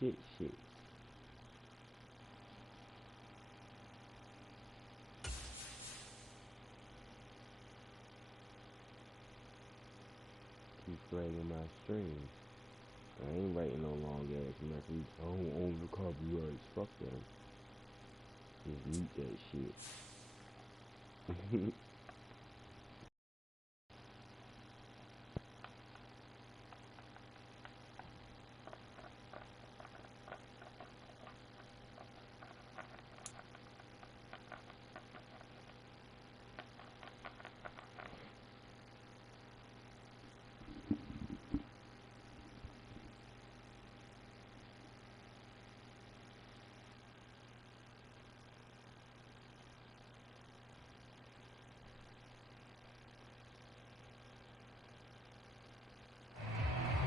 Shit. Keep flagging my stream. I ain't writing no long ass message. I don't own the copyrights. Fuck them. Just mute that shit.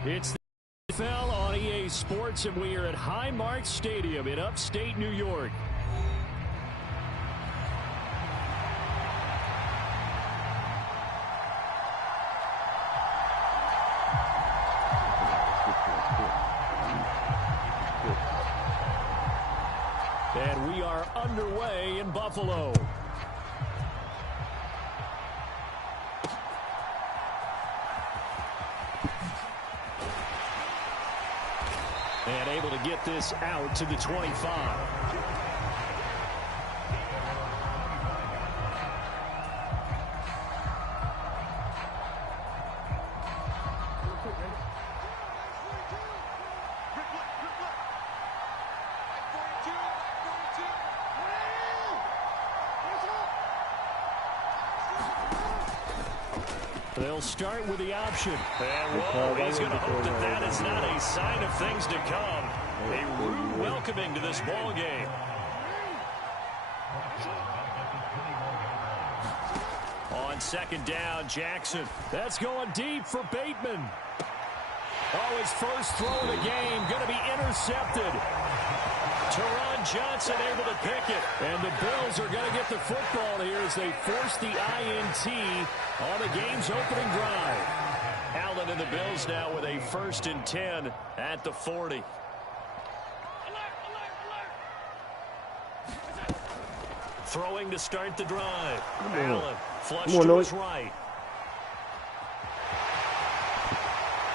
It's the NFL on EA Sports, and we are at Highmark Stadium in upstate New York. And we are underway in Buffalo. And able to get this out to the 25. They'll start with the option. And whoa, he's going to hope that that is not a sign of things to come. A rude welcoming to this ball game. On second down, Jackson. That's going deep for Bateman. Oh, his first throw of the game going to be intercepted. Teron Johnson able to pick it. And the Bills are going to get the football here as they force the INT on the game's opening drive. Allen and the Bills now with a 1st and 10 at the 40. Throwing to start the drive. Allen flush to his right.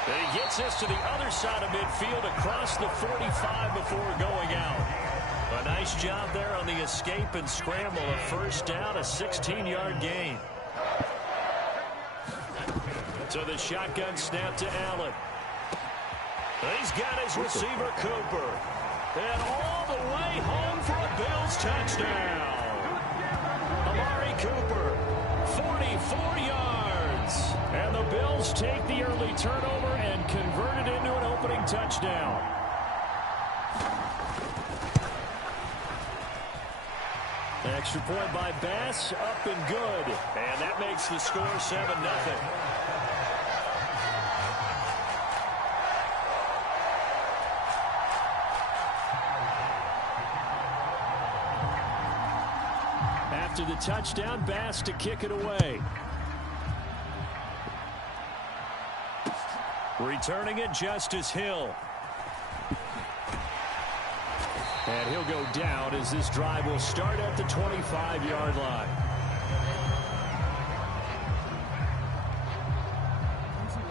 And he gets this to the other side of midfield across the 45 before going out. A nice job there on the escape and scramble. A 1st down, a 16-yard gain. So the shotgun snap to Allen. He's got his receiver, Cooper. And all the way home for a Bills touchdown. Amari Cooper, 44 yards. And the Bills take the early turnover and convert it into an opening touchdown. Extra point by Bass, up and good. And that makes the score 7-0. After the touchdown, Bass to kick it away. Returning it, Justice Hill. And he'll go down as this drive will start at the 25-yard line.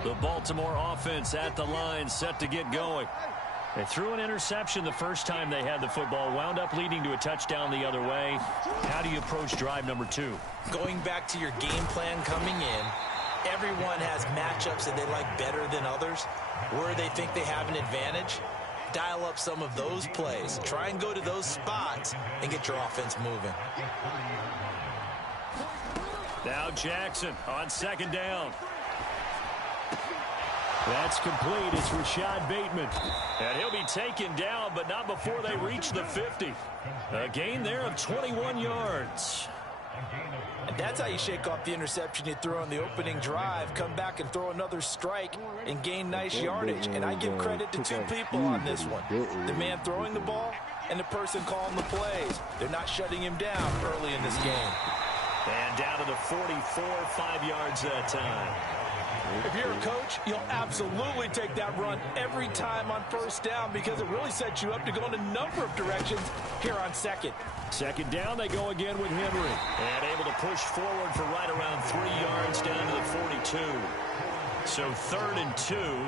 The Baltimore offense at the line, set to get going. They threw an interception the first time they had the football, wound up leading to a touchdown the other way. How do you approach drive number 2? Going back to your game plan coming in, everyone has matchups that they like better than others. Where they think they have an advantage, dial up some of those plays. Try and go to those spots and get your offense moving. Now Jackson on second down. That's complete. It's Rashad Bateman. And he'll be taken down, but not before they reach the 50. A gain there of 21 yards. And that's how you shake off the interception you threw on the opening drive. Come back and throw another strike and gain nice yardage. And I give credit to two people on this one. The man throwing the ball and the person calling the plays. They're not shutting him down early in this game. And down to the 44, 5 yards that time. If you're a coach, you'll absolutely take that run every time on first down because it really sets you up to go in a number of directions here on second. Second down, they go again with Henry. And able to push forward for right around 3 yards down to the 42. So 3rd and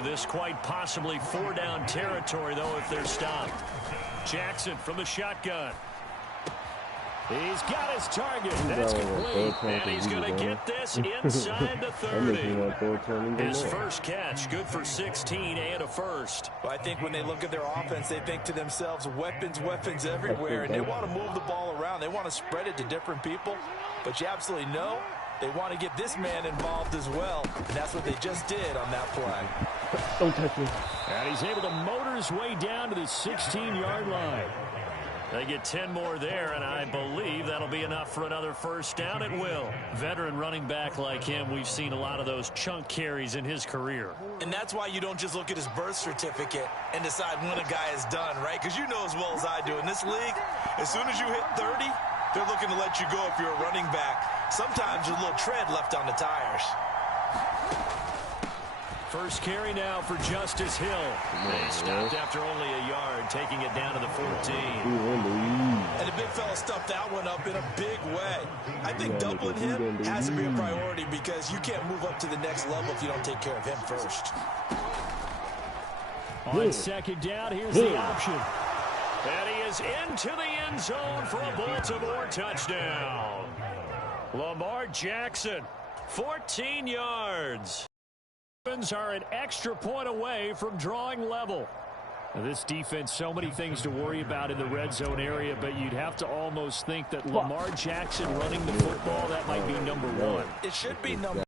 2. This quite possibly 4-down territory, though, if they're stopped. Jackson from the shotgun. He's got his target. That's complete. And he's going to get this inside the 30. His first catch, good for 16 and a first. Well, I think when they look at their offense, they think to themselves, weapons, weapons everywhere. And they want to move the ball around. They want to spread it to different people. But you absolutely know they want to get this man involved as well. And that's what they just did on that play. Don't touch me. And he's able to motor his way down to the 16-yard line. They get 10 more there, and I believe that'll be enough for another first down. It will. Veteran running back like him, we've seen a lot of those chunk carries in his career. And that's why you don't just look at his birth certificate and decide when a guy is done, right? Because you know as well as I do, in this league, as soon as you hit 30, they're looking to let you go if you're a running back. Sometimes there's a little tread left on the tires. First carry now for Justice Hill. They stopped after only a yard, taking it down to the 14. And the big fella stuffed that one up in a big way. I think doubling him has to be a priority because you can't move up to the next level if you don't take care of him first. On second down, here's the option. And he is into the end zone for a Baltimore touchdown. Lamar Jackson, 14 yards. Are an extra point away from drawing level. Now, this defense, so many things to worry about in the red zone area, but you'd have to almost think that Lamar Jackson running the football, that might be number one. It should be number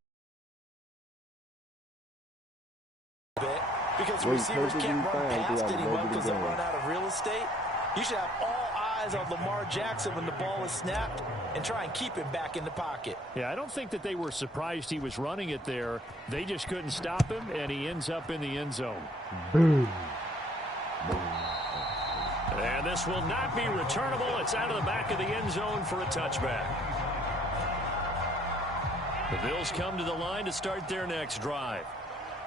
because receivers can't run past anyone because they'll run out of real estate. You should have all eyes on Lamar Jackson when the ball is snapped and try and keep him back in the pocket. Yeah, I don't think that they were surprised he was running it there. They just couldn't stop him, and he ends up in the end zone. Boom. And this will not be returnable. It's out of the back of the end zone for a touchback. The Bills come to the line to start their next drive.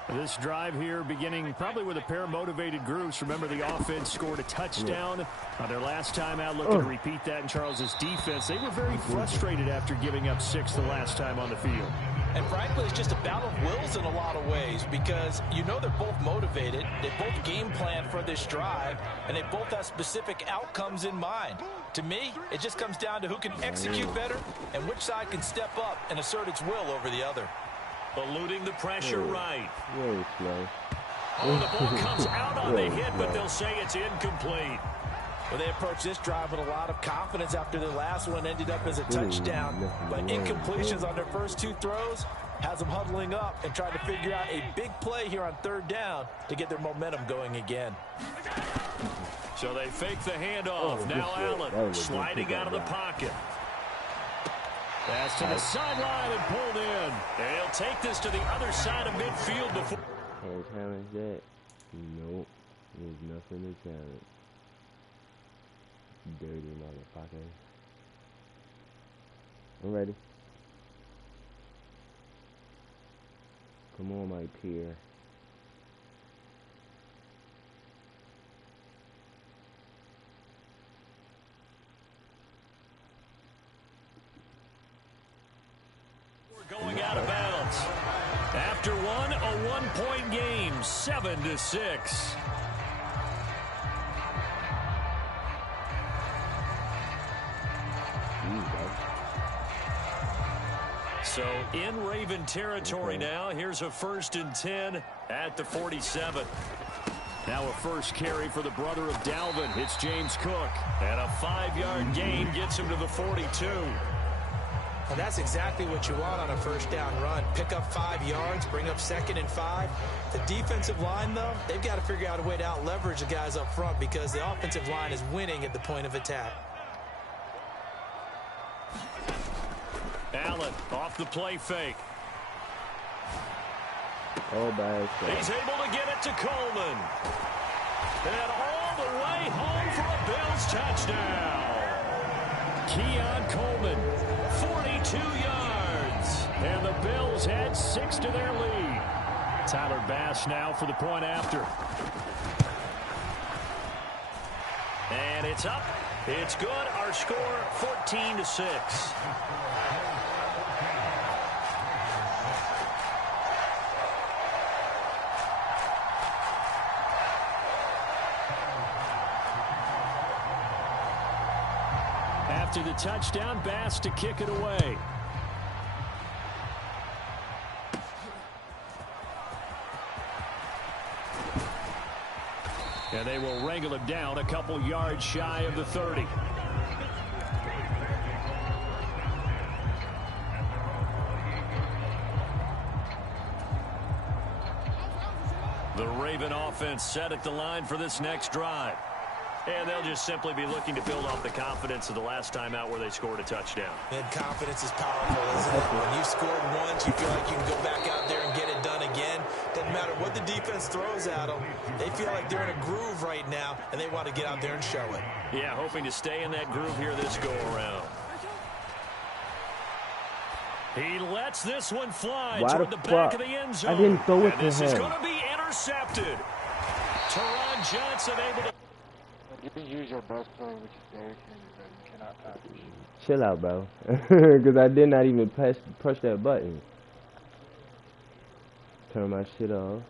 This drive here beginning probably with a pair of motivated groups. Remember, the offense scored a touchdown on their last time out, looking to repeat that in Charles's defense. They were very frustrated after giving up 6 the last time on the field. And frankly, it's just a battle of wills in a lot of ways because you know they're both motivated. They both game plan for this drive, and they both have specific outcomes in mind. To me, it just comes down to who can execute better and which side can step up and assert its will over the other. Eluding the pressure right. Very slow. Oh, the ball comes out on the hit, but they'll say it's incomplete. Well, they approached this drive with a lot of confidence after their last one ended up as a touchdown. But incompletions on their first 2 throws has them huddling up and trying to figure out a big play here on 3rd down to get their momentum going again. So they fake the handoff. Now Allen sliding out of the pocket. Pass to the sideline and pulled in. And he'll take this to the other side of midfield before. Can't challenge that. Nope. There's nothing to challenge. Dirty motherfucker. I'm ready. Come on, my peer. Going out of bounds. After one, a one-point game, 7-6. So in Raven territory now. Here's a 1st and 10 at the 47. Now a first carry for the brother of Dalvin. It's James Cook. And a 5-yard gain gets him to the 42. And that's exactly what you want on a first down run. Pick up 5 yards, bring up 2nd and 5. The defensive line, though, they've got to figure out a way to out-leverage the guys up front because the offensive line is winning at the point of attack. Allen off the play fake. Oh, bad. He's able to get it to Coleman. And all the way home for a Bills touchdown. Keon Coleman, 42 yards. And the Bills add 6 to their lead. Tyler Bass now for the point after. And it's up. It's good. Our score, 14-6. After the touchdown, Bass to kick it away. And they will wrangle him down a couple yards shy of the 30. The Raven offense set at the line for this next drive. And they'll just simply be looking to build off the confidence of the last time out where they scored a touchdown. And confidence is powerful, isn't it? When you've scored once, you feel like you can go back out there and get it done again. Doesn't matter what the defense throws at them. They feel like they're in a groove right now, and they want to get out there and show it. Yeah, hoping to stay in that groove here this go-around. He lets this one fly toward the back of the end zone. I didn't throw it to him. This is going to be intercepted. Teron Johnson able to... You can use your best player, which is Derrick Henry, but you cannot pass it. Chill out, bro. Because I did not even push that button. Turn my shit off.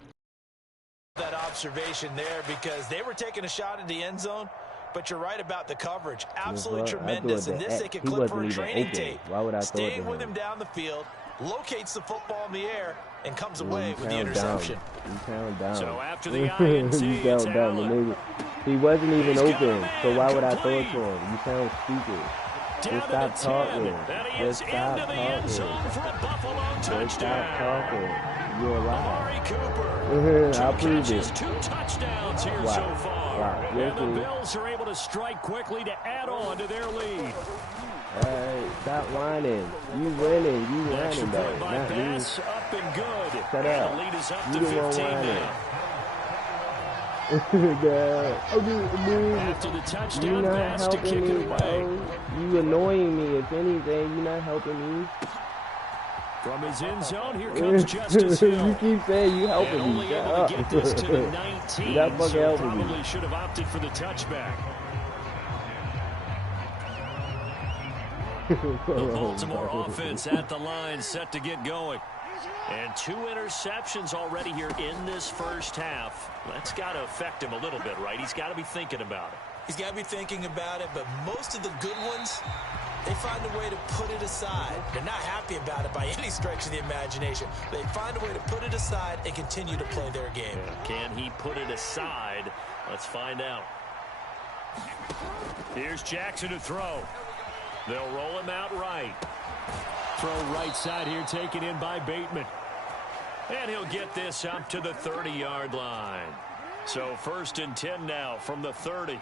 That observation there, because they were taking a shot at the end zone, but you're right about the coverage. Absolutely tremendous. And this they could clip for a training tape. Why would I throw it to Staying with him down the field, locates the football in the air, and comes away with the interception. You count down. So after the INT, it's Allen. He wasn't even open, so why would I throw it to him? You sound stupid. Just stop talking. Just stop talking. Just stop talking. You're a liar. I proved it. 2 touchdowns here so far. And the Bills are able to strike quickly to add on to their lead. Hey, stop whining. You winning. You whining, though. Not me. Up and good. Shut up. The lead is up You to the one 15 whining. now. After the touchdown, You're not Bass to kick helping it me, away. bro. You annoying me. If anything, you're not helping me. From his end zone, here comes Justice Hill. You keep saying you helping and me. only Shut able up. to get this to the 19, You're not fucking so helping probably me. should have opted for the touchback. The Baltimore offense at the line, set to get going. And 2 interceptions already here in this first half. That's got to affect him a little bit, right? He's got to be thinking about it. He's got to be thinking about it, but most of the good ones, they find a way to put it aside. They're not happy about it by any stretch of the imagination. They find a way to put it aside and continue to play their game. Can he put it aside? Let's find out. Here's Jackson to throw. They'll roll him out right. Throw right side here, taken in by Bateman. And he'll get this up to the 30-yard line. So 1st and 10 now from the 30.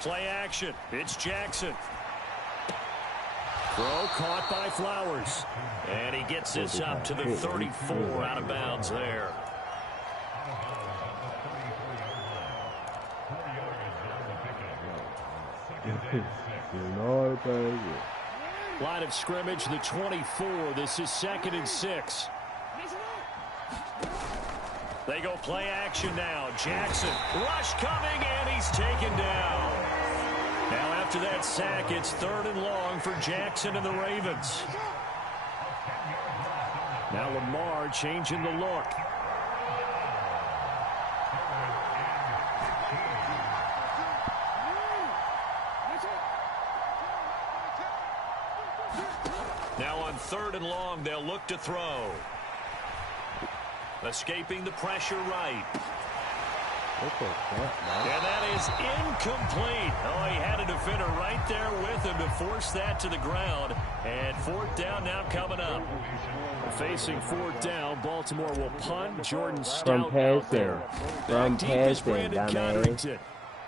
Play action. It's Jackson. Throw caught by Flowers. And he gets this up to the 34, out of bounds there. Line of scrimmage, the 24. This is 2nd and 6. They go play action now. Jackson, rush coming, and he's taken down. Now after that sack, it's 3rd and long for Jackson and the Ravens. Now Lamar changing the look. Now on 3rd and long, they'll look to throw. Escaping the pressure right. And that is incomplete. Oh, he had a defender right there with him to force that to the ground. And 4th down now coming up. Facing 4th down, Baltimore will punt. Jordan Stout out there. From Back deep is passing, Brandon dumbass. Codrington.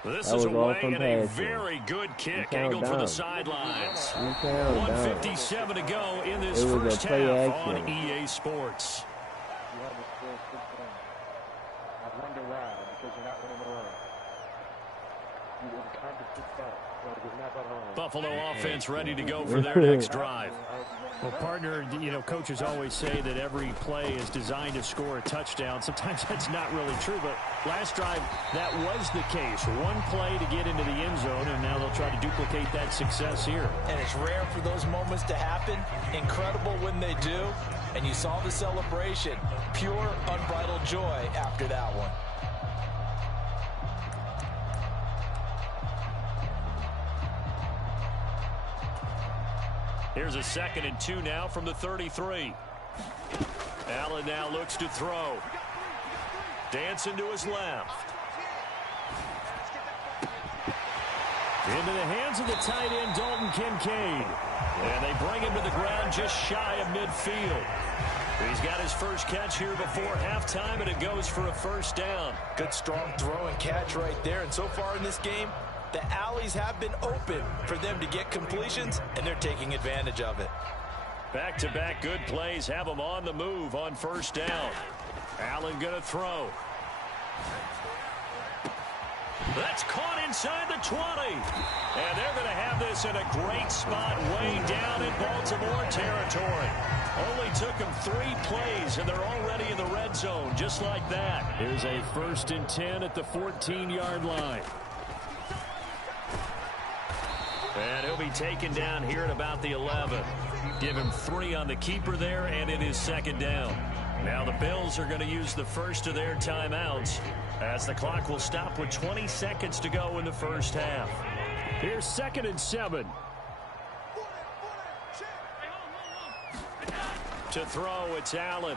This That is was all away from and a passing. very good kick You angled for the down. sidelines. You down. 1:57 to go in this It was a first play half on action. EA Sports. You have a score 6-1. I wonder why, because you're not winning the world. You would Buffalo offense ready to go for their next drive. Well, partner, you know, coaches always say that every play is designed to score a touchdown. Sometimes that's not really true, but last drive, that was the case. One play to get into the end zone, and now they'll try to duplicate that success here. And it's rare for those moments to happen. Incredible when they do. And you saw the celebration. Pure, unbridled joy after that one. Here's a 2nd and 2 now from the 33. Allen now looks to throw. Dancing to his left. Into the hands of the tight end, Dalton Kincaid. And they bring him to the ground just shy of midfield. He's got his first catch here before halftime, and it goes for a first down. Good, strong throw and catch right there. And so far in this game, the alleys have been open for them to get completions, and they're taking advantage of it. Back-to-back good plays have them on the move on first down. Allen going to throw. That's caught inside the 20. And they're going to have this in a great spot way down in Baltimore territory. Only took them 3 plays, and they're already in the red zone just like that. Here's a 1st and 10 at the 14-yard line. And he'll be taken down here at about the 11. Give him 3 on the keeper there, and it is 2nd down. Now the Bills are going to use the first of their timeouts as the clock will stop with 20 seconds to go in the first half. Here's 2nd and 7. To throw, it's Allen.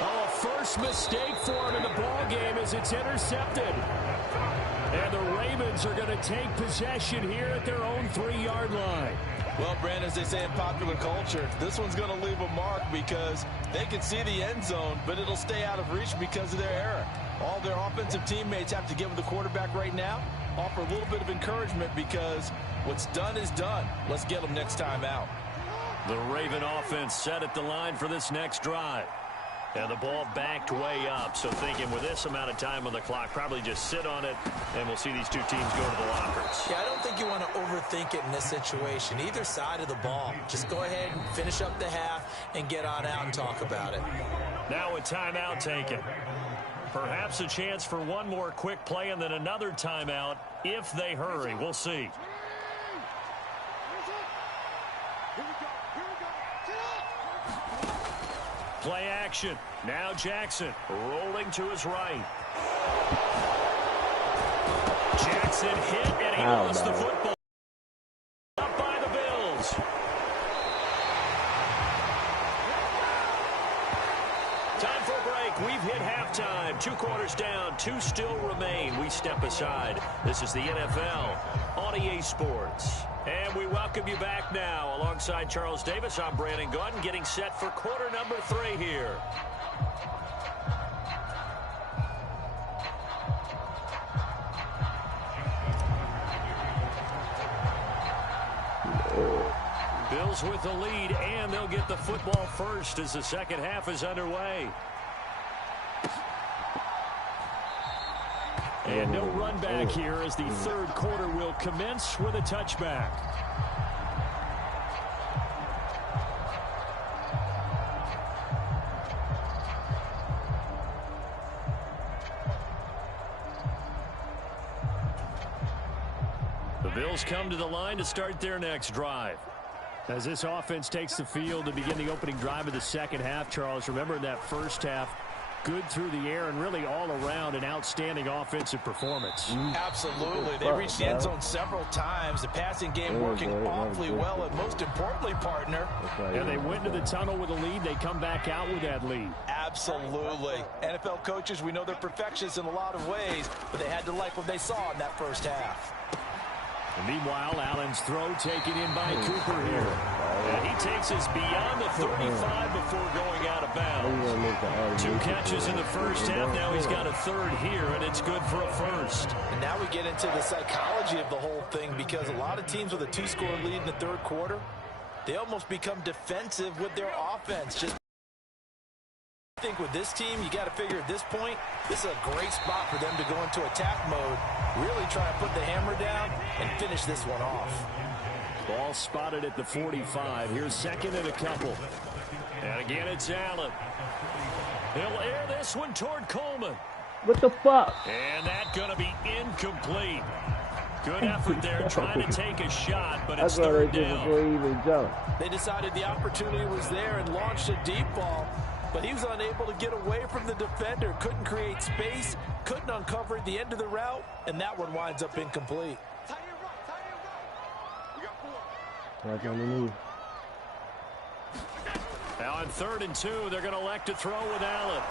Oh, a first mistake for him in the ball game as it's intercepted. And the Ravens are going to take possession here at their own 3-yard line. Well, Brandon, as they say in popular culture, this one's going to leave a mark because they can see the end zone, but it'll stay out of reach because of their error. All their offensive teammates have to give the quarterback right now, offer a little bit of encouragement because what's done is done. Let's get them next time out. The Raven offense set at the line for this next drive. And the ball backed way up, so thinking with this amount of time on the clock, probably just sit on it, and we'll see these two teams go to the lockers. Yeah, I don't think you want to overthink it in this situation. Either side of the ball. Just go ahead and finish up the half and get on out and talk about it. Now a timeout taken. Perhaps a chance for one more quick play and then another timeout if they hurry. We'll see. Play action. Now Jackson rolling to his right. Jackson hit and he lost the football. Up by the Bills. Time for a break. We've hit halftime. 2 quarters down. 2 still remain. We step aside. This is the NFL on EA Sports. And we welcome you back now. Alongside Charles Davis, I'm Brandon Gordon, getting set for quarter number 3 here. Bills with the lead, and they'll get the football first as the second half is underway. And no run back here as the third quarter will commence with a touchback. The Bills come to the line to start their next drive. As this offense takes the field to begin the opening drive of the second half, Charles, remember in that first half, good through the air and really all around an outstanding offensive performance. Absolutely. They reached the end zone several times. The passing game working awfully well, and most importantly, partner. And they went to the tunnel with a lead. They come back out with that lead. Absolutely. NFL coaches, we know they're perfectionists in a lot of ways, but they had to like what they saw in that first half. And meanwhile, Allen's throw taken in by Cooper here. And he takes us beyond the 35 before going out of bounds. 2 catches in the first half. Now he's got a third here, and it's good for a first. And now we get into the psychology of the whole thing because a lot of teams with a 2-score lead in the third quarter, they almost become defensive with their offense just I think with this team, you got to figure at this point, this is a great spot for them to go into attack mode, really try to put the hammer down and finish this one off. Ball spotted at the 45. Here's second and a couple. And again, it's Allen. He'll air this one toward Coleman. What the fuck? And that's going to be incomplete. Good effort there trying to take a shot, but it's third down. They decided the opportunity was there and launched a deep ball, but he was unable to get away from the defender, couldn't create space, couldn't uncover the end of the route, and that one winds up incomplete. Right on the knee. Now on 3rd and 2, they're going to elect to throw with Allen.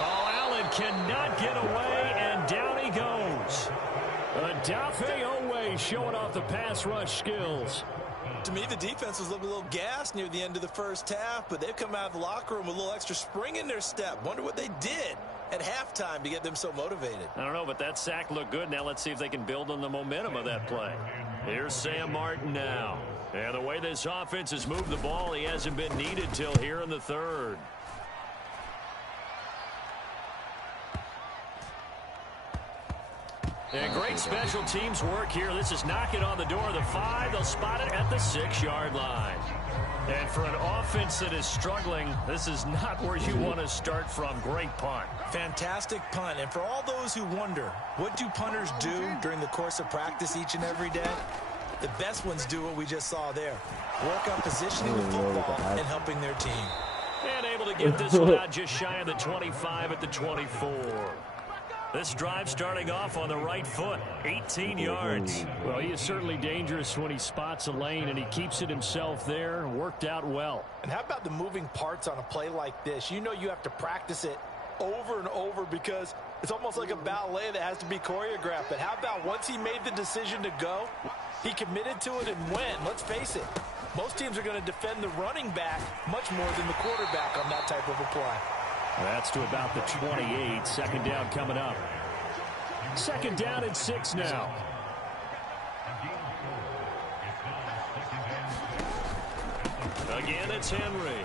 Oh, Allen cannot get away, and down he goes. Adafe Owe showing off the pass rush skills. To me, the defense was looking a little gassed near the end of the first half, but they've come out of the locker room with a little extra spring in their step. Wonder what they did at halftime to get them so motivated. I don't know, but that sack looked good. Now let's see if they can build on the momentum of that play. Here's Sam Martin now. And the way this offense has moved the ball, he hasn't been needed till here in the 3rd. And great special teams work here. This is knocking on the door of the 5. They'll spot it at the 6-yard line. And for an offense that is struggling, this is not where you want to start from. Great punt. Fantastic punt. And for all those who wonder, what do punters do during the course of practice each and every day? The best ones do what we just saw there. Work on positioning the football and helping their team. And able to get this one out just shy of the 25 at the 24. This drive starting off on the right foot, 18 yards. Well, he is certainly dangerous when he spots a lane, and he keeps it himself there. Worked out well. And how about the moving parts on a play like this? You know you have to practice it over and over because it's almost like a ballet that has to be choreographed. But how about once he made the decision to go, he committed to it and went. Let's face it, most teams are going to defend the running back much more than the quarterback on that type of a play. That's to about the 28. Second down coming up. Second down and 6 now. Again, it's Henry.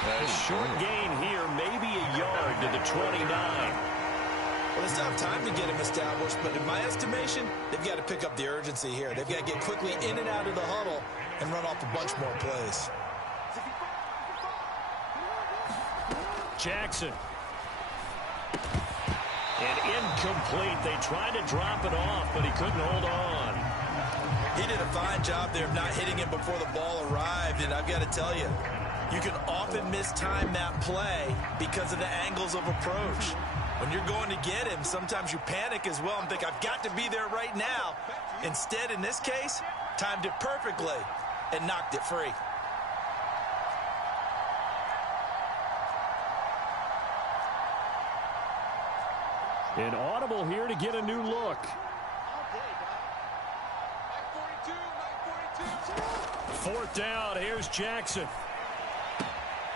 A short gain here, maybe a yard to the 29. Well, they still have time to get him established, but in my estimation, they've got to pick up the urgency here. They've got to get quickly in and out of the huddle and run off a bunch more plays. Jackson. And incomplete. They tried to drop it off, but he couldn't hold on. He did a fine job there of not hitting him before the ball arrived, and I've got to tell you, you can often mistime that play because of the angles of approach. When you're going to get him, sometimes you panic as well and think, I've got to be there right now. Instead, in this case, timed it perfectly and knocked it free. An audible here to get a new look. Fourth down. Here's Jackson.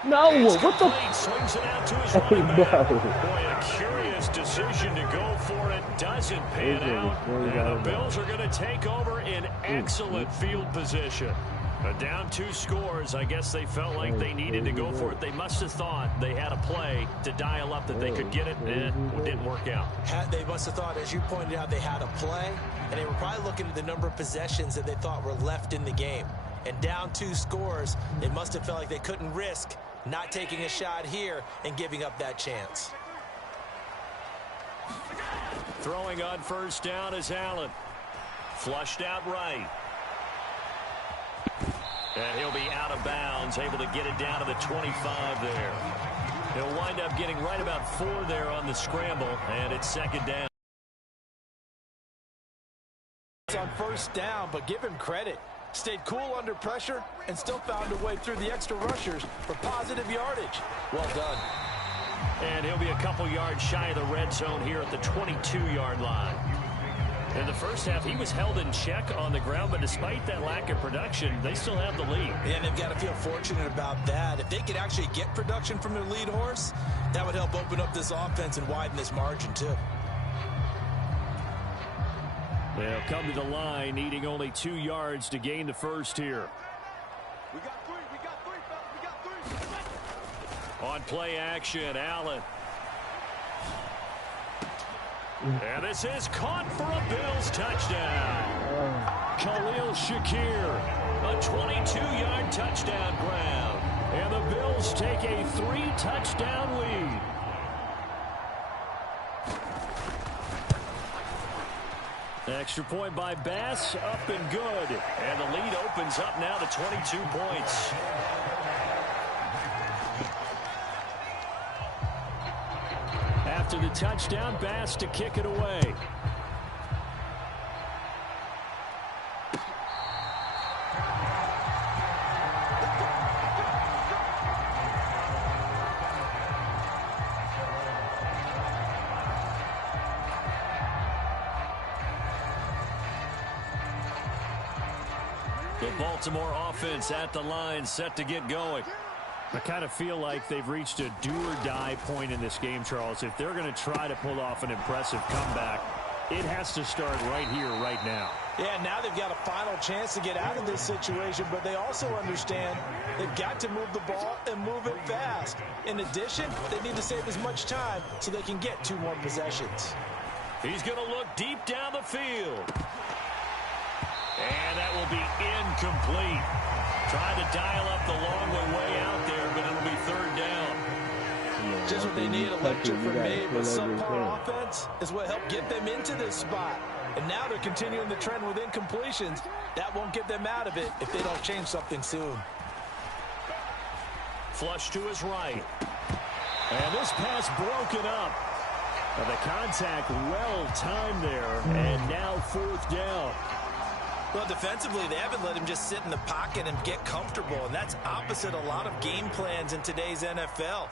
No, it's what the? Swings it out to his running back. Boy, a curious decision to go for it. Doesn't pan out. And the Bills are going to take over in excellent field position. But down 2 scores, I guess they felt like they needed to go for it. They must have thought they had a play to dial up that they could get it, and it didn't work out. They must have thought, as you pointed out, they had a play, and they were probably looking at the number of possessions that they thought were left in the game. And down 2 scores, they must have felt like they couldn't risk not taking a shot here and giving up that chance. Throwing on first down is Allen. Flushed out right. And he'll be out of bounds, able to get it down to the 25 there. He'll wind up getting right about 4 there on the scramble, and it's second down. It's on first down, but give him credit. Stayed cool under pressure and still found a way through the extra rushers for positive yardage. Well done. And he'll be a couple yards shy of the red zone here at the 22-yard line. In the first half, he was held in check on the ground, but despite that lack of production, they still have the lead. And they've got to feel fortunate about that. If they could actually get production from their lead horse, that would help open up this offense and widen this margin, too. They'll come to the line, needing only 2 yards to gain the first here. We got 3, fellas, we got 3. On play action, Allen. And this is caught for a Bills touchdown. Khalil Shakir, a 22-yard touchdown grab. And the Bills take a 3-touchdown lead. Extra point by Bass, up and good. And the lead opens up now to 22 points. After the touchdown, Bass to kick it away. The Baltimore offense at the line, set to get going. I kind of feel like they've reached a do-or-die point in this game, Charles. If they're going to try to pull off an impressive comeback, it has to start right here, right now. Yeah, now they've got a final chance to get out of this situation, but they also understand they've got to move the ball and move it fast. In addition, they need to save as much time so they can get 2 more possessions. He's going to look deep down the field. And that will be incomplete. Trying to dial up the long way out there, but it'll be 3rd down. Just what they need, electric from me, but subpar offense is what helped get them into this spot. And now they're continuing the trend with incompletions. That won't get them out of it if they don't change something soon. Flush to his right. And this pass broken up. And the contact well timed there. And now 4th down. Well, defensively, they haven't let him just sit in the pocket and get comfortable, and that's opposite a lot of game plans in today's NFL.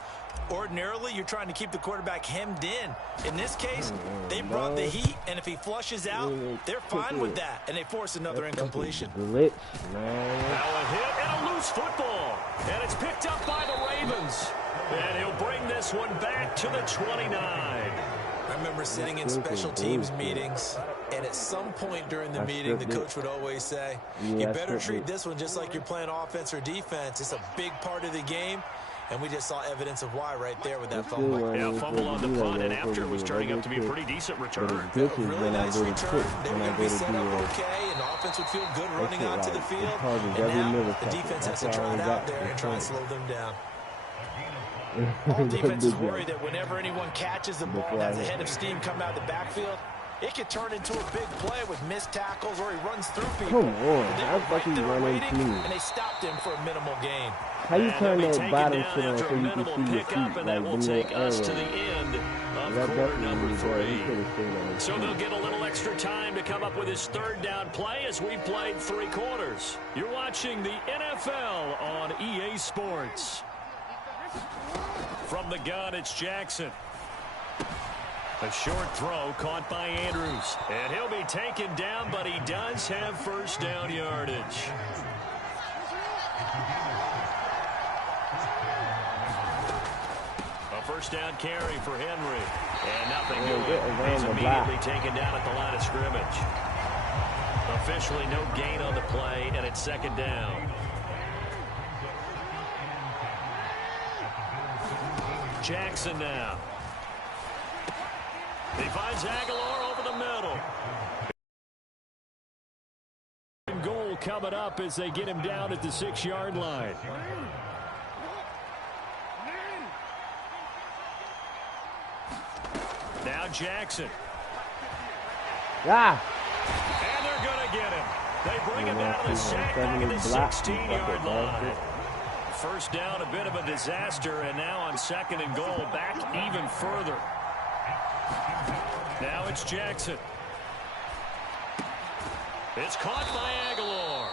Ordinarily, you're trying to keep the quarterback hemmed in. In this case, they brought the heat, and if he flushes out, they're fine with that, and they force another incompletion. Blitz, Now a hit and a loose football, and it's picked up by the Ravens. And he'll bring this one back to the 29. I remember sitting in special teams meetings, and at some point during the meeting, the coach would always say, you better treat this one just like you're playing offense or defense. It's a big part of the game, and we just saw evidence of why right there with that fumble. Yeah, fumble on the punt, and after it was turning up to be a pretty decent return. Really nice return. They were going to be set up okay, and the offense would feel good running onto the field. And now the defense has to try it out there and try and slow them down. All defenses worry that whenever anyone catches the ball and has a head of steam come out of the backfield, it could turn into a big play with missed tackles or he runs through people. Come on, I thought he running through. And they stopped him for a minimal gain. How you turn that bottom shit on so you can see your feet? And that will take us to the end of quarter number 3. So they'll get a little extra time to come up with his 3rd down play as we've played 3 quarters. You're watching the NFL on EA Sports. From the gun, it's Jackson. A short throw caught by Andrews. And he'll be taken down, but he does have 1st down yardage. A 1st down carry for Henry. And nothing doing. He's immediately taken down at the line of scrimmage. Officially no gain on the play, and it's 2nd down. Jackson now. He finds Aguilar over the middle. Goal coming up as they get him down at the 6-yard line. Now Jackson. Yeah. And they're going to get him. They bring him down to the sack back at the 16-yard line. 1st down, a bit of a disaster, and now on 2nd and goal, back even further. Now it's Jackson. It's caught by Aguilar.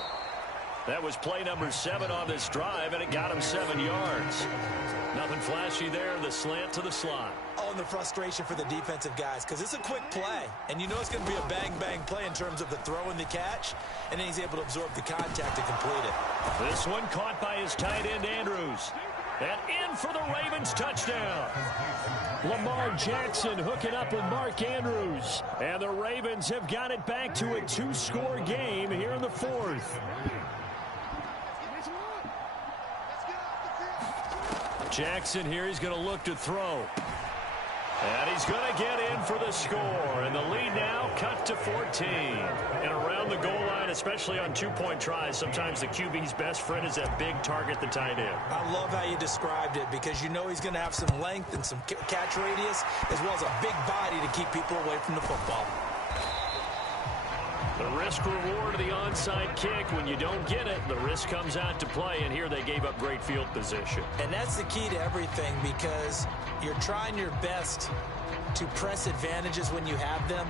That was play number 7 on this drive, and it got him 7 yards. Nothing flashy there, the slant to the slot. Oh, and the frustration for the defensive guys, because it's a quick play, and you know it's going to be a bang-bang play in terms of the throw and the catch, and then he's able to absorb the contact to complete it. This one caught by his tight end, Andrews. And in for the Ravens touchdown. Lamar Jackson hooking up with Mark Andrews. And the Ravens have got it back to a 2-score game here in the 4th. Jackson here, he's going to look to throw. And he's going to get in for the score. And the lead now cut to 14. And around the goal line, especially on two-point tries, sometimes the QB's best friend is that big target, the tight end. I love how you described it because you know he's going to have some length and some catch radius as well as a big body to keep people away from the football. The risk-reward of the onside kick, when you don't get it, the risk comes out to play, and here they gave up great field position. And that's the key to everything because you're trying your best to press advantages when you have them,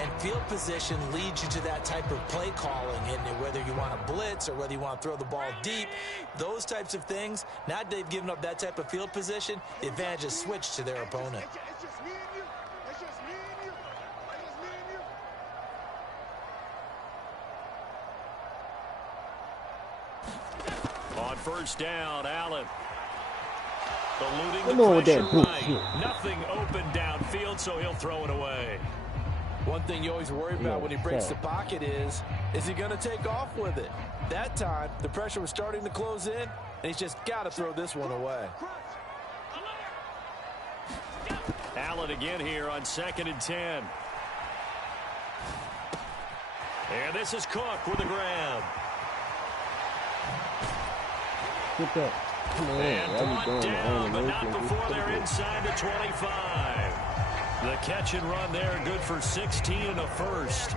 and field position leads you to that type of play calling, and whether you want to blitz or whether you want to throw the ball deep, those types of things, now that they've given up that type of field position, the advantage is switched to their opponent. On first down, Allen. Eluding Come the on with pressure that. right. Nothing open downfield, so he'll throw it away. One thing you always worry about when he breaks the pocket is he going to take off with it? That time, the pressure was starting to close in, and he's just got to throw this one away. Allen again here on 2nd and 10. And this is Cook with a grab. Get that. Come on. And brought down, but not before they're inside the 25. The catch and run there, good for 16 and a first.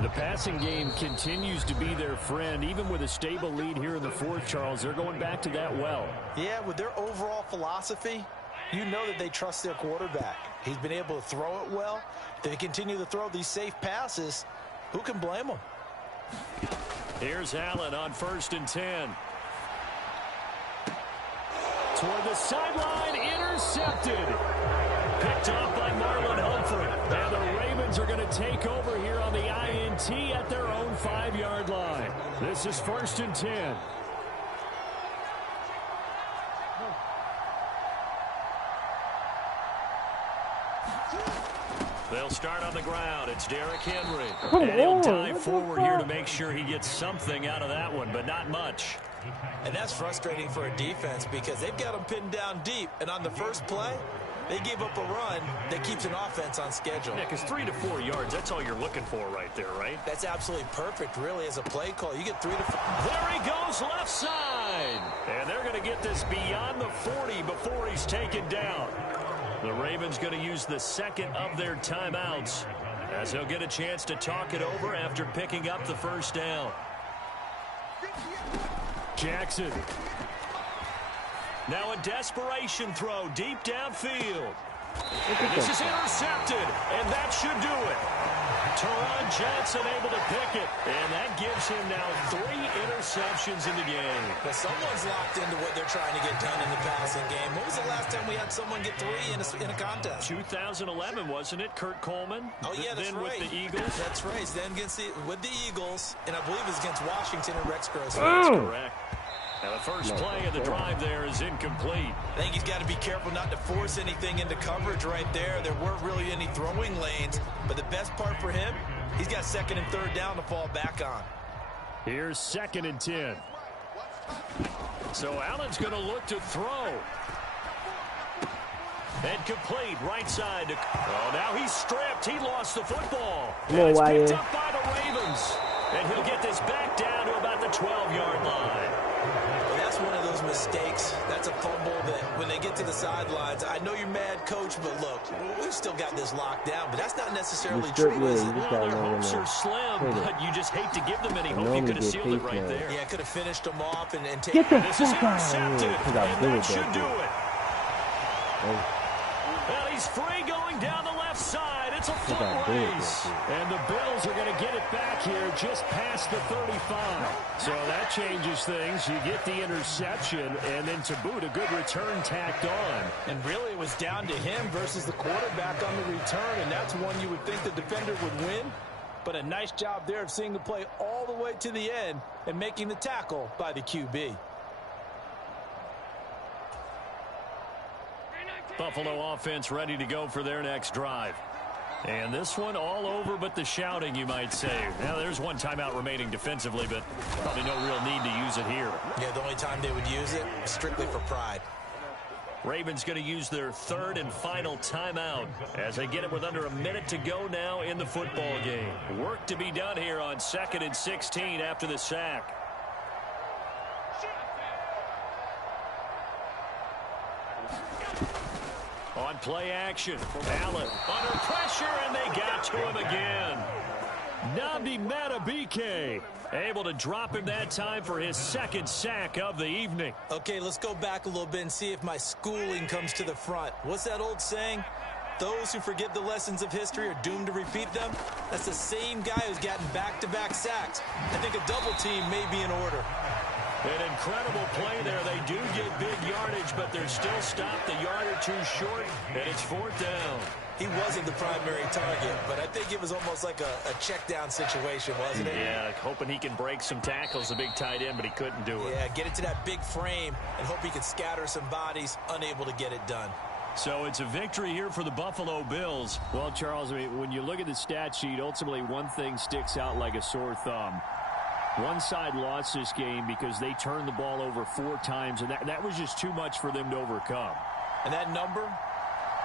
The passing game continues to be their friend. Even with a stable lead here in the fourth, Charles, they're going back to that well. Yeah, with their overall philosophy, you know that they trust their quarterback. He's been able to throw it well. They continue to throw these safe passes. Who can blame them? Here's Allen on 1st and 10. Toward the sideline, intercepted. Picked off by Marlon Humphrey. And the Ravens are going to take over here on the INT at their own 5-yard line. This is 1st and 10. They'll start on the ground. It's Derrick Henry. And he'll dive forward here to make sure he gets something out of that one, but not much. And that's frustrating for a defense because they've got them pinned down deep. And on the first play, they gave up a run that keeps an offense on schedule. Yeah, because 3 to 4 yards, that's all you're looking for right there, right? That's absolutely perfect, really, as a play call. You get 3 to 4. There he goes, left side. And they're going to get this beyond the 40 before he's taken down. The Ravens going to use the second of their timeouts as he'll get a chance to talk it over after picking up the first down. Jackson. Now a desperation throw deep downfield. And this is intercepted, and that should do it. Teron Johnson able to pick it, and that gives him now 3 interceptions in the game. But someone's locked into what they're trying to get done in the passing game. When was the last time we had someone get 3 in a contest? 2011, wasn't it? Kurt Coleman? Oh, yeah, that's then right. With the Eagles? That's right. Then with the Eagles, and I believe it was against Washington and Rex Grossman. That's correct. Now the first play of the drive there is incomplete. I think he's got to be careful not to force anything into coverage right there. There weren't really any throwing lanes, but the best part for him, he's got 2nd and 3rd down to fall back on. Here's 2nd and 10. So Allen's going to look to throw. And complete right side. Oh, now he's stripped. He lost the football. And it's picked up by the Ravens. And he'll get this back down to about the 12-yard line. That's one of those mistakes. That's a fumble that when they get to the sidelines, I know you're mad, coach, but look, we've still got this locked down, but that's not necessarily true, is it? Well, their hopes are slim, but you just hate to give them any hope. You could have sealed it right there. Yeah, could have finished them off and taken it. This is intercepted, and that should do it. Well, he's free going down the left side. It's a foot race. And the Bills are going to get it back here just past the 35. So that changes things. You get the interception, and then to boot, a good return tacked on. And really, it was down to him versus the quarterback on the return, and that's one you would think the defender would win. But a nice job there of seeing the play all the way to the end and making the tackle by the QB. Buffalo offense ready to go for their next drive. And this one all over but the shouting, you might say. Now, there's one timeout remaining defensively, but probably no real need to use it here. Yeah, the only time they would use it is strictly for pride. Ravens going to use their third and final timeout as they get it with under a minute to go now in the football game. Work to be done here on 2nd and 16 after the sack. On play action, Allen under pressure, and they got to him again. Nnamdi Madubuike able to drop him that time for his second sack of the evening. Okay, let's go back a little bit and see if my schooling comes to the front. What's that old saying? Those who forget the lessons of history are doomed to repeat them. That's the same guy who's gotten back-to-back sacks. I think a double team may be in order. An incredible play there. They do get big yardage, but they're still stopped a yard or two short, and it's 4th down. He wasn't the primary target, but I think it was almost like a check-down situation, wasn't it? Yeah, hoping he can break some tackles, a big tight end, but he couldn't do it. Yeah, get it to that big frame and hope he can scatter some bodies, unable to get it done. So it's a victory here for the Buffalo Bills. Well, Charles, I mean, when you look at the stat sheet, ultimately one thing sticks out like a sore thumb. One side lost this game because they turned the ball over 4 times, and that was just too much for them to overcome. And that number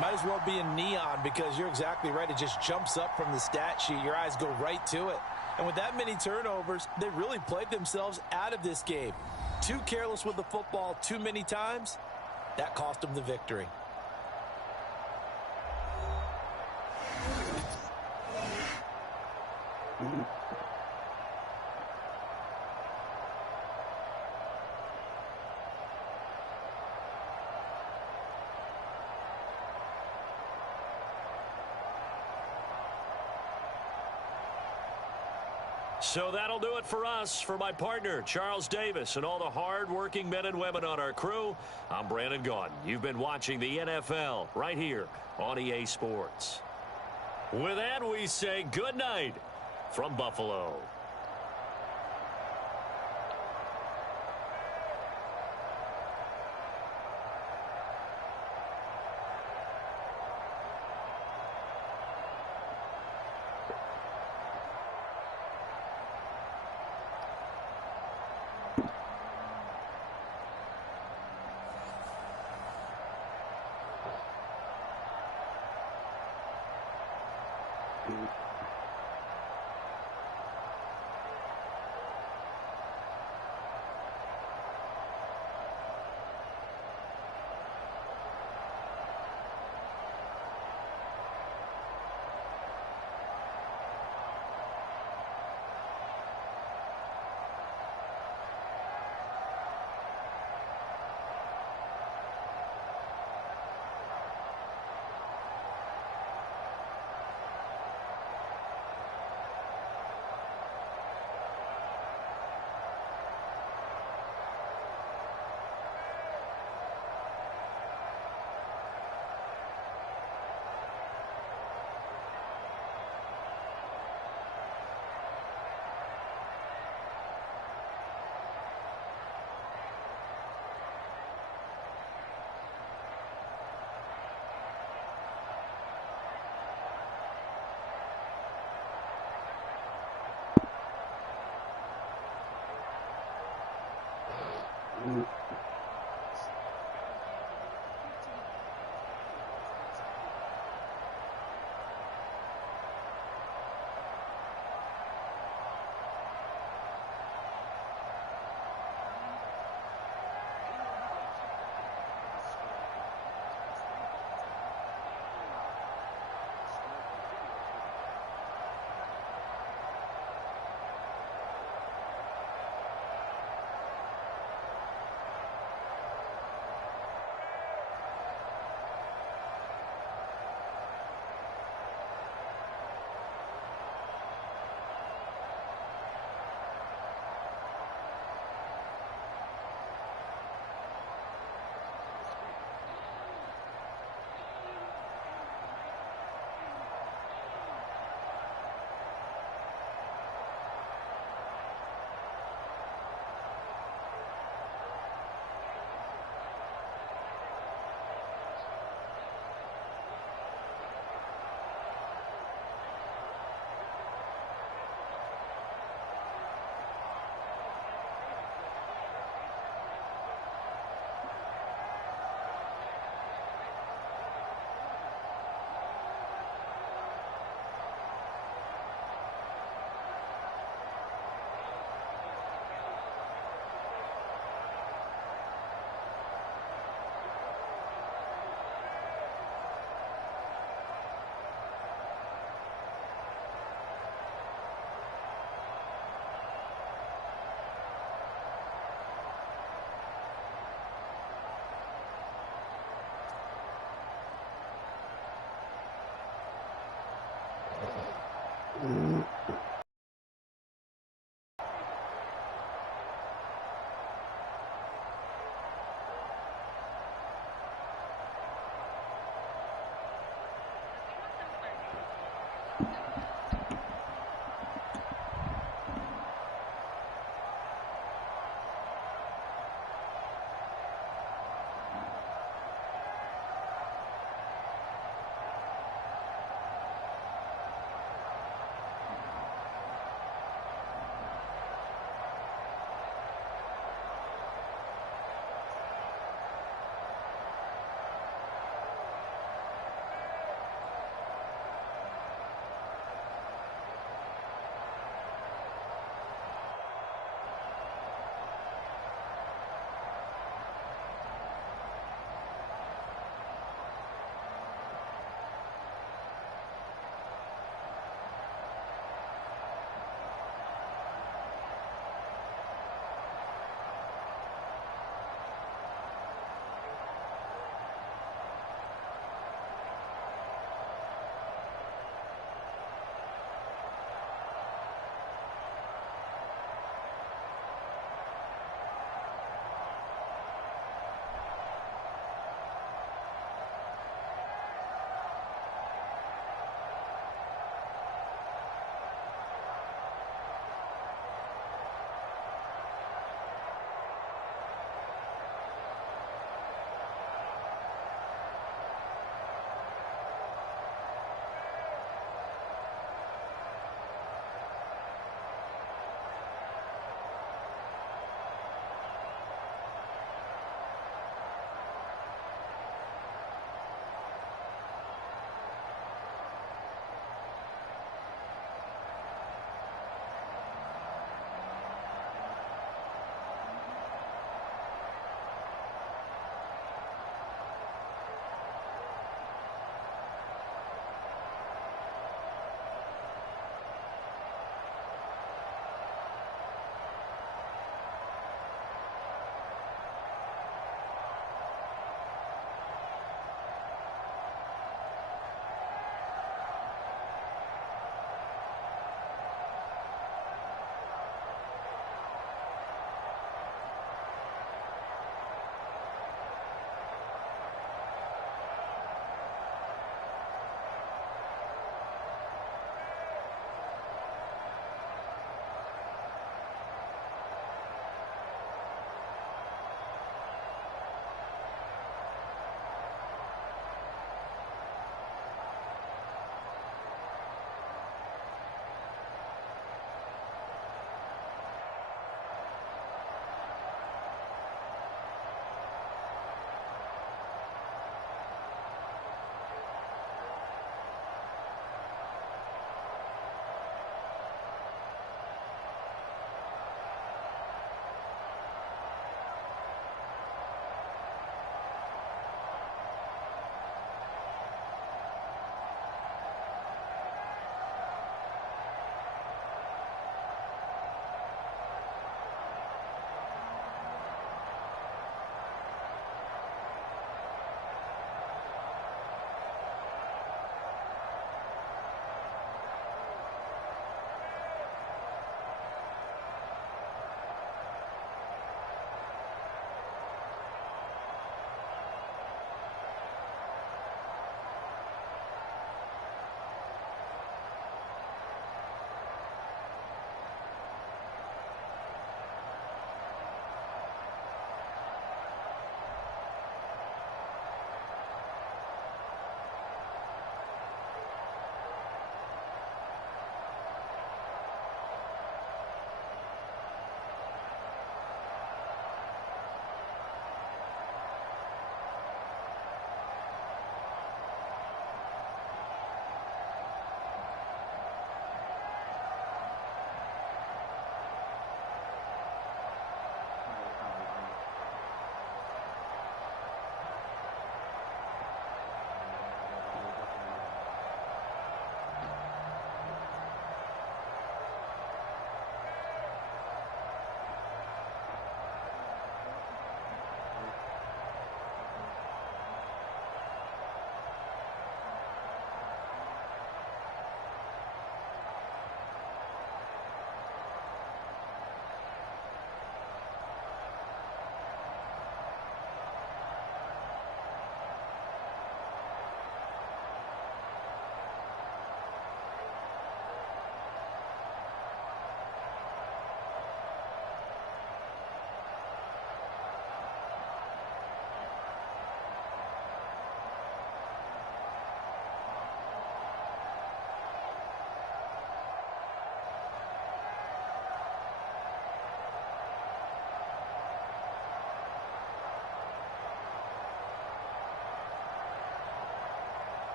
might as well be in neon because you're exactly right. It just jumps up from the stat sheet. Your eyes go right to it. And with that many turnovers, they really played themselves out of this game. Too careless with the football too many times. That cost them the victory. So that'll do it for us. For my partner, Charles Davis, and all the hard-working men and women on our crew, I'm Brandon Gaudin. You've been watching the NFL right here on EA Sports. With that, we say good night from Buffalo.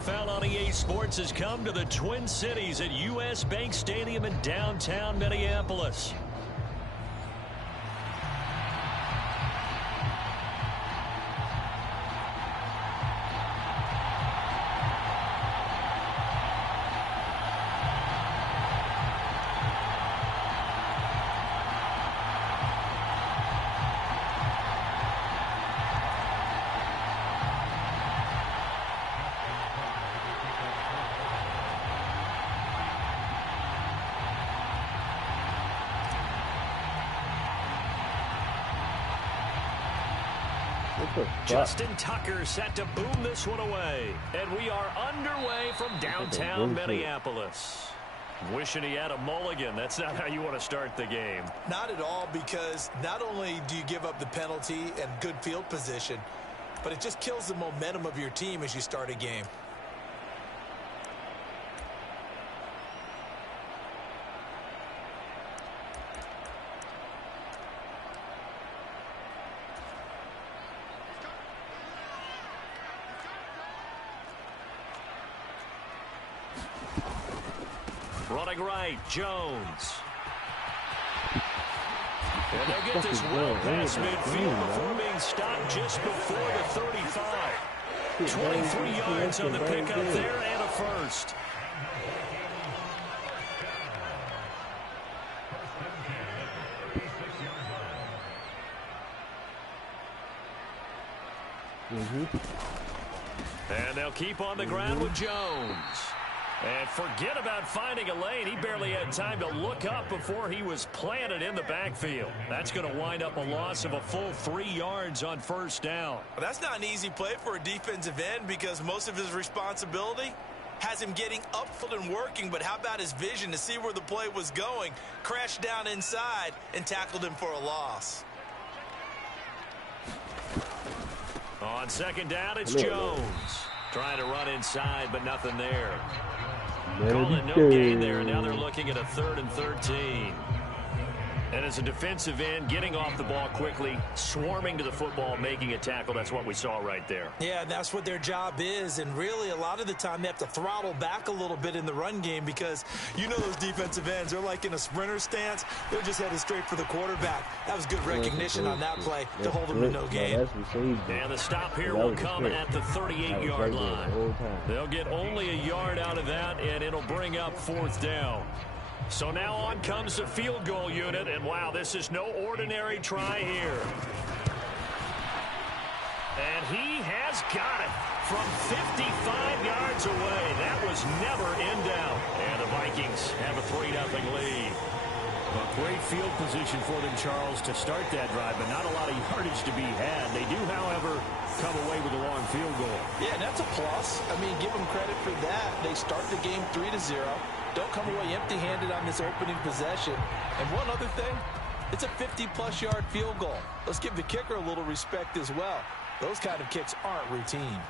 NFL on EA Sports has come to the Twin Cities at U.S. Bank Stadium in downtown Minneapolis. Justin Tucker set to boom this one away. And we are underway from downtown Minneapolis. Wishing he had a mulligan. That's not how you want to start the game. Not at all, because not only do you give up the penalty and good field position, but it just kills the momentum of your team as you start a game. Running right, Jones. And they'll get this well past midfield before being stopped just before the 35. 23 yards on the pickup there and a first. And they'll keep on the ground with Jones. And forget about finding a lane. He barely had time to look up before he was planted in the backfield. That's going to wind up a loss of a full 3 yards on first down. Well, that's not an easy play for a defensive end, because most of his responsibility has him getting upfield and working. But how about his vision to see where the play was going? Crashed down inside and tackled him for a loss. On second down, it's Jones. Trying to run inside, but nothing there. Calling no gain there, and now they're looking at a 3rd and 13. And as a defensive end, getting off the ball quickly, swarming to the football, making a tackle, that's what we saw right there. Yeah, and that's what their job is. And really, a lot of the time, they have to throttle back a little bit in the run game, because you know those defensive ends, they're like in a sprinter stance. They're just headed straight for the quarterback. That was good recognition on that play to hold them to no gain. And the stop here will come at the 38-yard line. They'll get only a yard out of that, and it'll bring up 4th down. So now on comes the field goal unit, and wow, this is no ordinary try here. And he has got it from 55 yards away. That was never in doubt. And the Vikings have a 3-0 lead. A great field position for them, Charles, to start that drive, but not a lot of yardage to be had. They do, however, come away with a long field goal. Yeah, and that's a plus. I mean, give them credit for that. They start the game 3-0. Don't come away empty-handed on this opening possession. And one other thing, it's a 50-plus yard field goal. Let's give the kicker a little respect as well. Those kind of kicks aren't routine.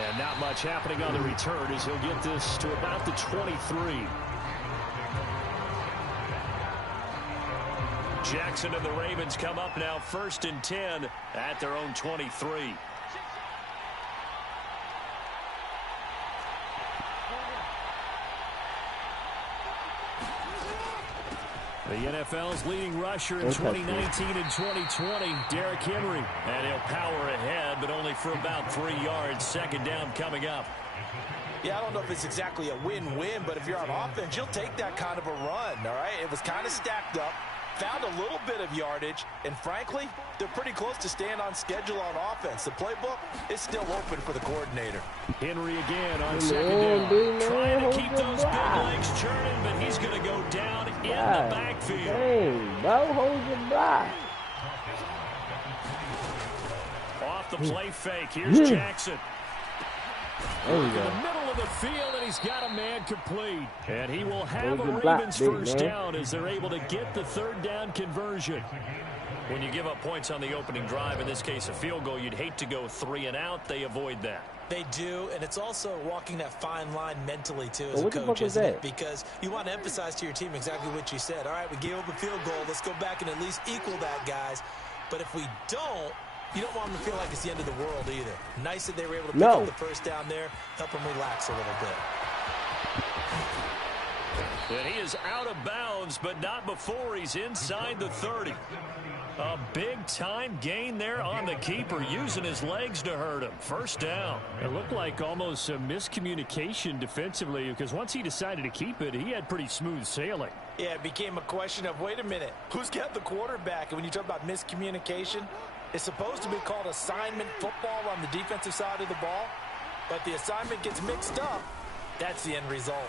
And not much happening on the return as he'll get this to about the 23. Jackson and the Ravens come up now 1st and 10 at their own 23. The NFL's leading rusher in 2019 and 2020, Derrick Henry. And he'll power ahead, but only for about 3 yards. 2nd down coming up. Yeah, I don't know if it's exactly a win-win, but if you're on offense, you'll take that kind of a run, all right? It was kind of stacked up, found a little bit of yardage, and frankly, they're pretty close to staying on schedule on offense. The playbook is still open for the coordinator. Henry again on 2nd down. Trying to keep those big legs churning, but he's going to go down in the backfield. Dang, bro, hold your block. Off the play fake, here's Jackson. There we In go. the middle of the field, and he's got a man complete. And he will have a Ravens first down as they're able to get the 3rd down conversion. When you give up points on the opening drive, in this case a field goal, you'd hate to go 3 and out. They avoid that. They do, and it's also walking that fine line mentally, too, as Well, a coach, what the fuck isn't is it? that? Because you want to emphasize to your team exactly what you said. All right, we gave up a field goal. Let's go back and at least equal that, guys. But if we don't, You don't want them to feel like it's the end of the world either. Nice that they were able to pick up the first down there, help them relax a little bit. And he is out of bounds, but not before he's inside the 30. A big-time gain there on the keeper, using his legs to hurt him. First down. It looked like almost a miscommunication defensively, because once he decided to keep it, he had pretty smooth sailing. Yeah, it became a question of, wait a minute, who's got the quarterback? And when you talk about miscommunication, it's supposed to be called assignment football on the defensive side of the ball, but the assignment gets mixed up. That's the end result.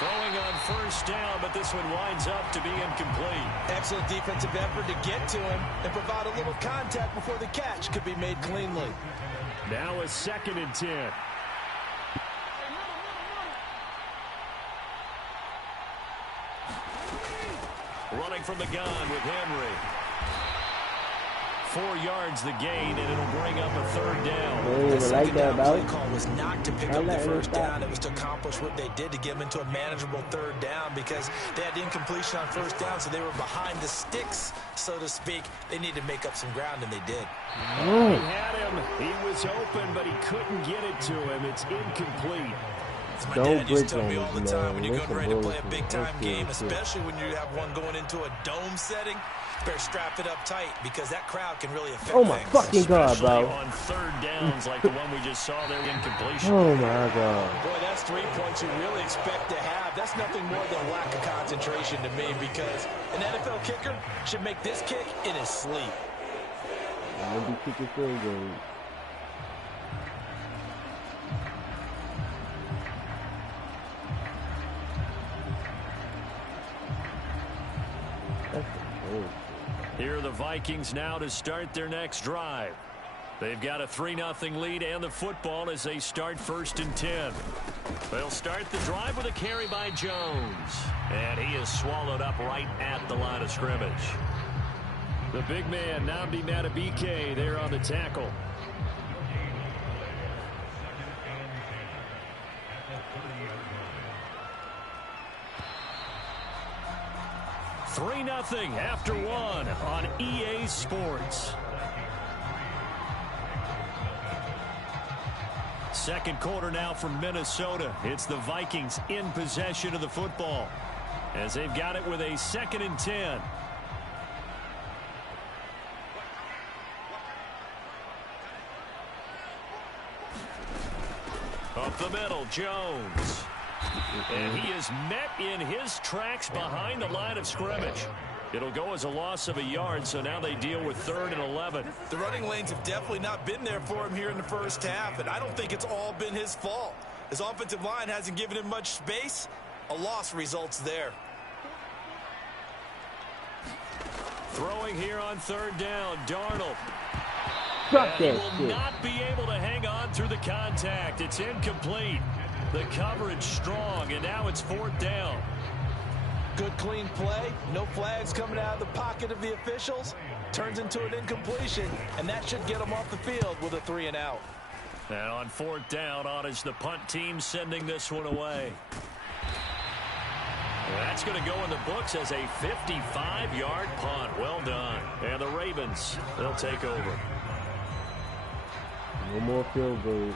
Throwing on first down, but this one winds up to be incomplete. Excellent defensive effort to get to him and provide a little contact before the catch could be made cleanly. Now a 2nd and 10. Running from the gun with Henry. 4 yards the gain, and it'll bring up a 3rd down. The second down play call was not to pick up the first down. It was to accomplish what they did to get them into a manageable 3rd down because they had incompletion on first down, so they were behind the sticks, so to speak. They needed to make up some ground, and they did. He had him. He was open, but he couldn't get it to him. It's incomplete. My dad used to tell me all the time, when you're getting ready to play a big-time game, especially when you have one going into a dome setting, better strap it up tight because that crowd can really affect things. Oh my fucking God, bro. On 3rd downs like the one we just saw there, incompletion. Oh my God. Boy, that's 3 points you really expect to have. That's nothing more than a lack of concentration to me because an NFL kicker should make this kick in his sleep. We'll be kicking field goals. Here are the Vikings now to start their next drive. They've got a 3-0 lead and the football as they start 1st and 10. They'll start the drive with a carry by Jones. And he is swallowed up right at the line of scrimmage. The big man, Nnamdi Madubuike, there on the tackle. $3-0 after 1 on EA Sports. Second quarter now from Minnesota. It's the Vikings in possession of the football as they've got it with a 2nd and 10. Up the middle, Jones. And he is met in his tracks behind the line of scrimmage. It'll go as a loss of a yard, so now they deal with 3rd and 11. The running lanes have definitely not been there for him here in the first half, and I don't think it's all been his fault. His offensive line hasn't given him much space. A loss results there. Throwing here on 3rd down, Darnold. He will not be able to hang on through the contact. It's incomplete. The coverage strong, and now it's 4th down. Good clean play. No flags coming out of the pocket of the officials. Turns into an incompletion, and that should get them off the field with a 3 and out. And on 4th down, on is the punt team sending this one away. That's going to go in the books as a 55-yard punt. Well done. And the Ravens, they'll take over. No more field goals.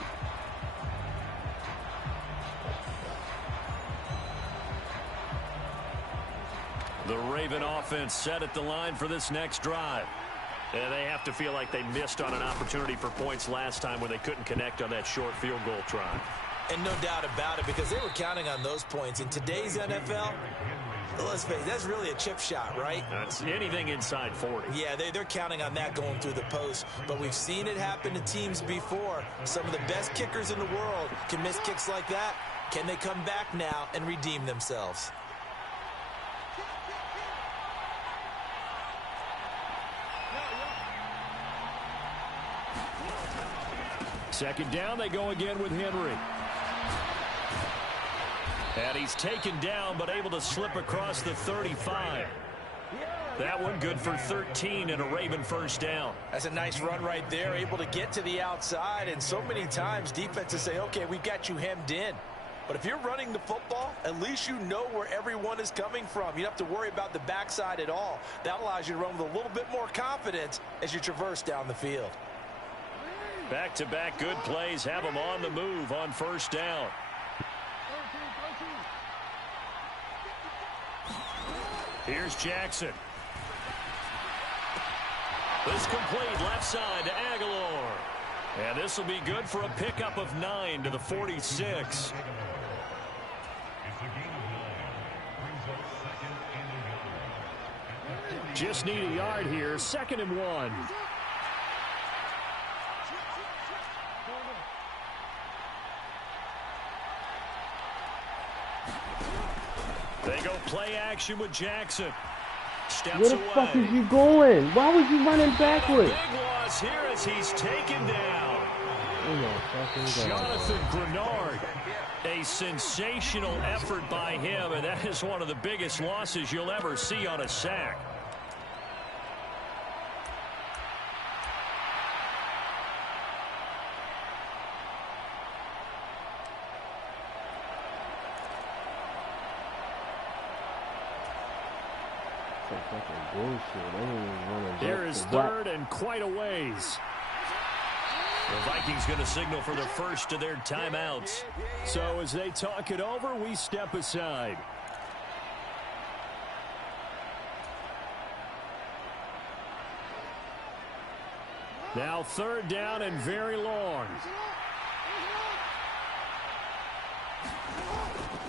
The Raven offense set at the line for this next drive. And they have to feel like they missed on an opportunity for points last time when they couldn't connect on that short field goal try. And no doubt about it, because they were counting on those points. In today's NFL, let's face it, that's really a chip shot, right? That's anything inside 40. Yeah, they're counting on that going through the post. But we've seen it happen to teams before. Some of the best kickers in the world can miss kicks like that. Can they come back now and redeem themselves? Second down, they go again with Henry. And he's taken down, but able to slip across the 35. That one good for 13 and a Raven first down. That's a nice run right there, able to get to the outside. And so many times defenses say, okay, we've got you hemmed in. But if you're running the football, at least you know where everyone is coming from. You don't have to worry about the backside at all. That allows you to run with a little bit more confidence as you traverse down the field. Back-to-back good plays have them on the move on first down. Here's Jackson. This complete left side to Aguilar. And this will be good for a pickup of 9 to the 46. Just need a yard here. 2nd and 1. They go play action with Jackson. Steps Where the away. fuck is you going? Why was you running backwards? Big loss here as he's taken down. Jonathan Grenard. A sensational effort by him, and that is one of the biggest losses you'll ever see on a sack. Here is 3rd and quite a ways. The Vikings going to signal for the first of their timeouts. So as they talk it over, we step aside. Now 3rd down and very long.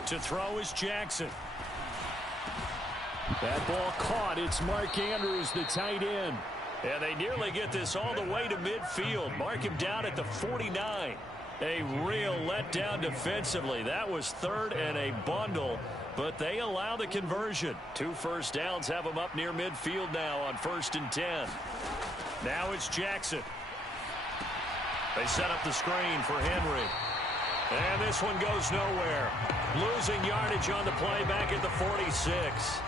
To throw is Jackson. That ball caught. It's Mark Andrews, the tight end. And they nearly get this all the way to midfield. Mark him down at the 49. A real letdown defensively. That was 3rd and a bundle, but they allow the conversion. 2 first downs have them up near midfield now on 1st and 10. Now it's Jackson. They set up the screen for Henry. And this one goes nowhere. Losing yardage on the play back at the 46.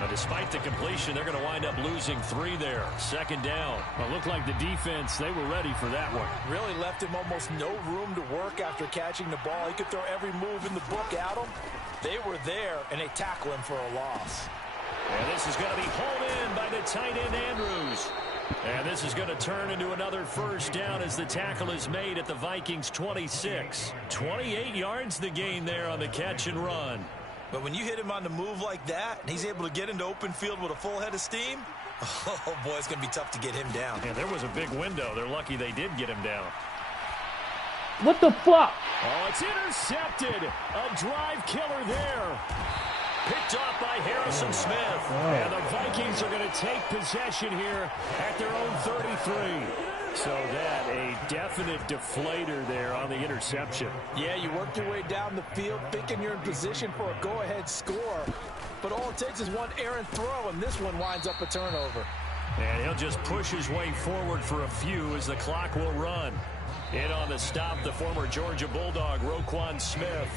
Now, despite the completion, they're going to wind up losing 3 there. 2nd down. Well, it looked like the defense, they were ready for that one. Really left him almost no room to work after catching the ball. He could throw every move in the book at him. They were there, and they tackle him for a loss. And this is going to be hauled in by the tight end, Andrews. And this is going to turn into another first down as the tackle is made at the Vikings 26. 28 yards the gain there on the catch and run. But when you hit him on the move like that, and he's able to get into open field with a full head of steam, oh, boy, it's going to be tough to get him down. Yeah, there was a big window. They're lucky they did get him down. What the fuck? Oh, it's intercepted. A drive killer there. Picked off by Harrison Smith. And the Vikings are going to take possession here at their own 33. So that a definite deflator there on the interception. Yeah, you work your way down the field thinking you're in position for a go-ahead score. But all it takes is one errant throw, and this one winds up a turnover. And he'll just push his way forward for a few as the clock will run. In on the stop, the former Georgia Bulldog, Roquan Smith.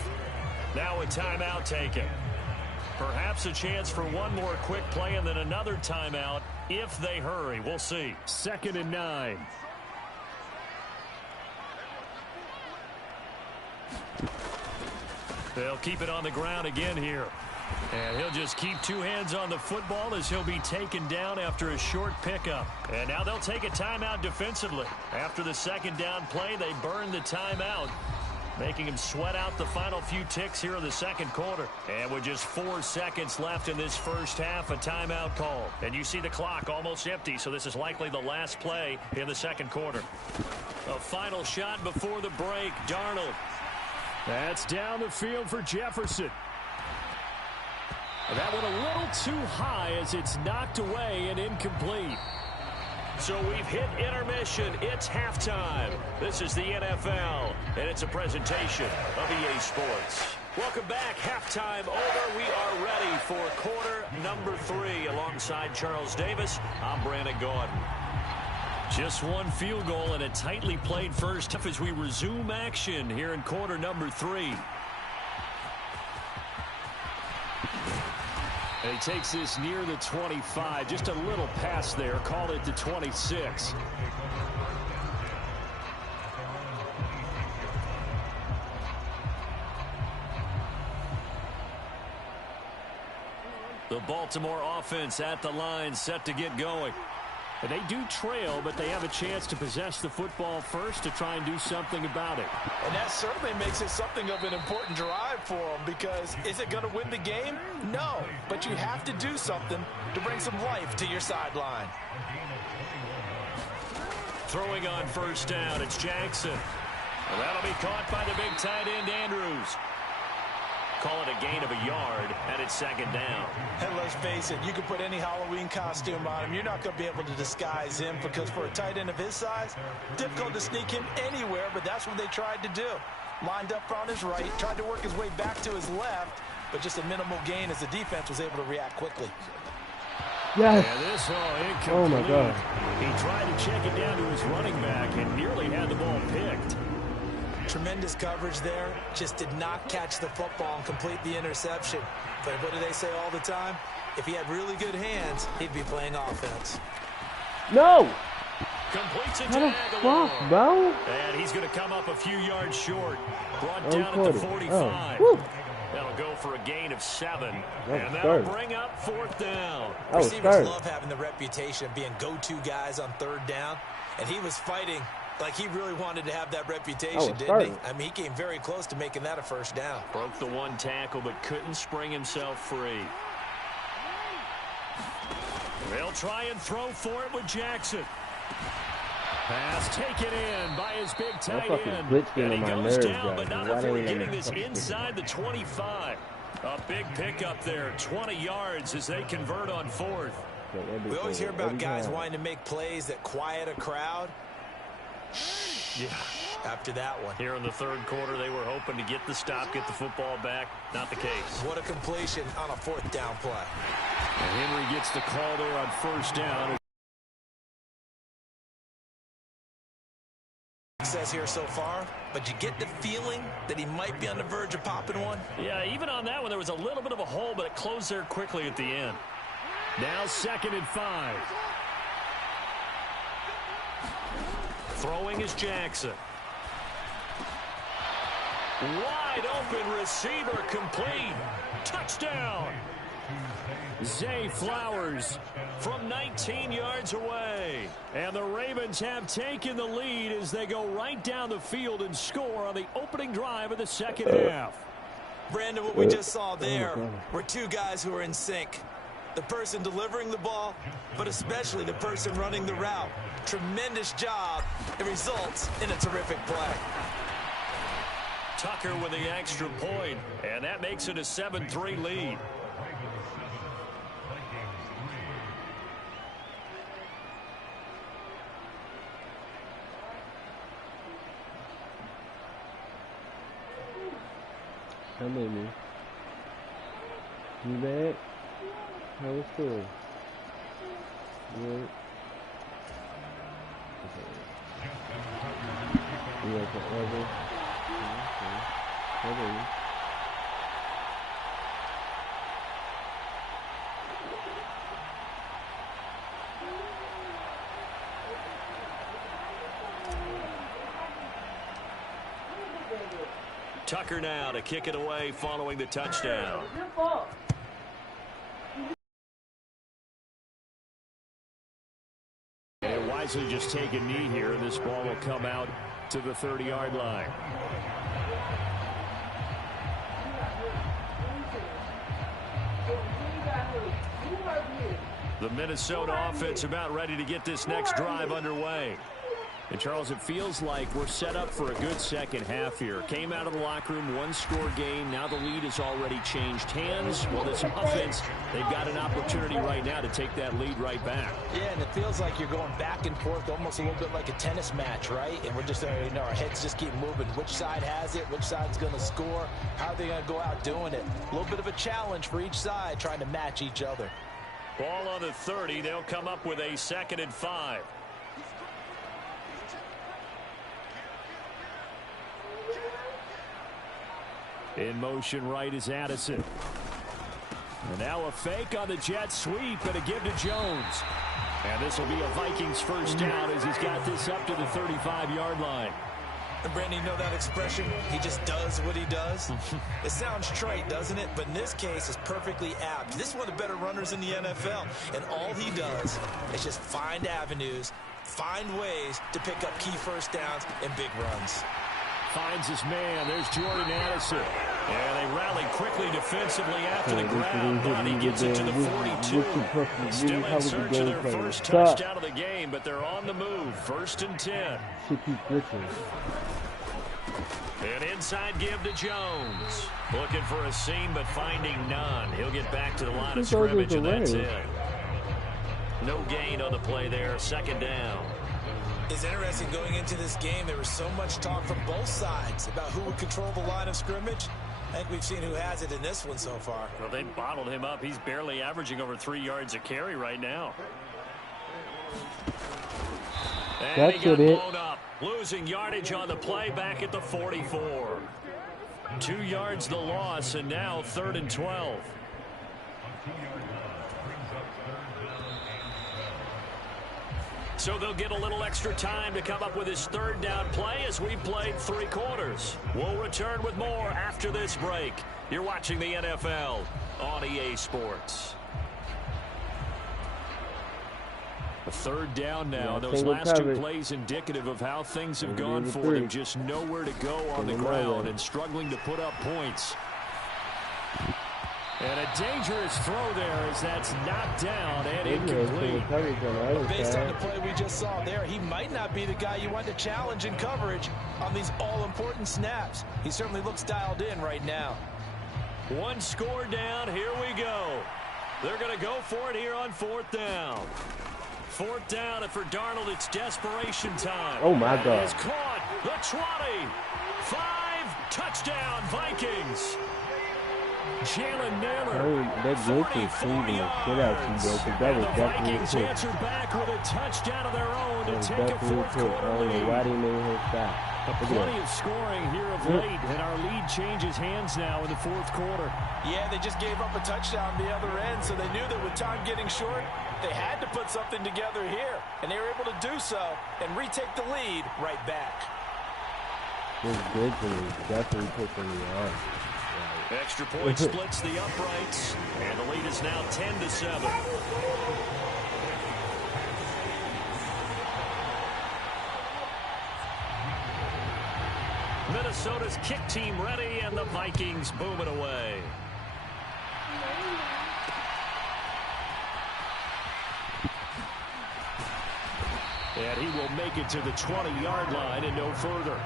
Now a timeout taken. Perhaps a chance for one more quick play and then another timeout if they hurry. We'll see. 2nd and 9. They'll keep it on the ground again here. And he'll just keep 2 hands on the football as he'll be taken down after a short pickup. And now they'll take a timeout defensively. After the 2nd down play, they burn the timeout, making him sweat out the final few ticks here in the 2nd quarter. And with just 4 seconds left in this first half, a timeout call. And you see the clock almost empty, so this is likely the last play in the 2nd quarter. A final shot before the break. Darnold. That's down the field for Jefferson. That one a little too high as it's knocked away and incomplete. So we've hit intermission. It's halftime. This is the NFL, and it's a presentation of EA Sports. Welcome back. Halftime over. We are ready for quarter number 3. Alongside Charles Davis, I'm Brandon Gordon. Just one field goal and a tightly played first half as we resume action here in quarter number 3. And he takes this near the 25, just a little past there, call it the 26. The Baltimore offense at the line, set to get going. And they do trail, but they have a chance to possess the football first to try and do something about it. And that certainly makes it something of an important drive for them, because is it going to win the game? No, but you have to do something to bring some life to your sideline. Throwing on first down, it's Jackson. And that'll be caught by the big tight end, Andrews. Call it a gain of a yard, and it's second down. And let's face it, you can put any Halloween costume on him. You're not going to be able to disguise him, because for a tight end of his size, difficult to sneak him anywhere, but that's what they tried to do. Lined up on his right, tried to work his way back to his left, but just a minimal gain as the defense was able to react quickly. Yes. And this incomplete. Oh, my God. He tried to check it down to his running back and nearly had the ball picked. Tremendous coverage there. Just did not catch the football and complete the interception. But what do they say all the time? If he had really good hands, he'd be playing offense. No! Completes it How to the Aguilar. fuck, bro? And he's going to come up a few yards short. Brought down at the 45. Oh. That'll go for a gain of 7. That And was that'll third. bring up fourth down. Receivers love having the reputation of being go-to guys on third down. And he was fighting like he really wanted to have that reputation, didn't he? I mean, he came very close to making that a first down. Broke the one tackle, but couldn't spring himself free. They'll try and throw for it with Jackson. Pass taken in by his big tight end. And he goes down, but not before getting this inside the 25. A big pickup there, 20 yards as they convert on fourth. We always hear about guys wanting to make plays that quiet a crowd. Yeah. After that one. Here in the third quarter, they were hoping to get the stop, get the football back. Not the case. What a completion on a fourth down play. And Henry gets the call there on first down. Success here so far, but you get the feeling that he might be on the verge of popping one. Yeah, even on that one, there was a little bit of a hole, but it closed there quickly at the end. Now 2nd and 5. Throwing is Jackson. Wide open receiver complete. Touchdown. Zay Flowers from 19 yards away. And the Ravens have taken the lead as they go right down the field and score on the opening drive of the second half. Brandon, what we just saw there were two guys who are in sync. The person delivering the ball, but especially the person running the route. Tremendous job. It results in a terrific play. Tucker with the extra point, and that makes it a 7-3 lead. Come with me. You back? How was school? Good. You like forever? Okay. Tucker now to kick it away following the touchdown. And wisely just take a knee here, and this ball will come out to the 30-yard line. The Minnesota offense about ready to get this next drive underway. And, Charles, it feels like we're set up for a good second half here. Came out of the locker room, one-score game. Now the lead has already changed hands. Well, this offense, they've got an opportunity right now to take that lead right back. Yeah, and it feels like you're going back and forth almost a little bit like a tennis match, right? And we're just, our heads just keep moving. Which side has it? Which side's going to score? How are they going to go out doing it? A little bit of a challenge for each side trying to match each other. Ball on the 30. They'll come up with a 2nd and 5. In motion right is Addison. And now a fake on the jet sweep and a give to Jones. And this will be a Vikings first down as he's got this up to the 35-yard line. And Brandon, you know that expression? He just does what he does. It sounds trite, doesn't it? But in this case, it's perfectly apt. This is one of the better runners in the NFL. And all he does is just find avenues, find ways to pick up key first downs and big runs. Finds his man. There's Jordan Addison. And they rally quickly defensively after the grab. But he gets it to the 42. Still in search of their first touchdown of the game, but they're on the move. 1st and 10. An inside give to Jones. Looking for a seam, but finding none. He'll get back to the line of scrimmage, and that's it. No gain on the play there. 2nd down. It's interesting going into this game. There was so much talk from both sides about who would control the line of scrimmage. I think we've seen who has it in this one so far. Well, they bottled him up. He's barely averaging over 3 yards a carry right now. And he got blown up. Losing yardage on the play back at the 44. 2 yards the loss, and now 3rd and 12. So they'll get a little extra time to come up with his 3rd down play as we played 3 quarters. We'll return with more after this break. You're watching the NFL on EA Sports. A 3rd down now. Those last 2 plays indicative of how things have gone for him. Just nowhere to go on the ground and struggling to put up points. And a dangerous throw there as that's knocked down and incomplete. Based on the play we just saw there, he might not be the guy you want to challenge in coverage on these all-important snaps. He certainly looks dialed in right now. 1 score down. Here we go. They're going to go for it here on 4th down. 4th down, and for Darnold, it's desperation time. Oh, my God. He's caught. The 20. 5. Touchdown, Vikings. Jalen Naylor, 44 yards. And the Vikings answer back with a touchdown of their own to take a 4th quarter lead. Plenty of scoring here of late, and our lead changes hands now in the 4th quarter. Yeah, they just gave up a touchdown the other end, so they knew that with time getting short, they had to put something together here, and they were able to do so and retake the lead right back. It's good for me. Definitely pushing me on. Extra point splits the uprights, and the lead is now 10-7. Minnesota's kick team ready, and the Vikings boom it away. And he will make it to the 20-yard line and no further.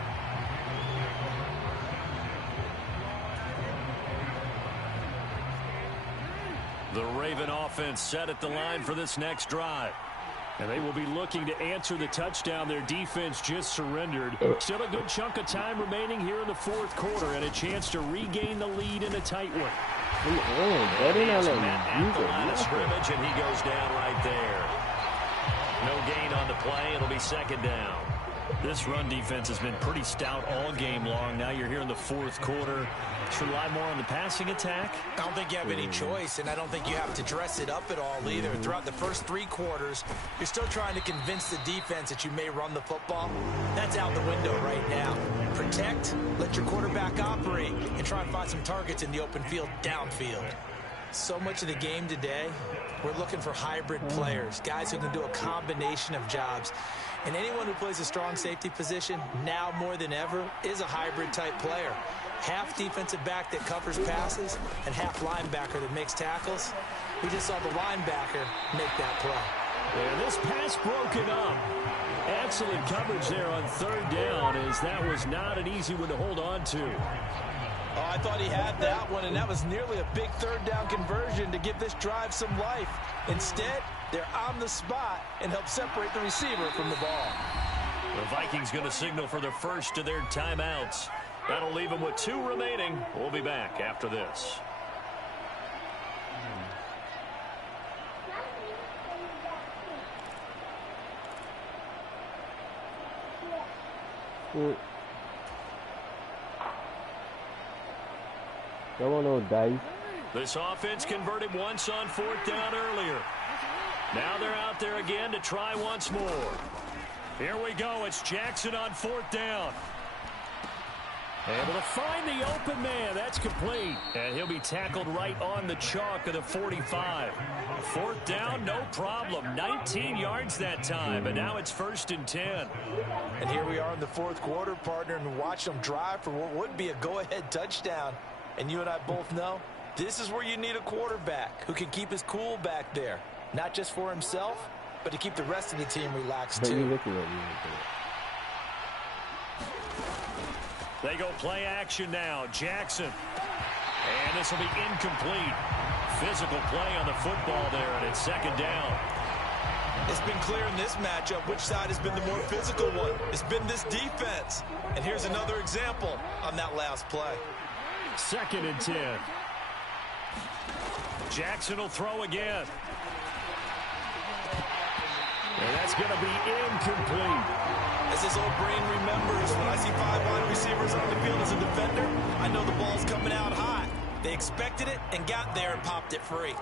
The Raven offense set at the line for this next drive. And they will be looking to answer the touchdown their defense just surrendered. Still a good chunk of time remaining here in the 4th quarter and a chance to regain the lead in a tight one. At the line of scrimmage, and he goes down right there. No gain on the play. It'll be 2nd down. This run defense has been pretty stout all game long. Now you're here in the 4th quarter. Should rely more on the passing attack? I don't think you have any choice, and I don't think you have to dress it up at all either. Throughout the first 3 quarters, you're still trying to convince the defense that you may run the football. That's out the window right now. Protect, let your quarterback operate, and try and find some targets in the open field downfield. So much of the game today, we're looking for hybrid players, guys who can do a combination of jobs. And anyone who plays a strong safety position, now more than ever, is a hybrid type player. Half defensive back that covers passes and half linebacker that makes tackles. We just saw the linebacker make that play. And this pass broken up. Excellent coverage there on 3rd down, as that was not an easy one to hold on to. Oh, I thought he had that one, and that was nearly a big 3rd down conversion to give this drive some life. Instead, they're on the spot and help separate the receiver from the ball. The Vikings going to signal for their first of their timeouts. That'll leave them with 2 remaining. We'll be back after this. Don't want no dice. This offense converted once on 4th down earlier. Now they're out there again to try once more. Here we go. It's Jackson on 4th down. Able to find the open man. That's complete. And he'll be tackled right on the chalk of the 45. Fourth down, no problem. 19 yards that time, and now it's 1st and 10. And here we are in the fourth quarter, partner, and watch them drive for what would be a go-ahead touchdown. And you and I both know this is where you need a quarterback who can keep his cool back there. Not just for himself, but to keep the rest of the team relaxed, too. They go play action now. Jackson. And this will be incomplete. Physical play on the football there, and it's 2nd down. It's been clear in this matchup which side has been the more physical one. It's been this defense. And here's another example on that last play. 2nd and 10. Jackson will throw again. And that's going to be incomplete. As his old brain remembers, when I see 5 wide receivers on the field as a defender, I know the ball's coming out hot. They expected it and got there and popped it free.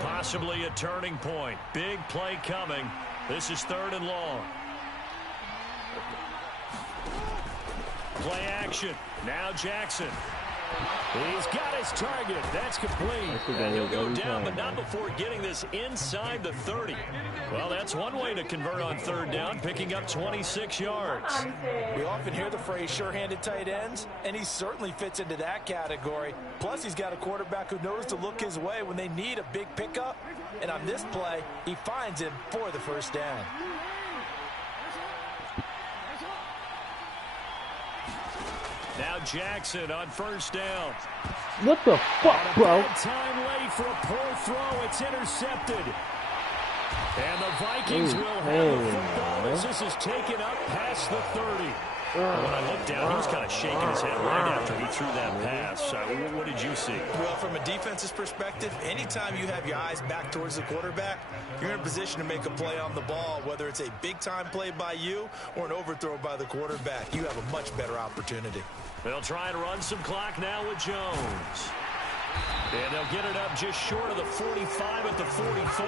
Possibly a turning point. Big play coming. This is 3rd and long. Play action. Now Jackson. He's got his target. That's complete. And he'll go down, but not before getting this inside the 30. Well, that's one way to convert on 3rd down, picking up 26 yards. We often hear the phrase sure-handed tight ends, and he certainly fits into that category. Plus, he's got a quarterback who knows to look his way when they need a big pickup. And on this play, he finds him for the 1st down. Now Jackson on 1st down. What the fuck, bro? Time late for a poor throw. It's intercepted. And the Vikings will have the football as this is taken up past the 30. When I looked down, he was kind of shaking his head right after he threw that pass. What did you see? Well, from a defense's perspective, anytime you have your eyes back towards the quarterback, you're in a position to make a play on the ball, whether it's a big-time play by you or an overthrow by the quarterback. You have a much better opportunity. They'll try and run some clock now with Jones. And they'll get it up just short of the 45 at the 44.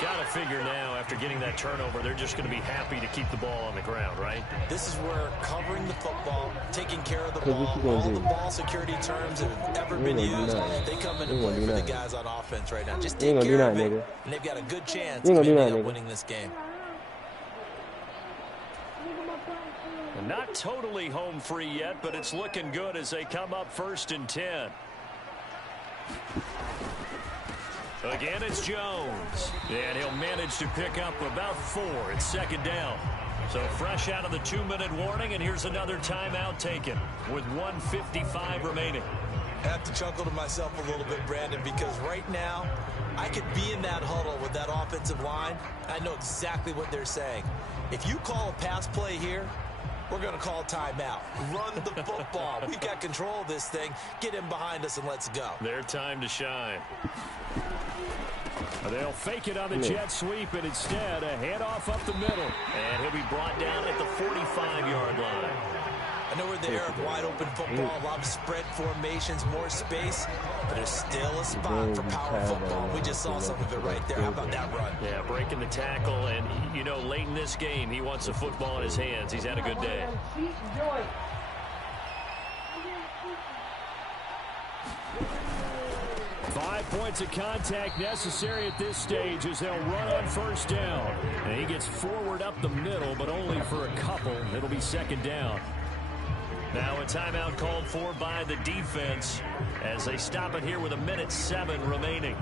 Got to figure now, after getting that turnover, they're just going to be happy to keep the ball on the ground, right? This is where covering the football, taking care of the ball, all the ball security terms that have ever been used, they come into play for the guys on offense right now. Just take care of it, and they've got a good chance of winning this game. Not totally home free yet, but it's looking good as they come up 1st and 10. Again, it's Jones. And he'll manage to pick up about 4. It's 2nd down. So fresh out of the 2-minute warning, and here's another timeout taken with 1:55 remaining. I have to chuckle to myself a little bit, Brandon, because right now I could be in that huddle with that offensive line. I know exactly what they're saying. If you call a pass play here, we're going to call timeout. Run the football. We've got control of this thing. Get him behind us and let's go. Their time to shine. They'll fake it on the jet sweep, and instead a handoff up the middle. And he'll be brought down at the 45-yard line. I know we're in the era of wide-open football, a lot of spread formations, more space, but there's still a spot for power football. We just saw some of it right there. How about that run? Yeah, breaking the tackle, and, you know, late in this game, he wants the football in his hands. He's had a good day. 5 points of contact necessary at this stage as they'll run on 1st down. And he gets forward up the middle, but only for a couple. It'll be 2nd down. Now a timeout called for by the defense as they stop it here with 1:07 remaining.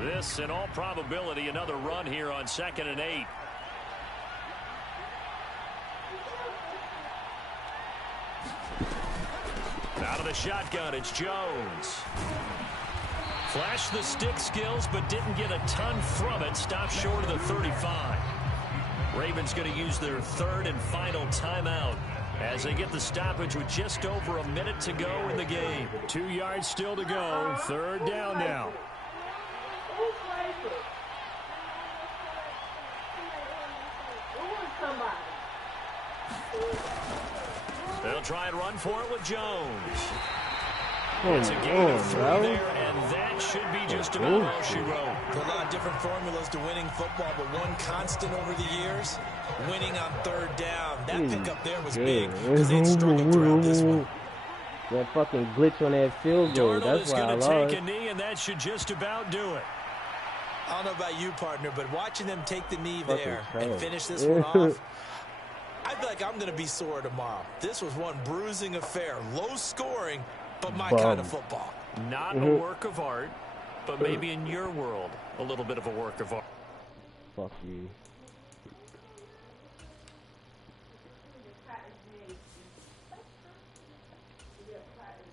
This, in all probability, another run here on 2nd and 8. Out of the shotgun, it's Jones. Flashed the stick skills, but didn't get a ton from it. Stopped short of the 35. Ravens going to use their 3rd and final timeout as they get the stoppage with just over a minute to go in the game. 2 yards still to go. 3rd down now. They'll try and run for it with Jones. It's a gain of 3 there, and that should be just about all she wrote. There are a lot of different formulas to winning football, but one constant over the years, winning on 3rd down. That pickup there was big because they struggled throughout this one. That fucking glitch on that field goal. That's why I lost. Take a knee, and that should just about do it. I don't know about you, partner, but watching them take the knee there and finish this one off, I feel like I'm going to be sore tomorrow. This was one bruising affair. Low scoring, but my kind of football. Not a work of art, but maybe in your world, a little bit of a work of art. Fuck you.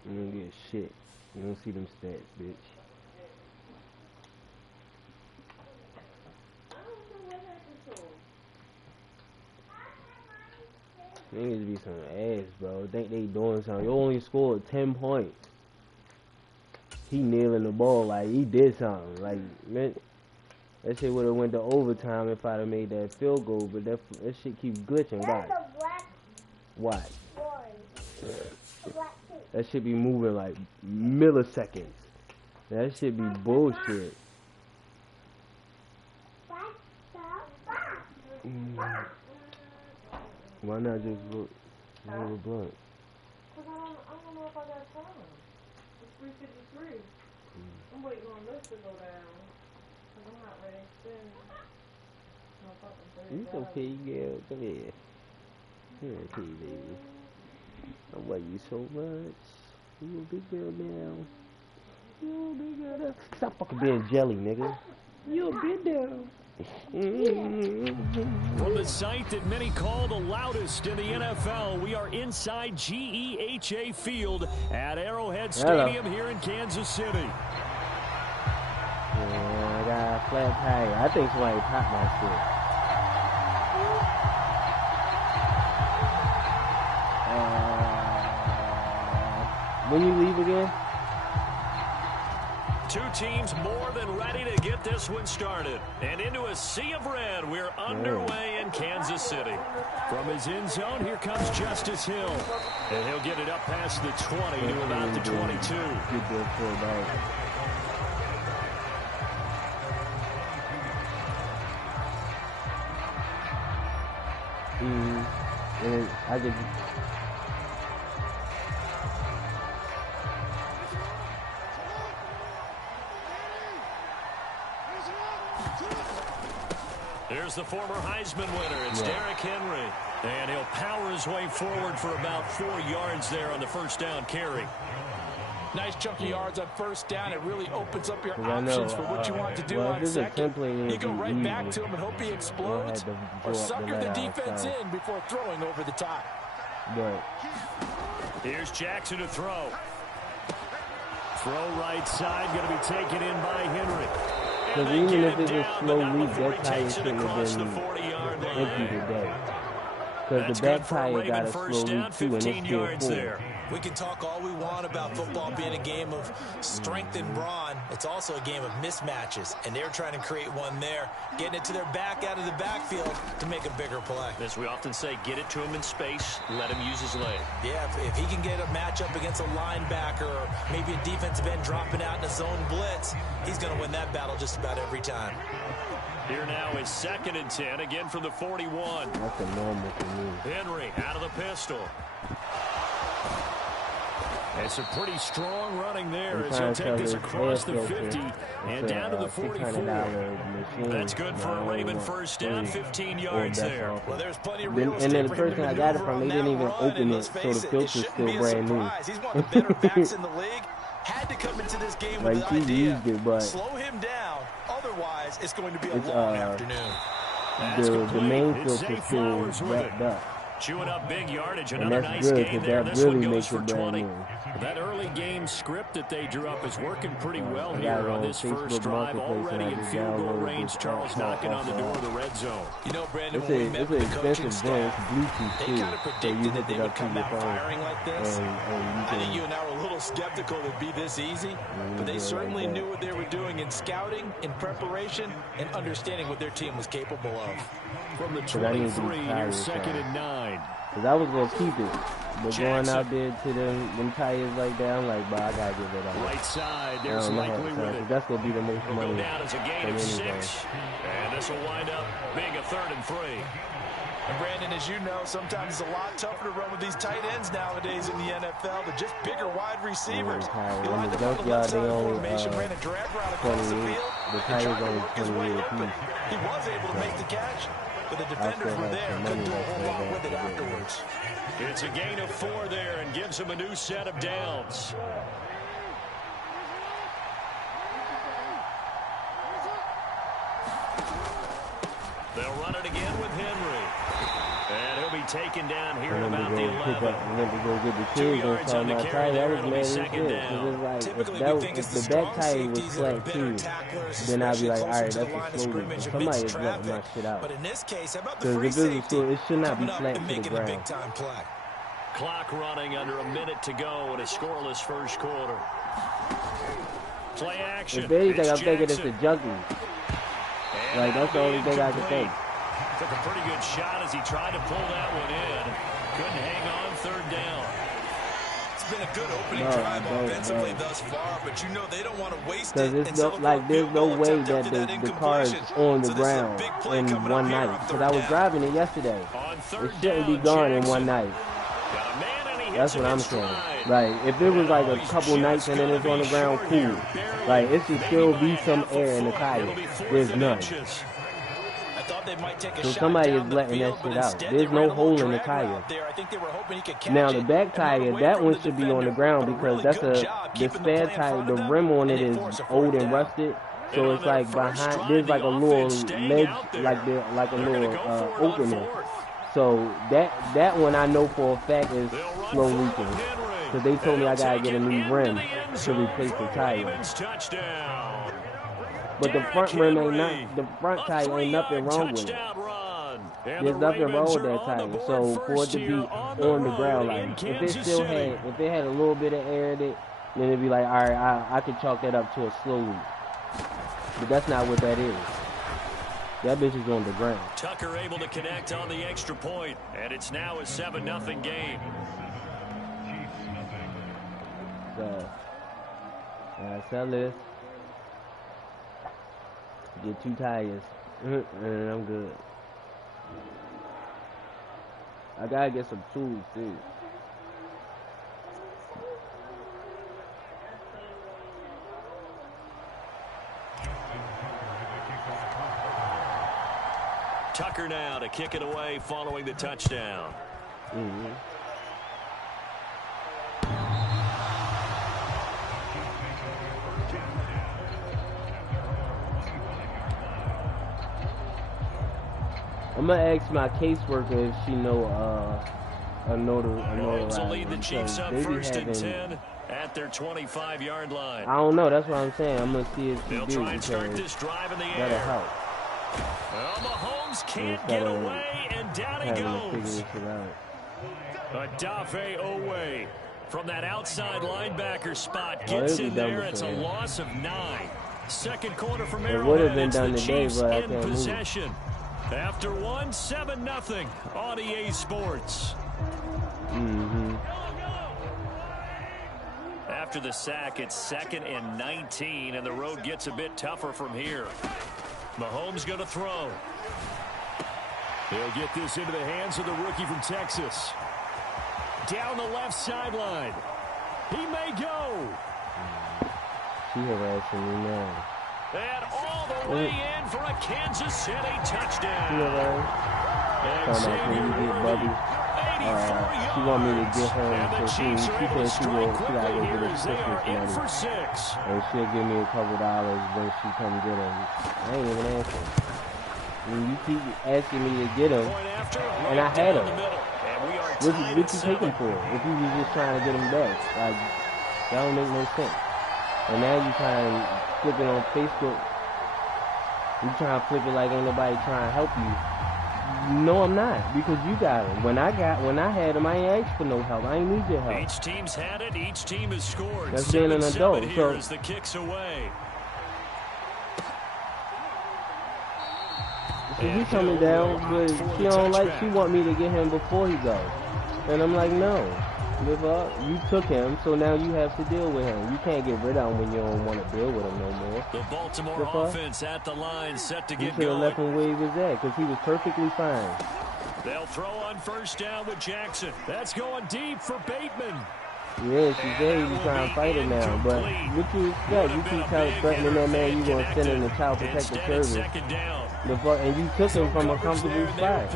You don't get shit. You don't see them stats, bitch. Niggas be some ass, bro. Think they doing something. You only scored 10 points. He kneeling the ball like he did something. Like, man, that shit would have went to overtime if I'd have made that field goal. But that shit keeps glitching. Watch. That shit be moving like milliseconds. That shit be bullshit. Why not just roll a blunt? Because I don't know if I got time. It's 3:53. I'm waiting on this to go down. Because I'm not ready to spend no fucking $30. It's okay, girl. Come here. It's okay, baby. I love you so much. You a big girl now. You a big girl now. Stop fucking being jelly, nigga. You a big girl. From the site that many call the loudest in the NFL, we are inside GEHA Field at Arrowhead Stadium here in Kansas City. Yeah, I got a flat tire. I think somebody popped my shit. When you leave again? Two teams more than ready to get this one started. And into a sea of red, we're underway in Kansas City. From his end zone, here comes Justice Hill. And he'll get it up past the 20 to about the 22. Get that pulled out. And I could... Here's the former Heisman winner. It's Derrick Henry. And he'll power his way forward for about 4 yards there on the first down carry. Nice chunk of yards on first down. It really opens up your options for what you want to do on second. You go right back to him and hope he explodes, or sucker the defense in before throwing over the top. But here's Jackson to throw. Throw right side, going to be taken in by Henry. because even if it's a slow leak, that tire shouldn't have been empty today. Because the back tire got a slow leak too, and it's still full. We can talk all we want about football being a game of strength and brawn. It's also a game of mismatches, and they're trying to create one there, getting it to their back out of the backfield to make a bigger play. As we often say, get it to him in space, let him use his leg. Yeah, if he can get a matchup against a linebacker or maybe a defensive end dropping out in a zone blitz, he's going to win that battle just about every time. Here now is 2nd and 10, again from the 41. That's a normal for me. Henry out of the pistol. It's a pretty strong running there as he'll take this across the 50 and down to the 44. That's good for a Raven first down, 15 yards there. Well, there's plenty of real estate. And then the person I got it from, they didn't even open it, so the filter's still brand new. He's one of the better backs in the league. Had to come into this game with like the idea, but slow him down. Otherwise, it's going to be a long afternoon. The main filter's still wrapped up. Chewing up big yardage, another nice game there. This one goes for 20. That early game script that they drew up is working pretty well here on this first drive. Already in field goal range, Charles knocking on the door of the red zone. You know, Brandon, when we met with the coaching staff, they kind of predicted that they would come back firing like this. I think you and I were a little skeptical it would be this easy, but they certainly knew what they were doing in scouting, in preparation, and understanding what their team was capable of. From the 23, here's 2nd and 9. line. Because I was going to keep it. But going out there to them tires like that, I'm like, but I got to give it up. Right side, there's likely with it. That's going to be the most money. Go down as a gain of 6. And this will wind up being a 3rd and 3. And Brandon, as you know, sometimes it's a lot tougher to run with these tight ends nowadays in the NFL. They're just bigger wide receivers. He lined up on the left side of the formation, ran a drag route across the field, and tried to work his way open. He was able to make the catch, but the defenders were there. Couldn't do a whole lot with it afterwards. It's a gain of 4 there and gives him a new set of downs. They'll run it again with Henry. And he'll be taken down here at about the 11. 2 yards on the carry there. It'll be 2nd down. If the back tire was flat too, then I'd be like, all right, that's a slow one. Somebody is letting my shit out. Because if it was slow, it should not be flat to the ground. Clock running under a minute to go in a scoreless first quarter. Play action. If anything, I'm thinking it's a junkie. Like, that's the only thing I can think. Took a pretty good shot as he tried to pull that one in. Couldn't hang on 3rd down. It's been a good opening drive offensively thus far, but you know they don't want to waste it. Because there's no way that the car is on the ground in one night. Because I was driving it yesterday. It shouldn't be gone in one night. That's what I'm saying. Like, if it was like a couple nights and then it's on the ground, cool. Like, it should still be some air in the tire. There's none. So somebody is letting that shit out. There's no hole in the tire. Now, the back tire, that one should be on the ground because that's the spare tire. The rim on it is old and rusted. So it's like behind, there's like a little ledge, like a little opening. So that one I know for a fact is slow leaking. Because they told me I gotta get a new rim to replace the tire. But the front rim the front tire ain't nothing wrong with it. There's nothing wrong with that tire. So for it to be on the ground, like if it had a little bit of air in it, then it'd be like, all right, I could chalk that up to a slow leak. But that's not what that is. That bitch is on the ground. Tucker able to connect on the extra point, and it's now a 7-0 game. So, sell this. Get 2 tires, and I'm good. I gotta get some tools too. Tucker now to kick it away following the touchdown. I'm gonna ask my caseworker if she know a notary. will lead the Chiefs up 1st and 10 at their 25-yard line. I don't know. That's what I'm saying. I'm gonna see if she do. They'll try and start this drive in the air. That'll help. Well, Mahomes can't get away, and down he goes. Adafe Owe from that outside linebacker spot gets in there. It's a loss of 9. Second quarter for Maryland. It's the Chiefs in possession. After 7-0 on EA Sports. After the sack, it's 2nd and 19, and the road gets a bit tougher from here. Mahomes going to throw. He'll get this into the hands of the rookie from Texas. Down the left sideline. He may go. She harassing me now. And all the way in for a Kansas City touchdown. She want me to get her, so she said she gotta go get a Christmas money. And she'll give me a couple dollars when she come get them. I ain't even answering. And you keep asking me to get them, and I had them. What you take them for? If you was just trying to get them back, like, that don't make no sense. And now you trying to flip it on Facebook. You trying to flip it like ain't nobody trying to help you. No, I'm not, because you got it. When I had them, I ain't asked for no help. I ain't need your help. Each team's had it. Each team has scored. That's being an adult. Here as the kicks away. So he coming down, but she don't like, she want me to get him before he goes. And I'm like, no. You took him, so now you have to deal with him. You can't get rid of him when you don't want to deal with him no more. The Baltimore offense at the line, set to get going. You should have left him where he was at, because he was perfectly fine. They'll throw on first down with Jackson. That's going deep for Bateman. Yeah, she said he was trying to fight it now, but what you expect? You keep threatening that man, you going to send him to Child Protective Service. And you took him from a comfortable spot.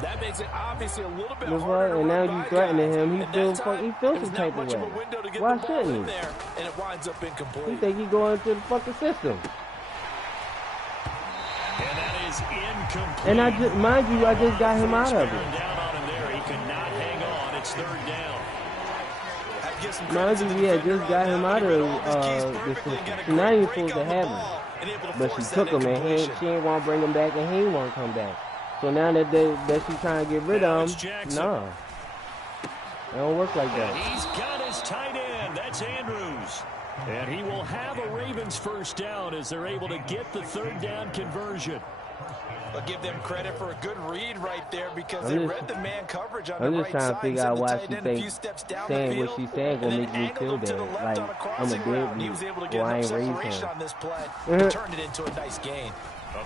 That makes it obviously a little bit harder. And now you threatening him. He feels some type of way. Why shouldn't he? And it winds up incomplete. He think he going to the fucking system. And that is incomplete. And I just, mind you, I just got him out of it. Down on him there. He cannot hang on. It's third down. Mind you, we had just got him out of the system. So now you're supposed to have him. But she took him and she ain't want to bring him back and he ain't want to come back. So now that she's trying to get rid of him, no. It don't work like that. He's got his tight end. That's Andrews. And he will have a Ravens first down as they're able to get the third down conversion. I'll give them credit for a good read right there because they read the man coverage on the right side. I'm just trying to figure out why she thinks saying what she's saying gonna make me feel bad. Like, I'm a deadbeat. Well, I ain't raised him. Turned it into a nice gain.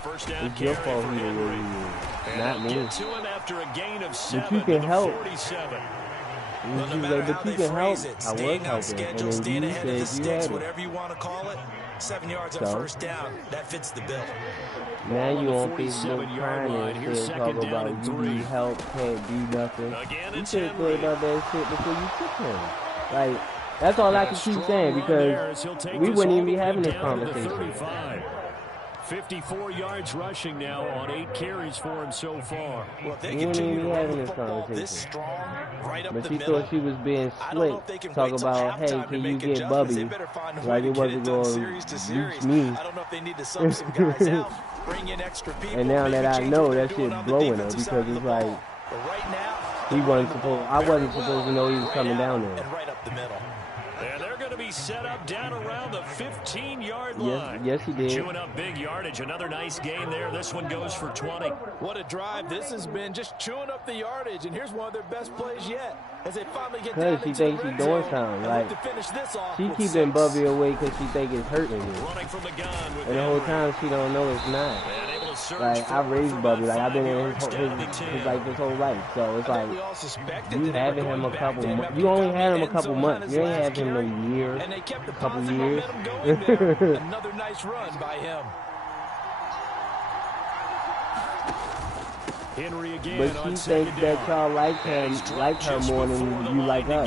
It's your fault he the way he is, not me. But you can help. But you can help. I was helping, and then you said you had it. Whatever you want to call it, 7 yards on first down. That fits the bill. Now you on Facebook crying and shit, talk about you need help, can't do nothing. You should have thought about that shit before you took him. Like, that's all I can keep saying because we wouldn't even be having this conversation. 54 yards rushing now on 8 carries for him so far. Well, we wouldn't even be having this conversation. But she thought she was being slick. Talk about, hey, can you get Bubby? Like it wasn't going to reach me. And now that I know, that shit blowing her because it's like I wasn't supposed to know he was coming down there. And right up the middle. And they're going to be set up down around the 15-yard line. Yes, he did. Chewing up big yardage. Another nice gain there. This one goes for 20. What a drive this has been. Just chewing up the yardage. And here's one of their best plays yet. As they finally get down she thinks she's doing something. Like, she keeping Bubby away because she think it's hurting him. And the whole time she don't know it's not. Like, I raised Bubby. Like, I've been in his whole life. So it's like, you having him a couple months. You only had him a couple months. You ain't have him no years. A couple years. Another nice run by him. Henry again. But she thinks that y'all like her more than you like her.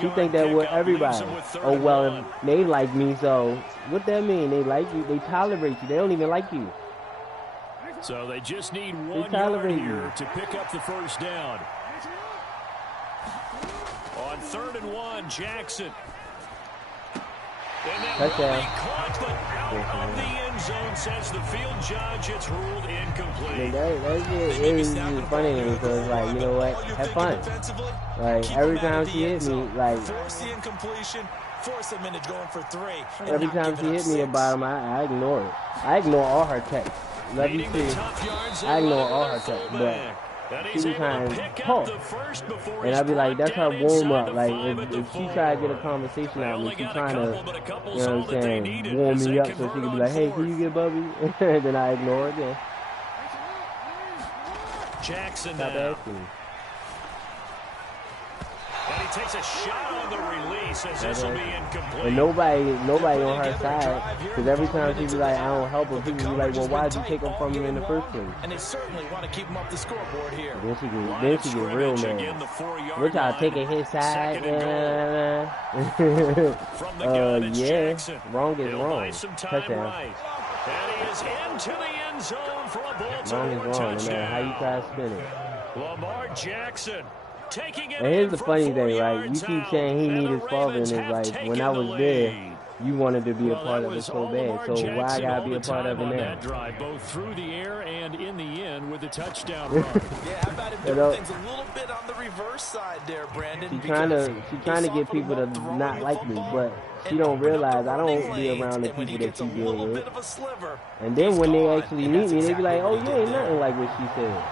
She think that with everybody. Oh, well, they like me, so what that mean? They like you. They tolerate you. They don't even like you. So they just need 1 yard here to pick up the first down. On 3rd and 1, Jackson. And that will be caught, but out of the end zone, says the field judge. It's ruled incomplete. It was funny because, like, you know what? Have fun. Like, every time she hit me, like, force the incompletion, force a minute going for 3. Every time she hit me about him, I ignore it. I ignore all her texts. Let me see. I ignore all her texts, but she be trying to talk. And I be like, that's her warm up. Like, if she try to get a conversation out of me, she trying to, you know what I'm saying, warm me up so she can be like, hey, can you get Bubby? And then I ignore it, yeah. Jackson now. And he takes a shot on the release as this will be incomplete. And nobody on her side, because every time she be like, I don't help him, people be like, well, why did you take him from him in the first place? And they certainly want to keep him up the scoreboard here. Then she get real mad. We're trying to take his side. Yeah, wrong is wrong. Touchdown. And he is into the end zone for a Wrong Baltimore is wrong, no touchdown. matter how you try to spin it. Lamar Jackson. And here's the funny thing, right? You keep saying he needed his father in his life. When I was there, you wanted to be a part of it so bad. So why I gotta be a part of it now? Both through the air and in the end with with the touchdown run. Yeah, how about him doing things a little bit on the reverse side there, Brandon? She's trying to get people to not like me, but she don't realize I don't be around the people that she deal with. And then when they actually meet me, they be like, "Oh, you ain't nothing like what she said."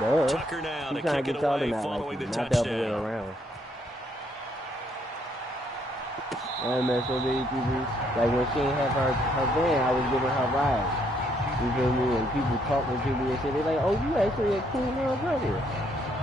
Duh. She's trying to get y'all to not like me, not the other way around. I met so many people, like when she ain't have her van, I was giving her rides. You feel me? And people talking to me and shit, they like, "Oh, you actually a cool little brother."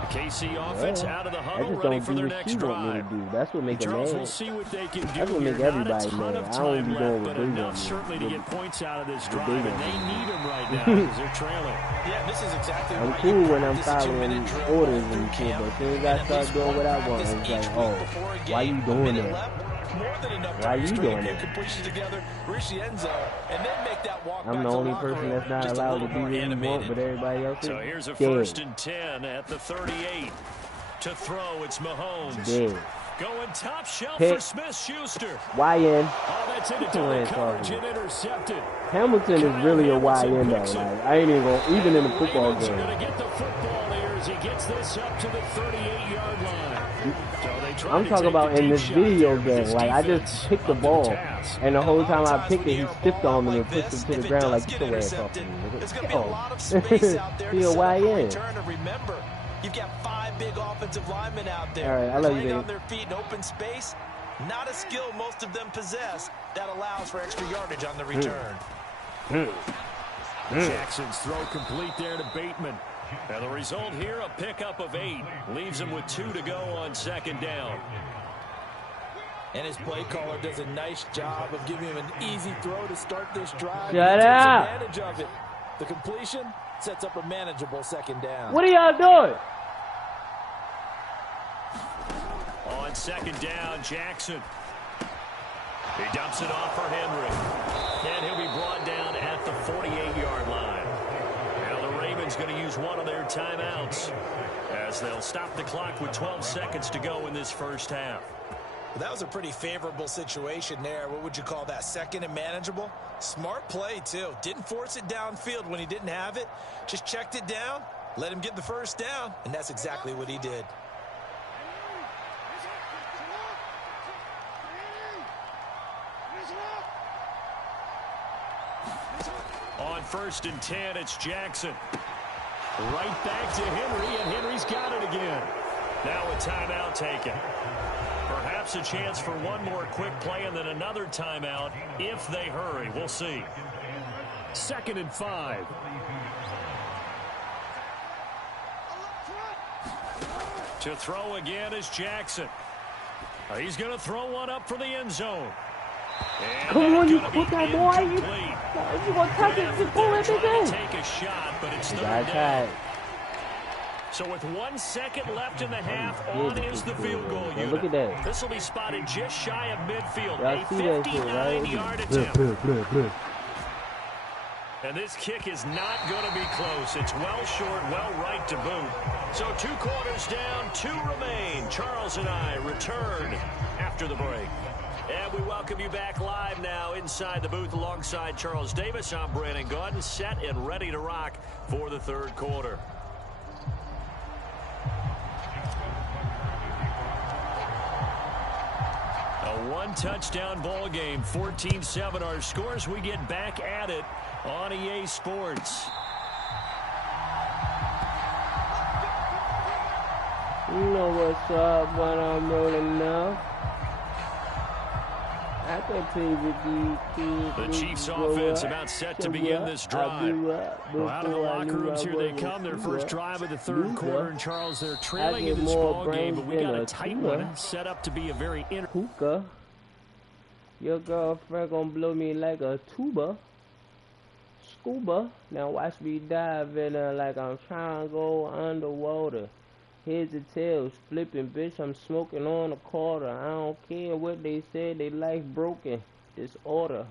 The KC offense out of the I huddle, just ready don't for do their what next she want me drive. to do. That's what makes Charles, mad. we'll see what they can do. That's what make everybody mad. I don't be doing what but they enough want me certainly to to get points out of this drive, do. and they need them right now because they're trailing. Yeah, this is exactly I'm right. cool when I'm following orders and shit, but as soon as I start doing what I want, it's like, oh, why you doing that? Why you doing that? I'm the only person that's not allowed to do what you want, but everybody else is So here's a dead. 1st and 10 at the 38. To throw, it's Mahomes. Dead. Going top shelf Pick. for Smith-Schuster. YN. Oh, that's into double coverage and intercepted. Hamilton is really a YN though. Like, I ain't even gonna, even in the football Ravens game. are going to get the football here as he gets this up to the 38-yard line. So I'm talking about in this video game. Like, I just picked the ball, and the whole time I picked it, he stiffed on me and pushed him to the ground like, get your ass off me, nigga. Oh, he a YN. Remember, you've got 5 big offensive linemen out there. All right, I love you, playing baby. on their feet in open space. Not a skill most of them possess that allows for extra yardage on the return. Jackson's throw complete there to Bateman. And the result here, a pickup of 8. Leaves him with 2 to go on 2nd down. And his play caller does a nice job of giving him an easy throw to start this drive. Shut up. Advantage of it. The completion sets up a manageable 2nd down. What are y'all doing? On 2nd down, Jackson. He dumps it off for Henry. And he'll be brought down at the 48-yard line. Now the Ravens going to use one of their timeouts as they'll stop the clock with 12 seconds to go in this first half. Well, that was a pretty favorable situation there. What would you call that? 2nd and manageable? Smart play, too. Didn't force it downfield when he didn't have it. Just checked it down, let him get the first down, and that's exactly what he did. On 1st and 10, it's Jackson. Right back to Henry, and Henry's got it again. Now a timeout taken. Perhaps a chance for one more quick play and then another timeout if they hurry. We'll see. 2nd and 5. To throw again is Jackson. He's going to throw one up for the end zone. And Come on, you gonna put be that boy. You incomplete. gonna touch it? Just pull it Trying to in. take a shot, but it's You 3rd gotta down. try. So with 1 second left in the half, on is the field goal unit. Look at that. This will be spotted just shy of midfield. Y'all A see that shit, right? 59-yard attempt. And this kick is not going to be close. It's well short, well right to boot. So 2 quarters down, 2 remain. Charles and I return after the break. And we welcome you back live now inside the booth alongside Charles Davis. I'm Brandon Gaudin, set and ready to rock for the 3rd quarter. A 1-touchdown ball game, 14-7 our scores. We get back at it on EA Sports. You know what's up when I'm rolling up. I can play with these kids. The Chiefs offense about set to begin this drive. Well, out of the locker rooms here they come. Their first drive of the 3rd quarter. And Charles, they're trailing in this ball game, but we got a tight one set up to be a very hookah. Your girlfriend gonna blow me like a tuba. Scuba. Now watch me dive in her like I'm trying to go underwater. Heads and tails flipping, bitch. I'm smoking on a quarter. I don't care what they said. They life broken. Disorder.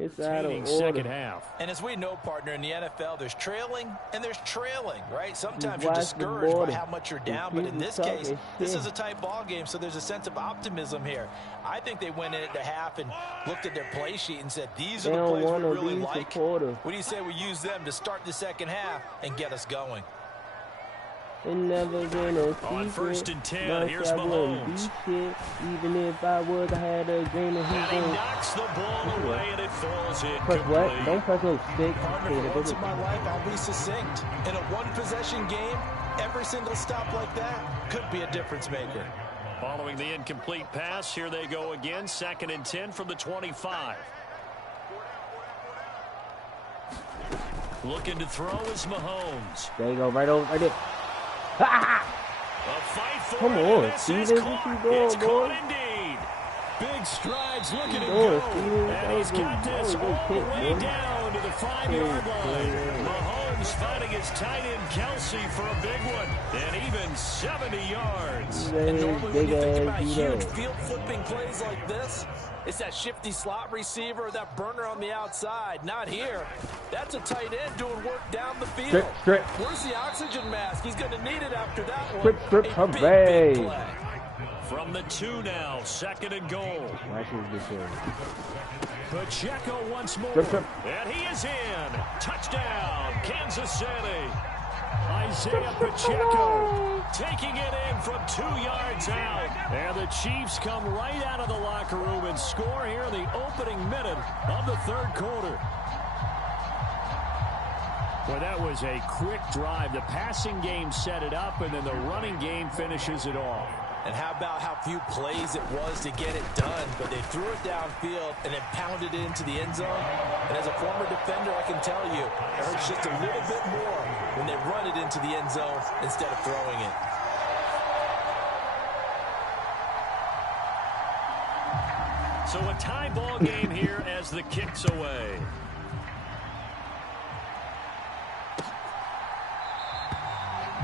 It's out of order. Second half. And as we know, partner, in the NFL, there's trailing and there's trailing, right? Sometimes you're discouraged by how much you're down, but in this case, this is a tight ball game, so there's a sense of optimism here. I think they went in at the half and looked at their play sheet and said, these are the plays we really like. What do you say we use them to start the second half and get us going? It never been a secret. On 1st and 10, here's Mahomes. Even if I was, I had a agreement. And he knocks the ball away, and it falls in. Press what? Don't press no stick. Partner, for once in my life, I'll be succinct. In a one-possession game, every single stop like that could be a difference maker. Following the incomplete pass, here they go again. 2nd and 10 from the 25. Looking to throw is Mahomes. There you go, right there. A fight for Come on, Steven, what you doing, boy? Indeed. Big strides, looking to go. And he's got this all the way down to the 5-yard line. Mahomes finding his tight end Kelsey for a big one. And even 70 yards. And normally when you think about huge field flipping plays like this, it's that shifty slot receiver or that burner on the outside. Not here. That's a tight end doing work down the field. Strip. Where's the oxygen mask? He's going to need it after that one. Strip, hooray. Big play. From the 2 now, 2nd and goal. Pacheco once more. Strip. And he is in. Touchdown, Kansas City. Isaiah Pacheco taking it in from 2 yards out. And the Chiefs come right out of the locker room and score here in the opening minute of the 3rd quarter. Well, that was a quick drive. The passing game set it up, and then the running game finishes it off. And how about how few plays it was to get it done, but they threw it downfield and then pounded it into the end zone. And as a former defender, I can tell you, it hurts just a little bit more when they run it into the end zone instead of throwing it. So a tie ball game here as the kick's away.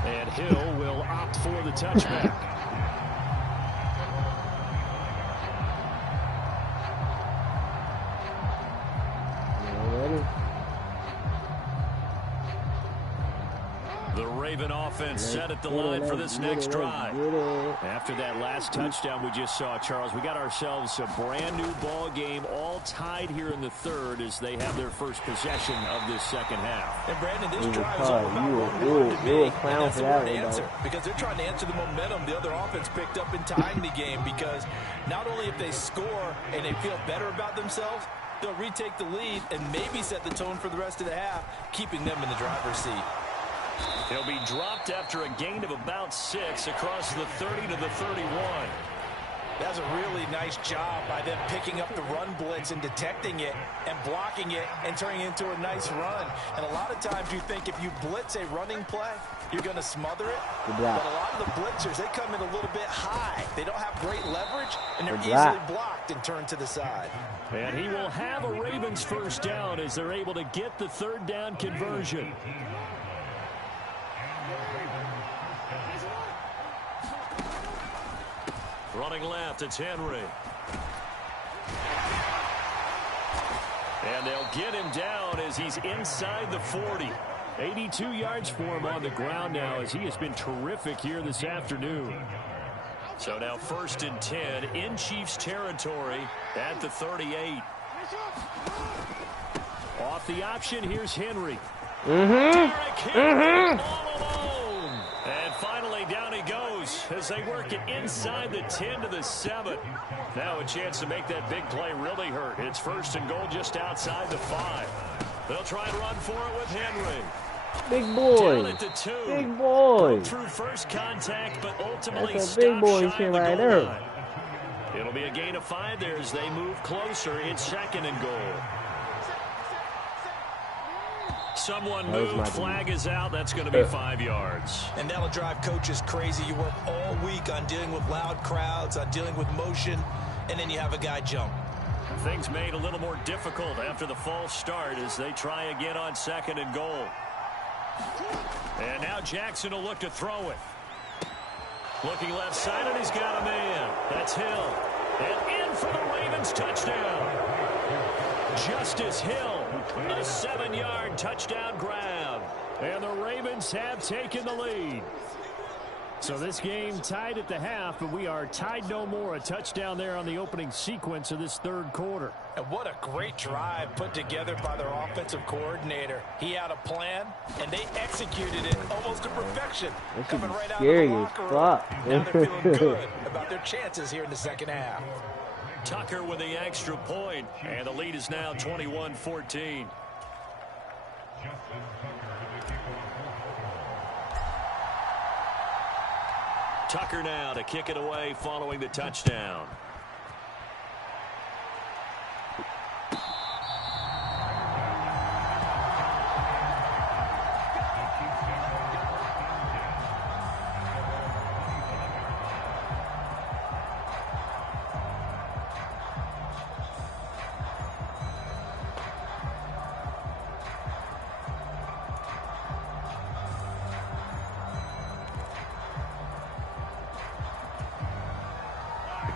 And Hill will opt for the touchback. The Raven offense set at the line for this next drive. After that last touchdown we just saw, Charles, we got ourselves a brand new ball game, all tied here in the 3rd as they have their first possession of this second half. And Brandon, this drive is all about what answer, because they're trying to answer the momentum the other offense picked up in tying the game, because not only if they score and they feel better about themselves, they'll retake the lead and maybe set the tone for the rest of the half, keeping them in the driver's seat. He'll be dropped after a gain of about 6 across the 30 to the 31. That's a really nice job by them picking up the run blitz and detecting it and blocking it and turning it into a nice run. And a lot of times you think if you blitz a running play, you're going to smother it. But a lot of the blitzers, they come in a little bit high. They don't have great leverage, and they're easily blocked and turned to the side. And he will have a Ravens first down as they're able to get the 3rd down conversion. Running left, it's Henry. And they'll get him down as he's inside the 40. 82 yards for him on the ground now as he has been terrific here this afternoon. So now 1st and 10 in Chiefs territory at the 38. Off the option, here's Henry. Derrick Henry all alone. And finally down he goes as they work it inside the 10 to the 7. Now a chance to make that big play really hurt. It's 1st and goal just outside the 5. They'll try and run for it with Henry. Big boy. Down at the 2. Big boy. Through first contact, but ultimately that's a big boy shit right there. Line. It'll be a gain of 5 there as they move closer. It's 2nd and goal. Someone moved, flag is out. That's going to be 5 yards. And that'll drive coaches crazy. You work all week on dealing with loud crowds, on dealing with motion, and then you have a guy jump. Things made a little more difficult after the false start as they try again on 2nd and goal. And now Jackson will look to throw it. Looking left side, and he's got a man. That's Hill. And in for the Ravens touchdown. Justice Hill, a 7-yard touchdown grab. And the Ravens have taken the lead. So this game tied at the half, but we are tied no more. A touchdown there on the opening sequence of this third quarter. And what a great drive put together by their offensive coordinator. He had a plan, and they executed it almost to perfection. Coming right out of the locker room. Now they're feeling good about their chances here in the second half. Tucker with the extra point, and the lead is now 21-14. Tucker now to kick it away following the touchdown.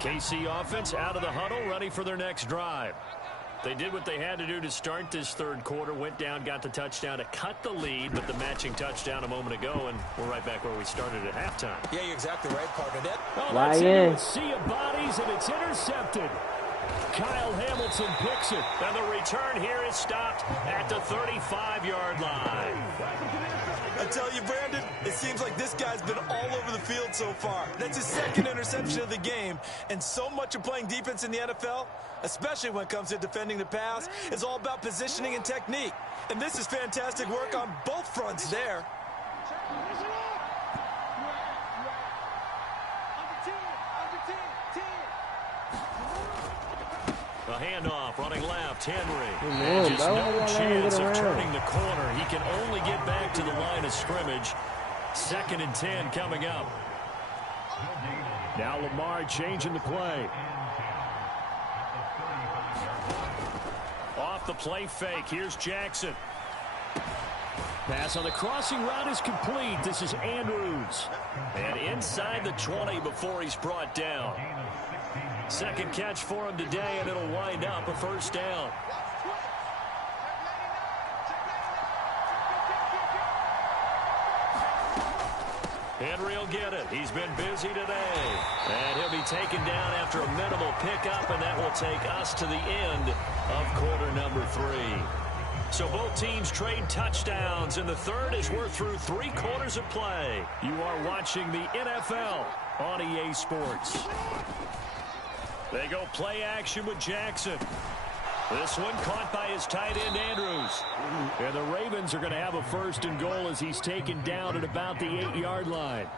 KC offense out of the huddle, ready for their next drive. They did what they had to do to start this third quarter, went down, got the touchdown to cut the lead, but the matching touchdown a moment ago, and we're right back where we started at halftime. Yeah, you're exactly right, partner. Oh, that's into a sea of bodies, and it's intercepted. Kyle Hamilton picks it, and the return here is stopped at the 35-yard line. I tell you, Brandon, it seems like this guy's been all over the field so far. That's his second interception of the game, and so much of playing defense in the NFL, especially when it comes to defending the pass, is all about positioning and technique. And this is fantastic work on both fronts there. A handoff, running left, Henry. And just no chance of turning the corner. He can only get back to the line of scrimmage. 2nd and 10 coming up. Now Lamar changing the play. Off the play fake. Here's Jackson. Pass on the crossing route is complete. This is Andrews. And inside the 20 before he's brought down. Second catch for him today, and it'll wind up a first down. Henry will get it. He's been busy today. And he'll be taken down after a minimal pickup, and that will take us to the end of quarter number 3. So both teams trade touchdowns, and the third as we're through 3 quarters of play. You are watching the NFL on EA Sports. They go play action with Jackson. This one caught by his tight end, Andrews. And the Ravens are going to have a 1st and goal as he's taken down at about the 8-yard line.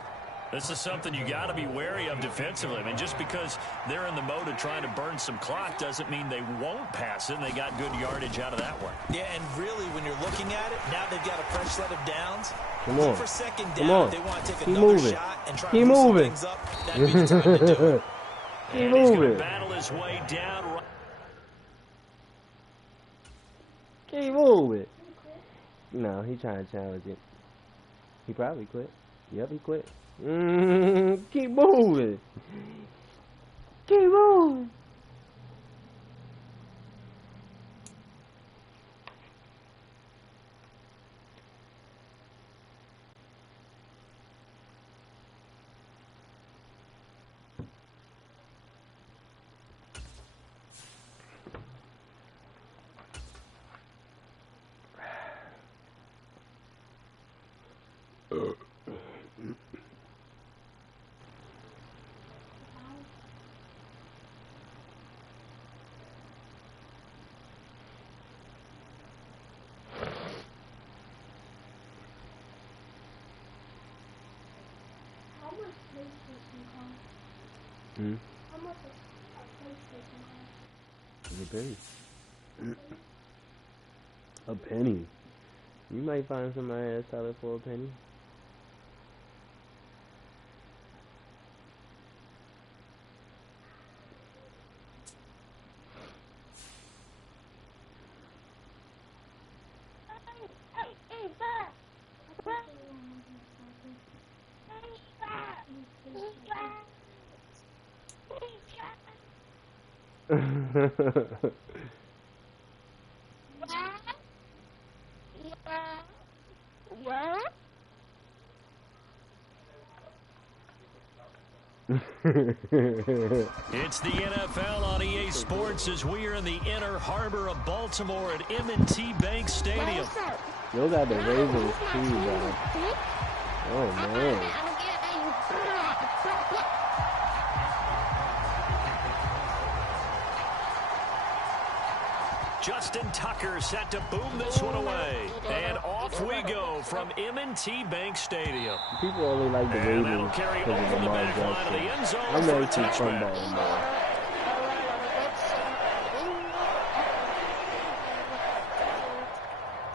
This is something you got to be wary of defensively. I mean, just because they're in the mode of trying to burn some clock doesn't mean they won't pass it, and they got good yardage out of that one. Yeah, and really, when you're looking at it, now they've got a fresh set of downs. Come on. For second down, Come on. they want to take Keep another moving. shot and try Keep to loosen moving. things up. That'd be the time to do it. And he's going to battle his way down. Keep moving. No, he trying to challenge it. He probably quit. Yep, he quit. Keep moving. Keep moving. How much is a PlayStation cost? A penny. A penny. You might find somebody that's sell it for a penny. It's the NFL on EA Sports as we are in the inner harbor of Baltimore at M&T Bank Stadium. You got the Ravens too, bro. Oh, man. Justin Tucker set to boom this one away. And off we go from M&T Bank Stadium. People only like the Ravens that'll carry because of over the Lamar back line of the end Jackson. zone I'm for a ready to touchback. fumble more.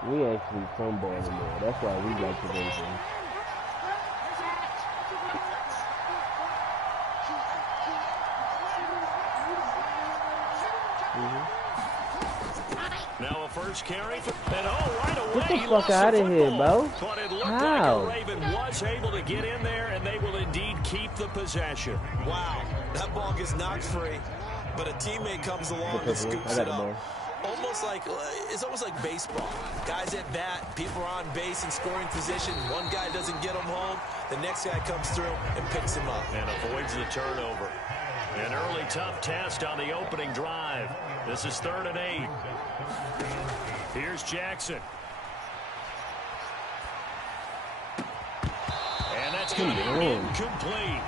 We actually fumble more. That's why we like the Ravens. Now a first carry for, and right away, Get the fuck out of here, bro. But it looked How? like a Raven was able to get in there, and they will indeed keep the possession. Wow, that ball gets knocked free, but a teammate comes along and scoops it up. It's almost like baseball. Guys at bat, people are on base in scoring position. One guy doesn't get him home, the next guy comes through and picks him up. And avoids the turnover. An early tough test on the opening drive. This is 3rd and 8. Here's Jackson. And that's going to be incomplete.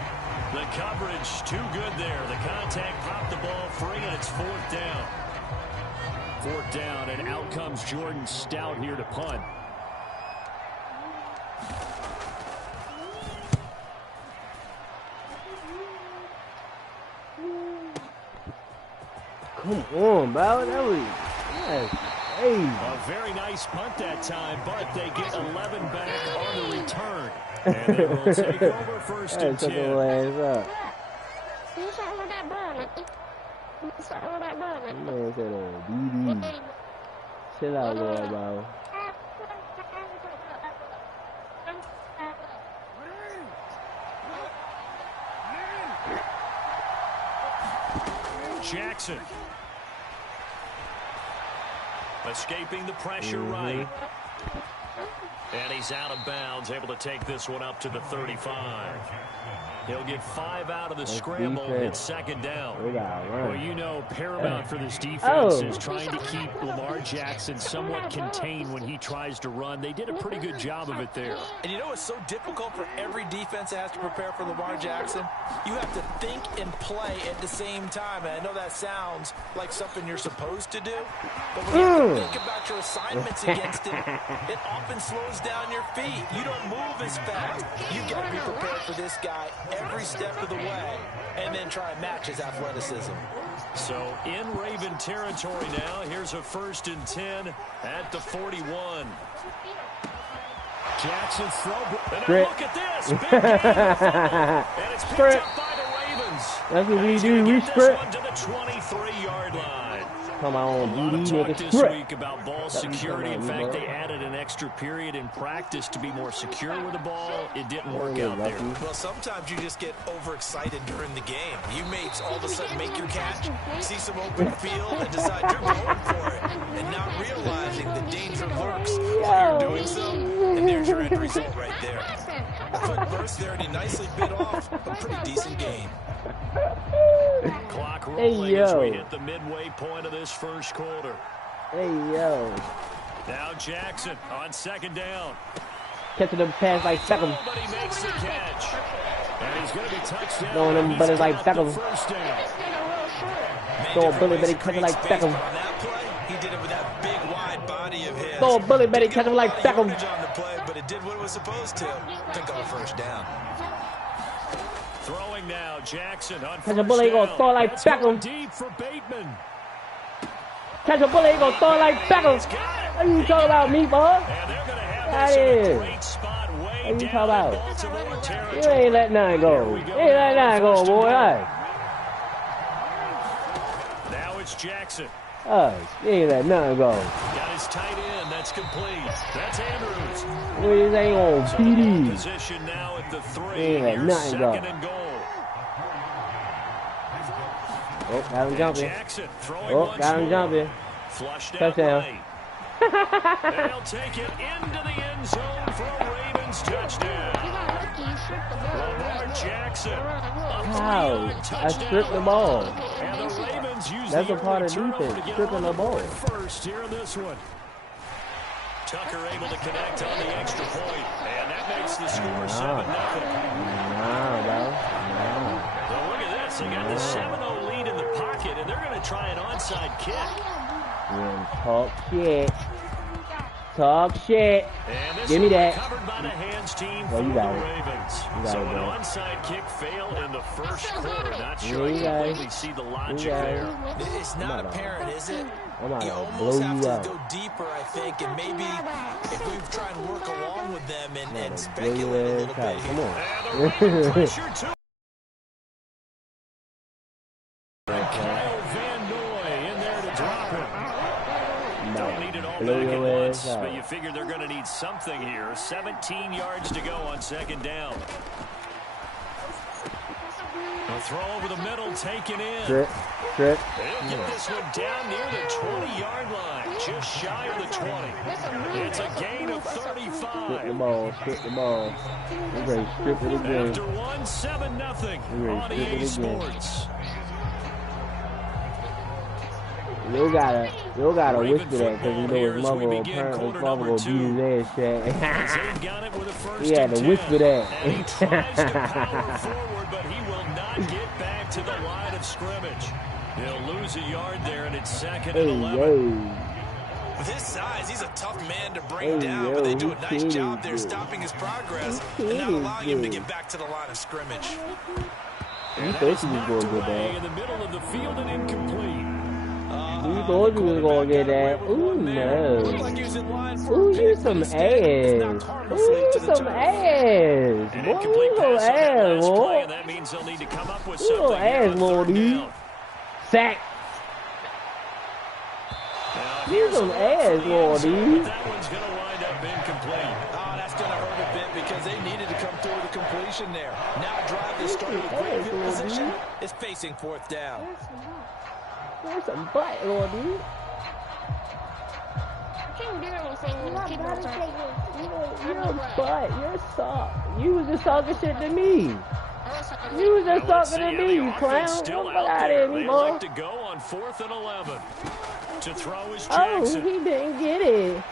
The coverage too good there. The contact popped the ball free, and it's 4th down. 4th down, and out comes Jordan Stout here to punt. Come on, bro. That was crazy. A very nice punt that time, but they get 11 back on the return. And they will take over 1st and 10. Man said, DD. Chill out, Lord, bro. Jackson. Escaping the pressure right. And he's out of bounds, able to take this one up to the 35. He'll get 5 out of the scramble. It's 2nd down. Well, you know, paramount for this defense is trying to keep Lamar Jackson somewhat contained when he tries to run. They did a pretty good job of it there. And you know it's so difficult for every defense that has to prepare for Lamar Jackson? You have to think and play at the same time. And I know that sounds like something you're supposed to do, but when you have to think about your assignments against him, it often slows down your feet. You don't move as fast. You got to be prepared for this guy every step of the way, and then try and match his athleticism. So in Raven territory now. Here's a 1st and 10 at the 41. Jackson's throw. And look at this. Big game. And it's picked up by the Ravens. That's what we do. We sprint. To the 23-yard line. Come on, a lot of DD, talk make this a sprint. week about ball security. In fact, they added an extra period in practice to be more secure with the ball. It didn't work out there. Well, sometimes you just get overexcited during the game. You may all of a sudden make your catch, see some open field, and decide you're going for it, and not realizing the danger lurks while you're doing so, and there's your end result right there. A quick burst there, and he nicely bit off a pretty decent gain. Clock rolling as we hit the midway point of this 1st quarter. Hey, yo. Now Jackson on 2nd down. Catching them pass like Beckham. But he makes the catch. And he's going to be touchdown. Throwing them bullets like Beckham. Throw a bullet, but he catch it like Beckham. On that play, he did it with that big wide body of his. Throw a bullet, but he catch it like Beckham. On the play, but it did what it was supposed to. Pick up a 1st down. Throwing now, Jackson on Catch a bullet, he gonna throw like Beckham. Deep for Bateman. Catch a bullet, he gonna throw like Beckham. What are you talking about, me, boy? And they're gonna have this in a great spot way what are you down talking in about? Baltimore territory. You ain't letting nothing go. You ain't letting nothing go, boy. Now it's Jackson. You ain't letting nothing go. Got his tight end. That's complete. That's Andrews. This ain't on PD. Position now at the 3. Ain't let Here's nothing go. 2nd and goal. Oh, got him jumping. Jackson throwing Oh, got him jumping. Flushed out Touchdown. right. And they'll take it into the end zone for a Ravens touchdown. Lamar Jackson. How? I stripped the ball. And the Ravens use That's the a part of early turnover defense, to get stripping on the ball. first here in this one. Tucker able to connect on the extra point, and that makes the score 7-0. Nah, bro. Nah. Well, look at this. They got the 7-0 lead in the pocket, and they're going to try an onside kick. Talk shit. Talk shit. Give me that. Covered by the hands team Well, you for got the it. Ravens. You got So it, an bro. onside kick fail in the first quarter. Not sure You I got it. completely see the logic You got it. there. It's not apparent, is it? I'm about You to almost blow have you to out. go deeper, I think, and maybe if we try and work along with them and Blow speculate a your little ass bit out. Come here. And the Ravens on. pressure too. Kyle Van Noy in there to drop him. Don't need it all Blow back at your once, ass out. but you figure they're going to need something here. 17 yards to go on second down. A throw over the middle, taken in. Trip. They'll get this one down near the 20-yard line, just shy of the 20. It's a gain of 35. Strip the ball. Strip the ball. We're ready to strip it again. After 1, 7-0 We're on ready to EA strip it again. Sports. You gotta Raven whisper that because you football know here his as mother we or begin parent, his quarter mother number will two. beat his ass, As Shaq. they've got it with a first He had and to 10. whisper that. And he tries to power forward, but he will not get back to the line of scrimmage. He'll lose a yard there, and it's second and 11. Hey, With his size, he's a tough man to bring down, but they do a nice job there stopping his progress and not allowing him to get back to the line of scrimmage. you thought he was going to get Away that. in the middle of the field and incomplete. You thought he was going to get that. Ooh, Looked like no. he was in line for Ooh, a you pick, some but instead was knocked ass. harmlessly Ooh, to you the some turf. ass. An Boy, incomplete you some pass on that ass, last play, boy. and that means they'll need to come up with You something little here ass, on little third dude. down. Sack. Now, You here's some a look ass, for the little end zone, dude. but that one's going to wind up incomplete. Oh, that's going to hurt a bit because they needed to come through with a completion there. Now a drive that started with great field position is facing fourth down. There's some butt, little dude. You're a butt. You're soft. You was just talking shit to me. You was just Let's talking see to how me, the you offense clown. still Don't out get out there. of here, They boy. elect to go on 4th and 11. To throw is Oh, Jackson. he didn't get it.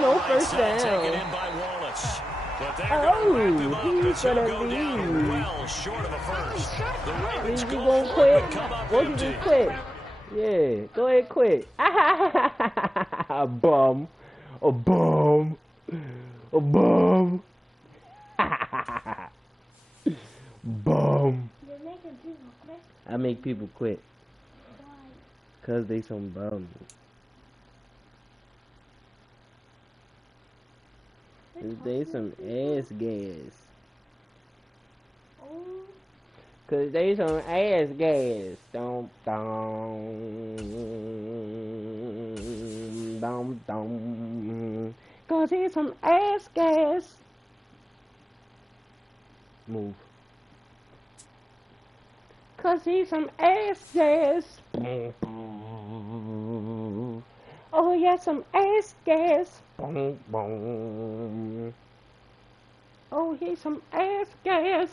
No Right first side taken down. in by Wallace. But they're Oh, going to wrap him up he's as he'll gonna go down leave. well short of a first. The Ravens You go gonna for quit? it, but come up Won't you empty. just quit? Yeah, go ahead, quit. A bum. A bum. A bum. Bum. I make people quit. Cause they some bums. They some ass gas. Cause they some ass gas. Dum dum. Dum dum. Cause he's some ass gas. Move. Cause he's some ass gas. Oh yeah, some ass gas. Boom, boom. Oh, he's some ass gas.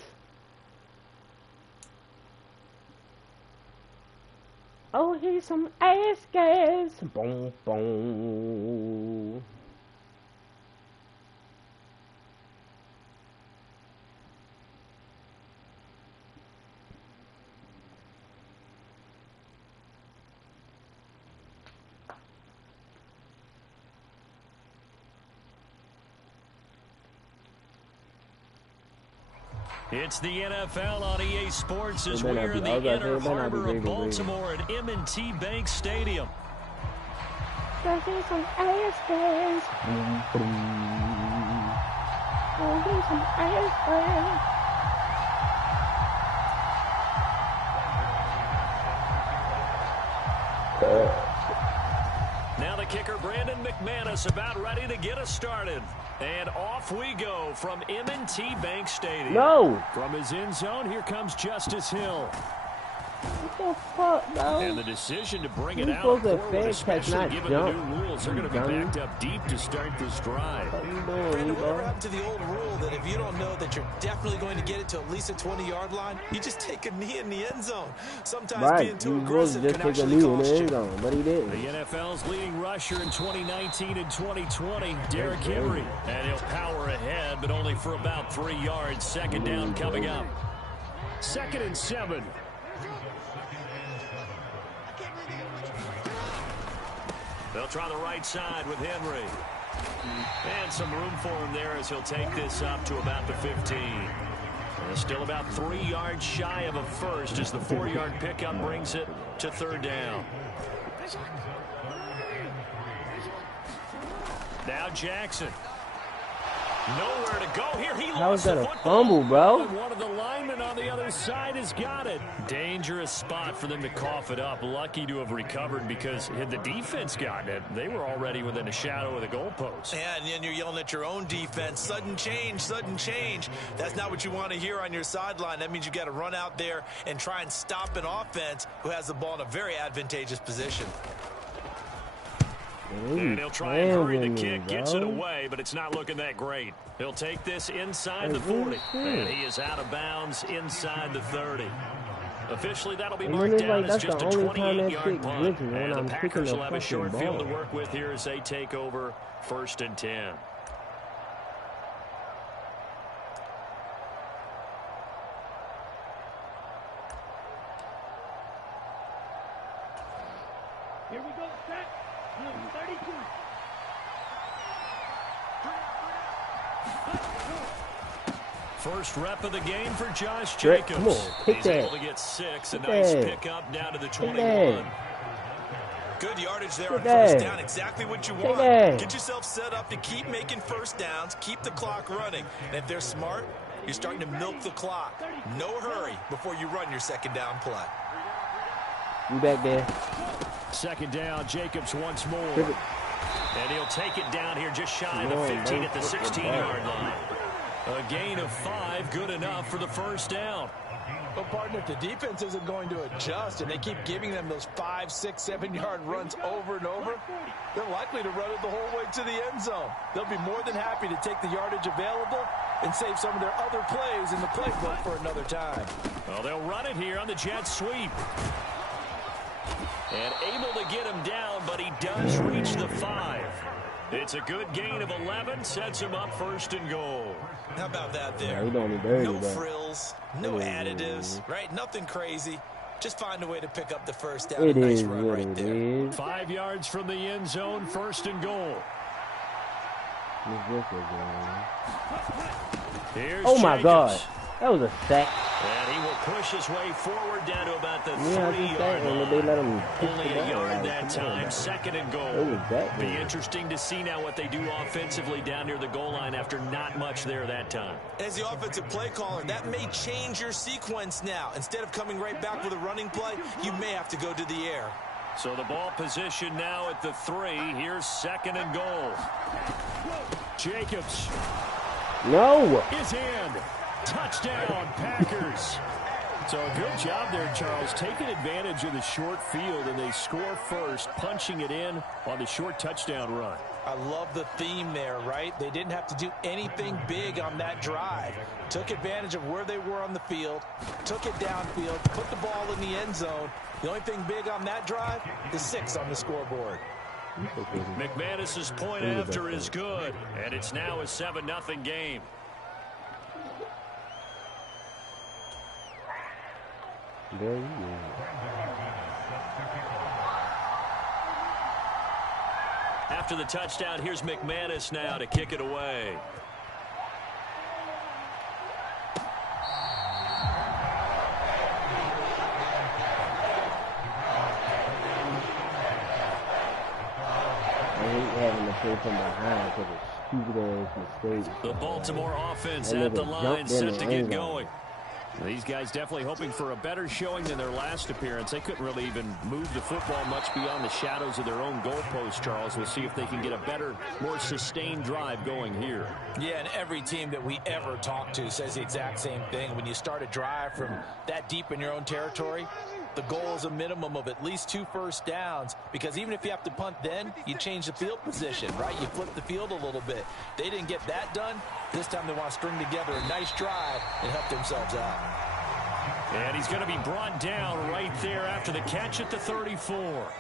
Oh, he's some ass gas. Boom, boom. It's the NFL on EA Sports as It better we're not in be- the I was about to say, inner it better not be harbor of Ravens, Baltimore at M&T Bank Stadium. Cause he's some ass gas. Boom, boom. Oh, he's some ass gas. Now the kicker, Brandon McManus, about ready to get us started. And off we go from M&T Bank Stadium. No. From his end zone, here comes Justice Hill. the fuck, bro? And the decision to bring it You out supposed to of forward, fake catch, especially not given jump. the new rules, they're going to be Dummy. backed up deep to start this drive. What you doing, Brandon, whatever bro? happened to the old rule that if you don't know that you're definitely going to get it to at least a 20-yard line, you just take a knee in the end zone. Sometimes Right, being too you supposed aggressive to just can take a actually knee in the cost end you. zone, but he didn't. The NFL's leading rusher in 2019 and 2020, Derrick Henry. And he'll power ahead, but only for about 3 yards. Second down coming up. 2nd and 7. They'll try the right side with Henry. And some room for him there as he'll take this up to about the 15. And still about 3 yards shy of a first as the 4-yard pickup brings it to 3rd down. Now Jackson. Nowhere to go here. He How lost is that the a football. fumble, bro? And one of the linemen on the other side has got it. Dangerous spot for them to cough it up. Lucky to have recovered because had the defense gotten it, they were already within a shadow of the goalpost. Yeah, and then you're yelling at your own defense. Sudden change, sudden change. That's not what you want to hear on your sideline. That means you got to run out there and try and stop an offense who has the ball in a very advantageous position. And he'll try and hurry the kick, gets it away, but it's not looking that great. He'll take this inside the 40, and he is out of bounds inside the 30. Officially, that'll be marked down as just a 28-yard punt, and the Packers will have a short field to work with here as they take over 1st and 10. Here we go, set. 32. First rep of the game for Josh Jacobs. Come on, pick He's that. able to get 6. A nice pickup down to the 21. Good yardage there on that. first down. Exactly what you want. that. Get yourself set up to keep making first downs. Keep the clock running. And if they're smart, you're starting to milk the clock. No hurry before you run your second down play. You back there. 2nd down, Jacobs once more. And he'll take it down here just shy of the 15 at the 16-yard line. A gain of 5, good enough for the first down. Well, partner, if the defense isn't going to adjust and they keep giving them those 5, 6, 7-yard runs over and over, they're likely to run it the whole way to the end zone. They'll be more than happy to take the yardage available and save some of their other plays in the playbook for another time. Well, they'll run it here on the jet sweep. And able to get him down, but he does reach the 5. It's a good gain of 11, sets him up 1st and goal. How about that there? Yeah, no frills, no additives, right? Nothing crazy. Just find a way to pick up the first down. It Nice is run what right it there. is. 5 yards from the end zone, 1st and goal. Here's Oh my Jacobs. God, that was a sack. And he will push his way forward down to about the Yeah, 3-yard line. they let him push Only the a yard ball. that time, 2nd and goal. What was that, Be man? interesting to see now what they do offensively down near the goal line after not much there that time. As the offensive play caller, that may change your sequence now. Instead of coming right back with a running play, you may have to go to the air. So the ball position now at the 3. Here's 2nd and goal. Jacobs No. is in. Touchdown, Packers. So a good job there, Charles, taking advantage of the short field, and they score first, punching it in on the short touchdown run. I love the theme there, right? They didn't have to do anything big on that drive. Took advantage of where they were on the field, took it downfield, put the ball in the end zone. The only thing big on that drive is 6 on the scoreboard. McManus's point after is good, and it's now a 7-0 game. There he is. After the touchdown, here's McManus now to kick it away. I hate having to play from behind because of stupid-ass mistakes. The Baltimore offense That at the nigga line, jumped in set the to get end zone. going. These guys definitely hoping for a better showing than their last appearance. They couldn't really even move the football much beyond the shadows of their own goalpost, Charles. We'll see if they can get a better, more sustained drive going here. Yeah, and every team that we ever talk to says the exact same thing. When you start a drive from that deep in your own territory, the goal is a minimum of at least 2 first downs, because even if you have to punt then, you change the field position, right? You flip the field a little bit. They didn't get that done. This time they want to string together a nice drive and help themselves out. And he's going to be brought down right there after the catch at the 34.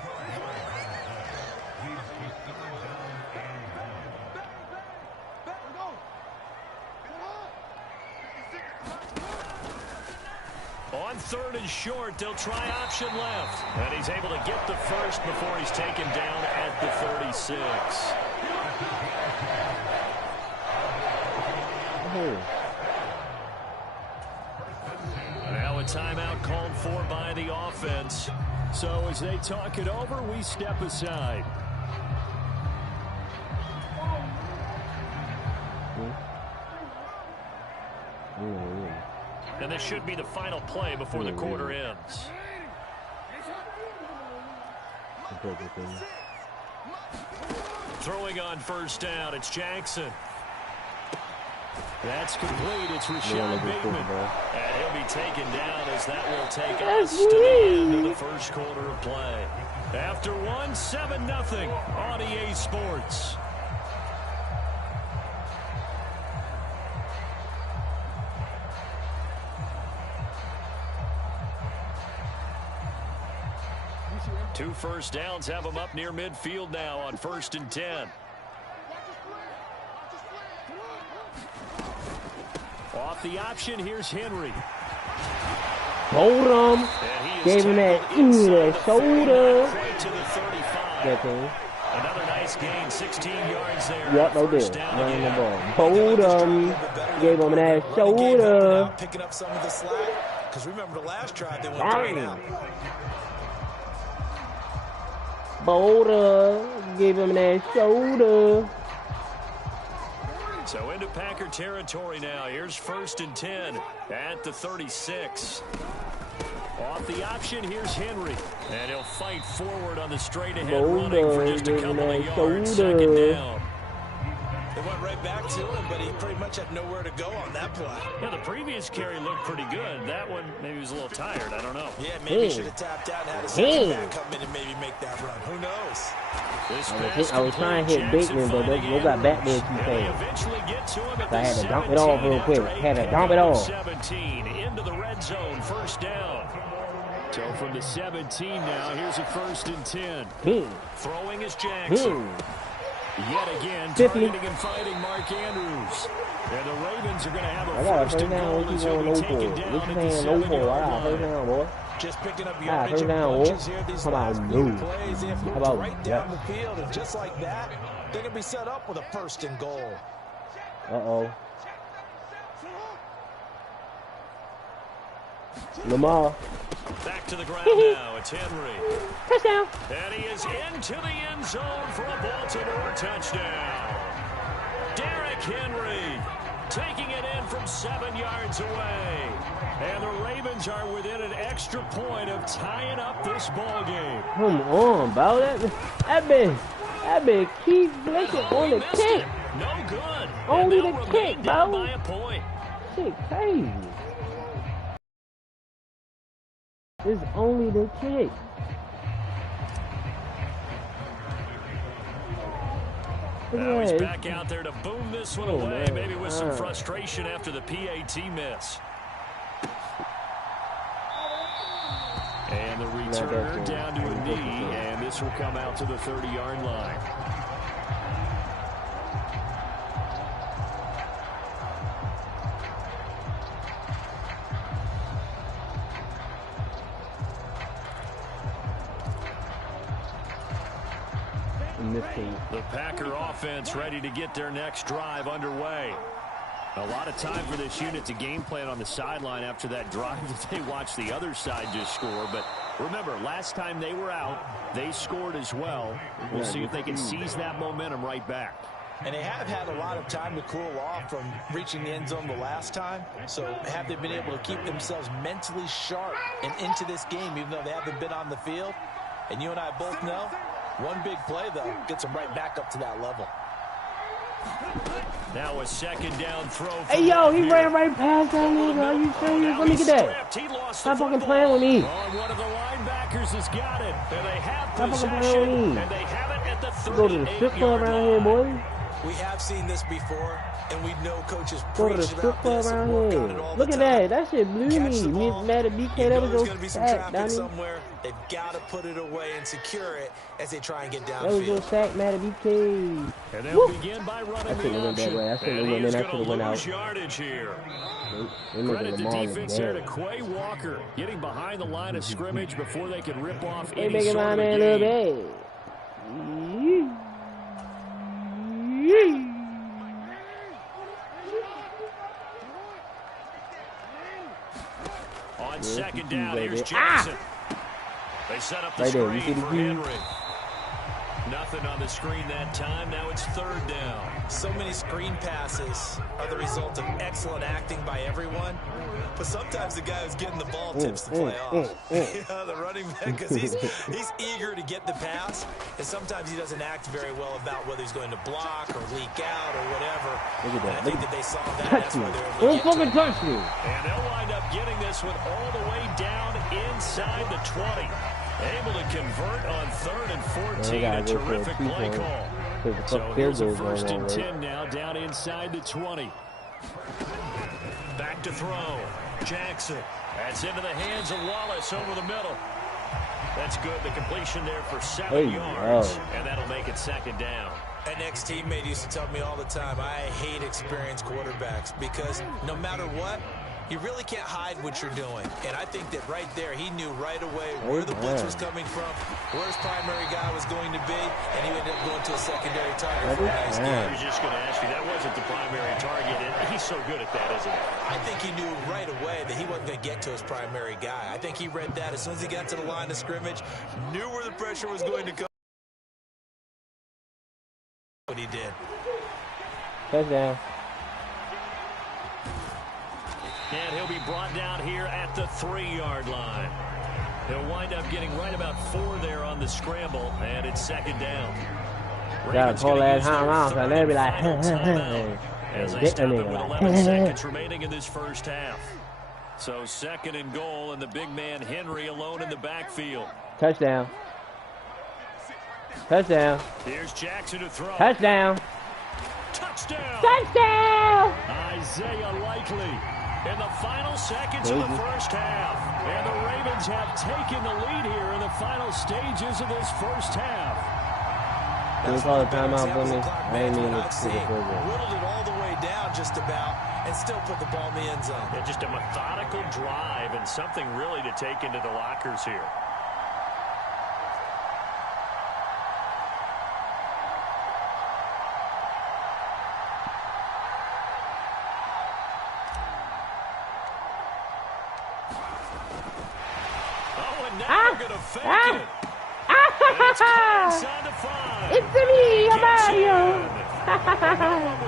On 3rd and short, they'll try option left. And he's able to get the first before he's taken down at the 36. Now a timeout called for by the offense. So as they talk it over, we step aside. And this should be the final play before the quarter ends. Throwing on first down, it's Jackson. That's complete. It's Rashad Bateman. And he'll be taken down as that will take us to the end of the first quarter of play. After one, 7-0 on EA Sports. Two first downs have them up near midfield now on 1st and 10. Off the option, here's Henry. Hold him. Gave him that shoulder. Right to the 35. Another nice gain, 16 yards there. Yep, no deal. Running the ball. Hold him. Gave him that shoulder. Picking up some of the slack. Because remember the last drive they went 3 and out. Boulder, give him that shoulder. So into Packer territory now. Here's 1st and 10 at the 36. Off the option, here's Henry. And he'll fight forward on the straight-ahead running for just a couple of yards. 2nd down. They went right back to him, but he pretty much had nowhere to go on that play. Yeah, the previous carry looked pretty good. That one, maybe he was a little tired. I don't know. Yeah, maybe he should have tapped out and had a second back come in and maybe make that run. Who knows? I was trying to hit Bateman, but they got Batman too fast. I had to dump it off real quick. Had to dump it off. 17 into the red zone, 1st down. So from the 17 now, here's a 1st and 10. Throwing is Jackson. Yet again, targeting and fighting Mark Andrews. And the Ravens are going to have a 1st and goal as he'll be taken down at the 7-yard line. Just picking up yardage and punches here. These last few plays, they have moved right down the field. And just like that, they're going to be set up with a 1st and goal. Uh-oh. Lamar. Back to the ground now. It's Henry. Touchdown. And he is into the end zone for a Baltimore touchdown. Derrick Henry taking it in from 7 yards away. And the Ravens are within an extra point of tying up this ball game. Come on, bro. That been keep blinking on the kick. No good. Only the kick, bro. By a point. Shit crazy. It's only the kick. Now he's back out there to boom this one away, maybe with some frustration after the PAT miss. And the returner down to a knee, and this will come out to the 30-yard line. The Packer offense ready to get their next drive underway. A lot of time for this unit to game plan on the sideline after that drive that they watched the other side just score. But remember, last time they were out, they scored as well. We'll see if they can seize that momentum right back. And they have had a lot of time to cool off from reaching the end zone the last time. So have they been able to keep themselves mentally sharp and into this game, even though they haven't been on the field? And you and I both know, one big play, though, gets them right back up to that level. Now a second down throw. Hey, yo, he ran right past that nigga. Are you serious? Let me get that. Stop fucking playing with me. One of the linebackers has got it. And they have Stop fucking possession. playing with me. And they have it at the 38-yard Go to the strip club around here, boy. We have seen this before, and we know coaches Go to the preach strip about club this and around work on here. it all Look the at time. that. That shit blew Catch me. the Me ball. mad at BK. You That know was there's your going to be some sack, traffic dummy. somewhere. They've got to put it away and secure it as they try and get That was your downfield. sack, mad at BK. And they'll begin by running I should've the went that option. way. I should've And went he in. is I going should've to went lose out. yardage here. They made Credit the Lamar defense look there to bad. Quay Walker, getting behind the line of scrimmage before they could rip off They any making sort my of a man look game. bad. On second down, here's Jackson. They set up the Right there, you see screen the for key? Henry. Nothing on the screen that time. Now it's third down. So many screen passes are the result of excellent acting by everyone, but sometimes the guy who's getting the ball tips the play off. You know, the running back, because he's eager to get the pass, and sometimes he doesn't act very well about whether he's going to block or leak out or whatever. Look at that. And I think that they saw that. Touch That's me. why they're able to Don't get to fucking him. touch me. And they'll wind up getting this one all the way down inside the 20. Able to convert on 3rd and 14. A terrific play call. So here's a 1st and 10 now down inside the 20. Back to throw. Jackson. That's into the hands of Wallace over the middle. That's good. The completion there for 7 yards. And that'll make it second down. An ex-teammate used to tell me all the time, I hate experienced quarterbacks because no matter what, you really can't hide what you're doing. And I think that right there, he knew right away where the blitz was coming from, where his primary guy was going to be, and he ended up going to a secondary target for a nice game. I was just going to ask you, that wasn't the primary target. And he's so good at that, isn't he? I think he knew right away that he wasn't going to get to his primary guy. I think he read that as soon as he got to the line of scrimmage, knew where the pressure was going to go. What he did. Touchdown. And he'll be brought down here at the 3-yard line. He'll wind up getting right about 4 there on the scramble, and it's second down. Gotta call that time out, and they'll be like, as they stop it with 11 seconds remaining in this first half. So 2nd and goal, and the big man Henry alone in the backfield. Touchdown. Touchdown. Here's Jackson to throw. Touchdown. Touchdown. Touchdown. Isaiah Likely in the final seconds of the first half. And the Ravens have taken the lead here in the final stages of this first half. Can we call a timeout for me? I ain't mean to see the program. Whittled it all the way down just about and still put the ball in the end zone. Yeah, just a methodical drive and something really to take into the lockers here. It's me, Mario.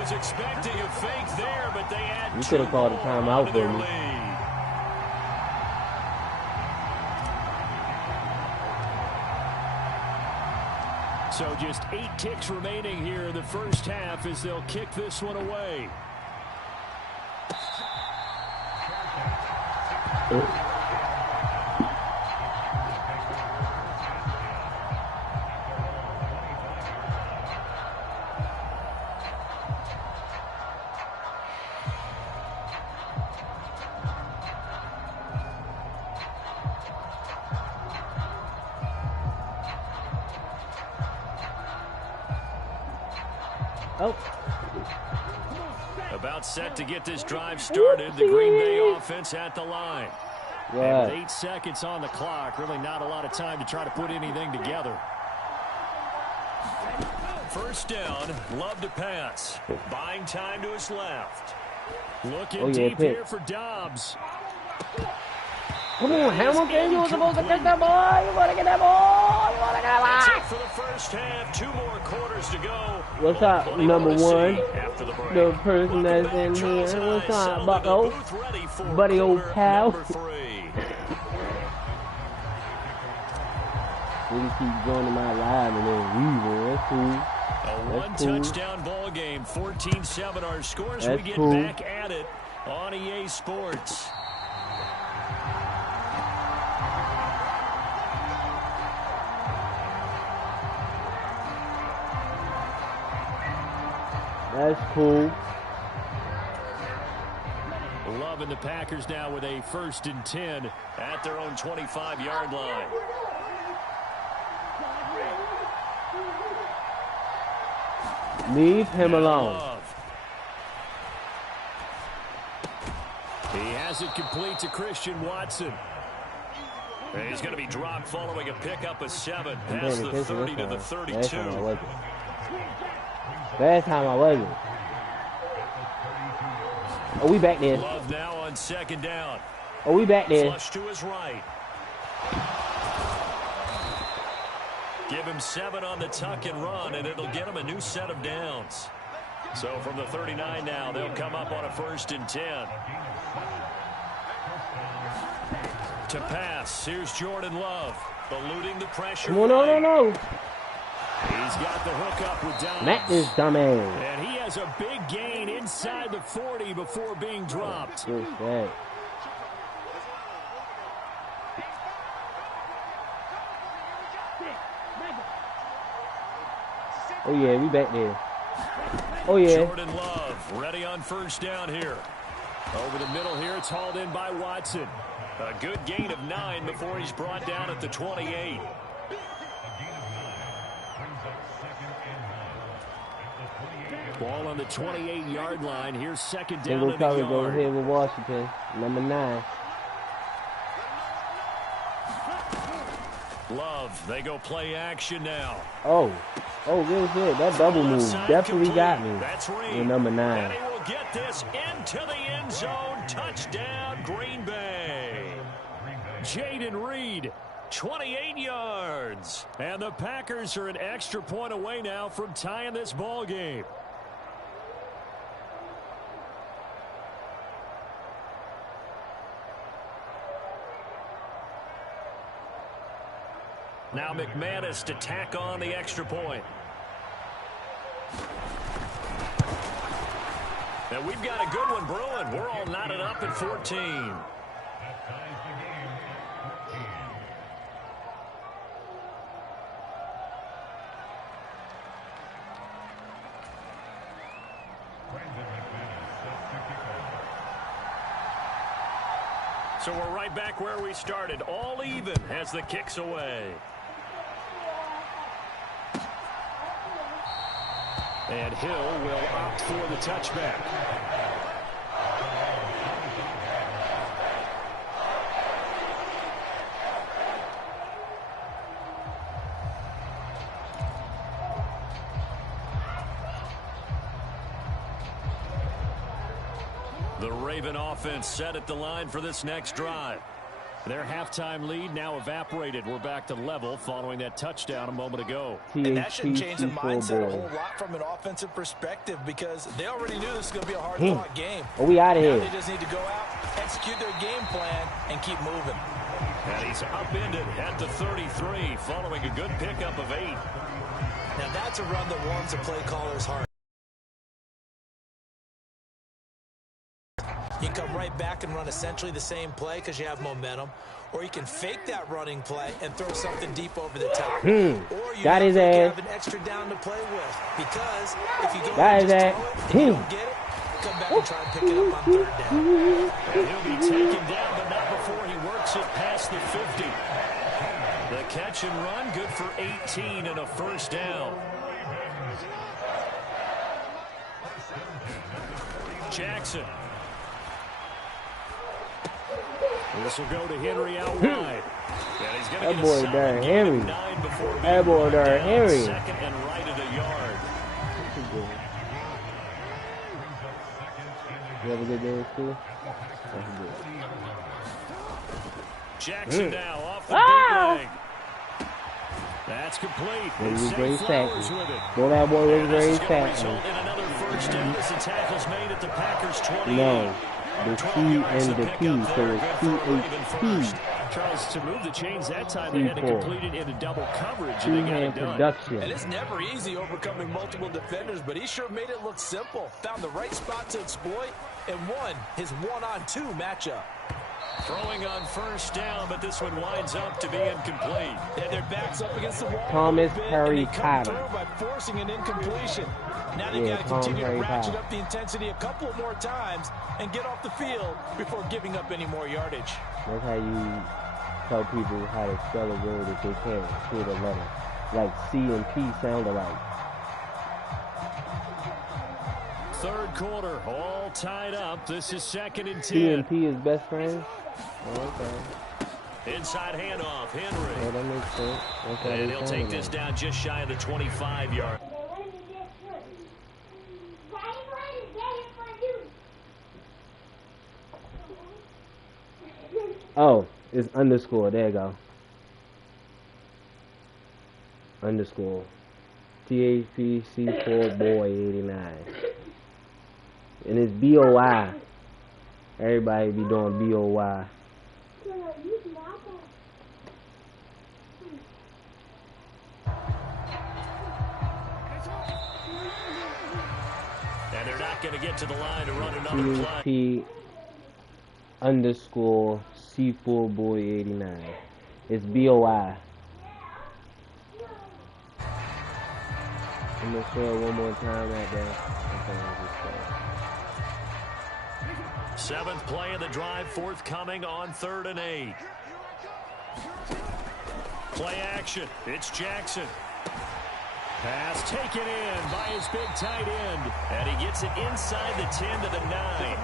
Was expecting a fake there, but they had you could have called a timeout for me. So just 8 ticks remaining here in the first half as they'll kick this one away. Oh. About set to get this drive started. The Green Bay offense at the line. Yeah. And with 8 seconds on the clock, really not a lot of time to try to put anything together. First down, love to pass. Buying time to his left. Looking deep here for Dobbs. Come on, Hamilton, you were supposed to get that ball. You want to get that ball. You want to get that ball. That's it for the first half. 2 more quarters to go. What's up, number one? The person that's in here. What's up, bucko? Buddy old pal. Really keep joining my live and then leaving. That's cool. one touchdown ball game, 14-7 our scores. That's we get cool. back at it on EA Sports. That's cool. Love and the Packers now with a 1st and 10 at their own 25-yard line. Leave him alone. Love. He has it complete to Christian Watson. And he's going to be dropped following a pickup of 7 past the 30 to the 32. Last time I wasn't. Oh, we back there. Love now on 2nd down. Oh, we back there. Flush to his right. Give him 7 on the tuck and run, and it'll get him a new set of downs. So from the 39 now, they'll come up on a 1st and 10. To pass, here's Jordan Love, eluding the pressure. Come on, no. He's got the hook up with Downs. Matt is dumbass. And he has a big gain inside the 40 before being dropped. Good shit. Oh yeah, we back there. Oh yeah. Jordan Love ready on 1st down here. Over the middle here, it's hauled in by Watson. A good gain of 9 before he's brought down at the 28. Ball on the 28-yard line. Here's 2nd down We'll in the probably yard. go ahead with Washington, number 9. Love, they go play action now. Oh, good shit. That double move definitely got me. That's Reed. With number 9. And he will get this into the end zone. Touchdown, Green Bay. Jaden Reed, 28 yards. And the Packers are an extra point away now from tying this ball game. Now McManus to tack on the extra point. And we've got a good one brewing. We're all knotted up at 14. So we're right back where we started. All even as the kick's away. And Hill will opt for the touchback. The Raven offense set at the line for this next drive. Their halftime lead now evaporated. We're back to level following that touchdown a moment ago. And that shouldn't change the mindset a whole lot from an offensive perspective because they already knew this was going to be a hard-fought game. Oh, we out of here. They just need to go out, execute their game plan, and keep moving. And he's upended at the 33 following a good pickup of 8. Now that's a run that warms the play caller's heart. You can come right back and run essentially the same play because you have momentum. Or you can fake that running play and throw something deep over the top. Or you got his ass. Have an extra down to play with. Because if you go got and his just ass. throw it and you don't get it, come back and try and pick it up on 3rd down. And he'll be taken down, but not before he works it past the 50. The catch and run, good for 18 and a 1st down. Jackson. This will go to Henry out wide. And he's going to get boy there, Henry. That boy there, Henry. 2nd and right at a yard. You have a good day, too? Jackson now off the bootleg. That's complete. He great tackle. With it. Go that boy was great Result tackle. in another 1st down as the tackle's made at the Packers 28. No. The T and the P, so it's T-H-T. Charles, to move the chains that time, they had to complete it into double coverage, and they got it done. Production. And it's never easy overcoming multiple defenders, but he sure made it look simple. Found the right spot to exploit and won his one-on-two matchup. Throwing on first down, but this one winds up to be incomplete. And their backs up against the wall. Thomas Perry Potter. By forcing an incompletion. Now they got to continue to ratchet up the intensity a couple more times and get off the field before giving up any more yardage. That's how you tell people how to spell a word if they can't hear the letter. Like C and P sound alike. Third quarter, all tied up. This is 2nd and 10. C and P is best friends? Oh, okay. Inside handoff, Henry. Yeah, that makes sense. And he'll take this down just shy of the 25-yard. Oh, it's underscore. There you go. Underscore. THPC4 boy 89. And it's BOI. Everybody be doing BOY. And they're not going to get to the line to run another play. THP underscore C4 boy 89. It's BOI. I'm gonna show it one more time right there. 7th play of the drive, forthcoming on 3rd and 8. Play action. It's Jackson. Pass taken in by his big tight end. And he gets it inside the 10 to the 9.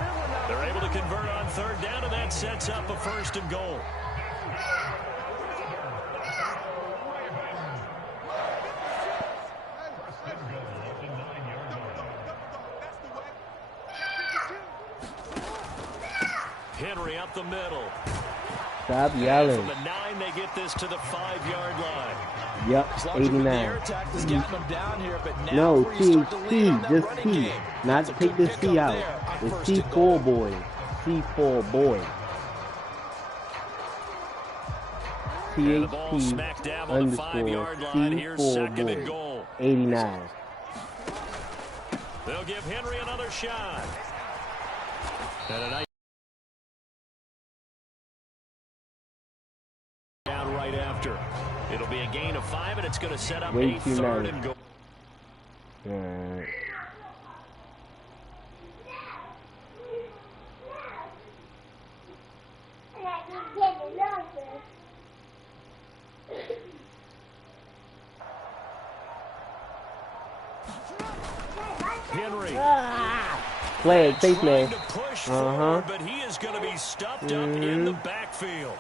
They're able to convert on 3rd down, and that sets up a 1st and goal. Henry up the middle. Stop yelling. From the 9, they get this to the 5-yard line. Yep, 89. No, THC, just T. Not to take the C out. It's C4 boy. C4 boy. THP underscore C4 boy. 89. They'll give Henry another shot. And a nice down right after. It'll be a gain of 5, and it's going to set up a 3rd and goal. Alright. Henry. Flag, face man. But he is going to be stuffed up in the backfield.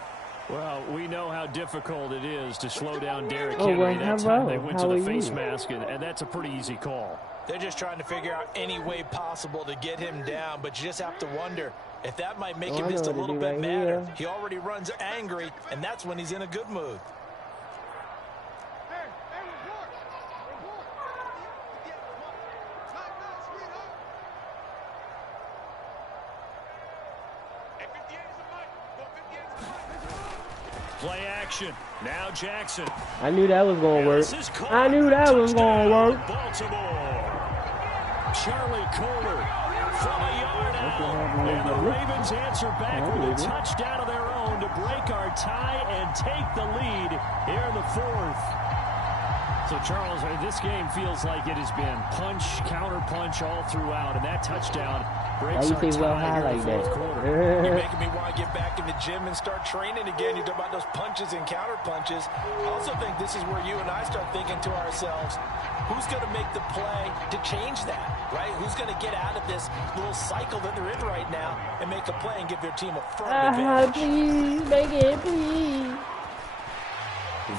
Well, we know how difficult it is to slow down Derrick Henry. That time they went to the face mask, and that's a pretty easy call. They're just trying to figure out any way possible to get him down, but you just have to wonder if that might make him just a little bit madder. He already runs angry, and that's when he's in a good mood. Play action. Now Jackson. I knew that was going to work. I knew that was going to work. Baltimore. Charlie Kohler from a yard out. And the Ravens answer back with a touchdown of their own to break our tie and take the lead here in the 4th. So, Charles, this game feels like it has been punch, counter-punch all throughout, and that touchdown breaks our tie here in the 4th quarter. You're making me want to get back in the gym and start training again. You talk about those punches and counter-punches. I also think this is where you and I start thinking to ourselves, who's going to make the play to change that, right? Who's going to get out of this little cycle that they're in right now and make a play and give their team a firm advantage? Please, make it, please.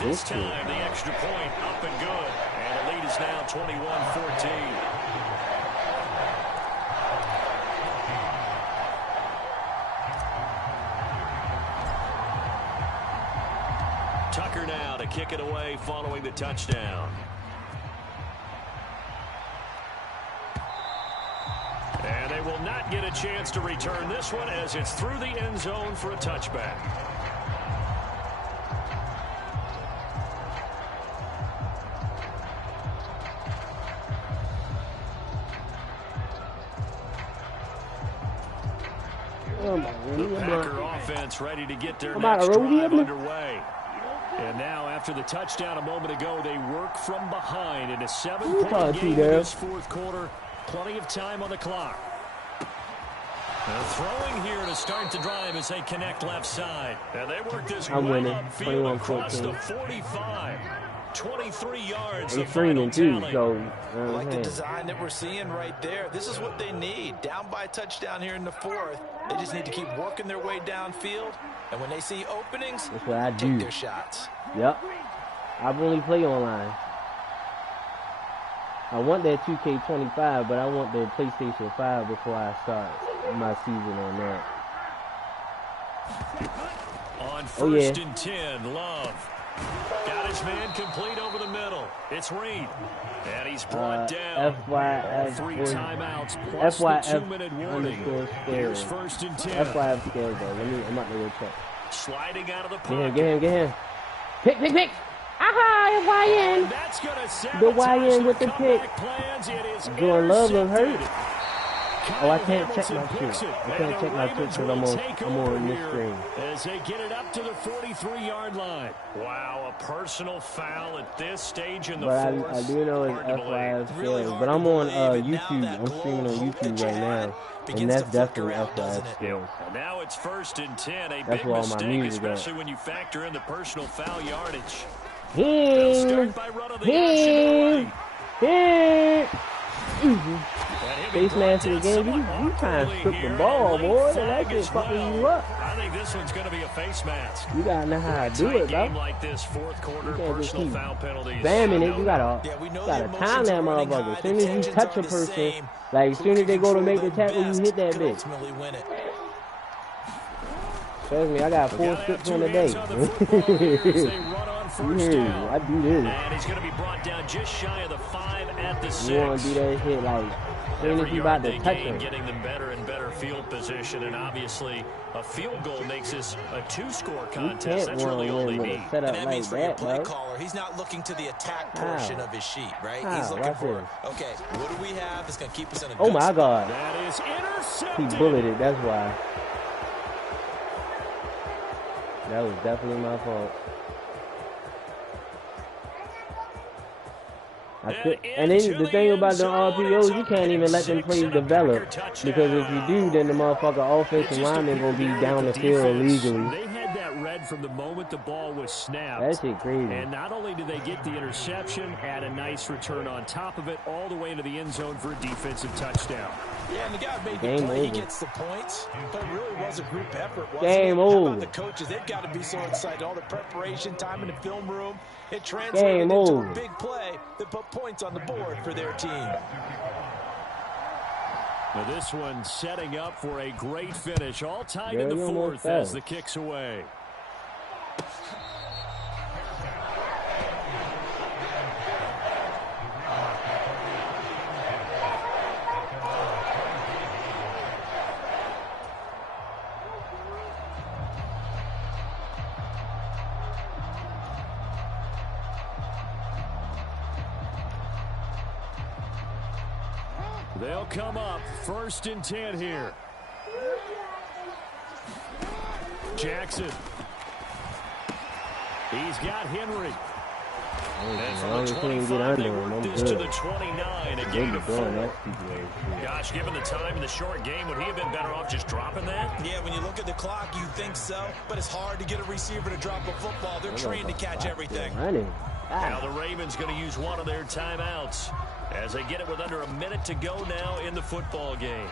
This time, the extra point up and good. And the lead is now 21-14. Tucker now to kick it away following the touchdown. And they will not get a chance to return this one as it's through the end zone for a touchback. The Packer offense ready to get their I'm next about to roll drive him. underway. And now, after the touchdown a moment ago, they work from behind in a 7-point game in this fourth quarter. Plenty of time on the clock. They're throwing here to start the drive as they connect left side. And they work this I'm winning. upfield across the 45. 23 yards. They're streaming too, so I like the design that we're seeing right there. This is what they need. Down by a touchdown here in the fourth. They just need to keep working their way downfield. And when they see openings, that's what I take do. their shots. Yep. I've only played online. I want that 2K25, but I want the PlayStation 5 before I start my season on that. On first and 10, Love. Got his man complete over the middle. It's Reed. And he's brought down. FYF. 3 timeouts plus the 2-minute warning. Here's first and 10. FYF scared though. I'm not going to check. Sliding out of the pocket. Get him. Pick. Aha, YN. That's gonna the YN with the pick. Jordan Love is hurt. Oh, I can't check my shit. I can't check my shit because I'm on this screen. As they get it up to the 43-yard line. Wow, a personal foul at this stage in the fourth. I do know it's FYF skills, but I'm on YouTube. I'm streaming on YouTube right now, and that's definitely FYF skills. Now it's first and 10. A that's big where all my mistake, music especially at. when you factor in the personal foul yardage. Him. Face mask in the game, you trying to strip the ball, boy, and that shit fucking you up. I think this one's going to be a face mask. You gotta know how to do it, bro. Like this, fourth quarter, you can't just keep foul penalties. spamming it. You gotta time that motherfucker. As soon as you touch a person, like as soon as they go to make the tackle, you hit that bitch. Trust me, I got 4 strips on the day. I do this. And he's going to be brought down just shy of the 5 at the 6. You want to do that shit like as soon as you about to touch him. Getting them better and better field position, and obviously a field goal makes this a 2-score contest. That's really all they need. Set up and that like means for your that, play bro. caller, he's not looking to the attack portion of his sheet, right? He's looking for, okay, what do we have that's going to keep us in a good my God. That is intercepted. He bullied it, that's why. That was definitely my fault. And then the thing about the RPOs, you can't even let them plays develop. Because if you do, then the motherfucker offensive lineman gonna be down the field illegally. They had that red from the moment the ball was snapped. That shit crazy. And not only did they get the interception, add a nice return on top of it, all the way into the end zone for a defensive touchdown. Yeah, and the guy made the play. He gets the points, but it really was a group effort, wasn't Game it? over. How about the coaches? They've got to be so excited. All the preparation, time in the film room. It translated into a big play that put points on the board for their team. Now this one setting up for a great finish. All tied in the fourth as the kick's away. They'll come up first and 10 here. Jackson. He's got Henry. And from the 25, they work this to the 29, a gain of 4. Gosh, given the time in the short game, would he have been better off just dropping that? Yeah, when you look at the clock, you think so, but it's hard to get a receiver to drop a football. They're trained to catch everything. Now the Ravens going to use one of their timeouts as they get it with under a minute to go now in the football game.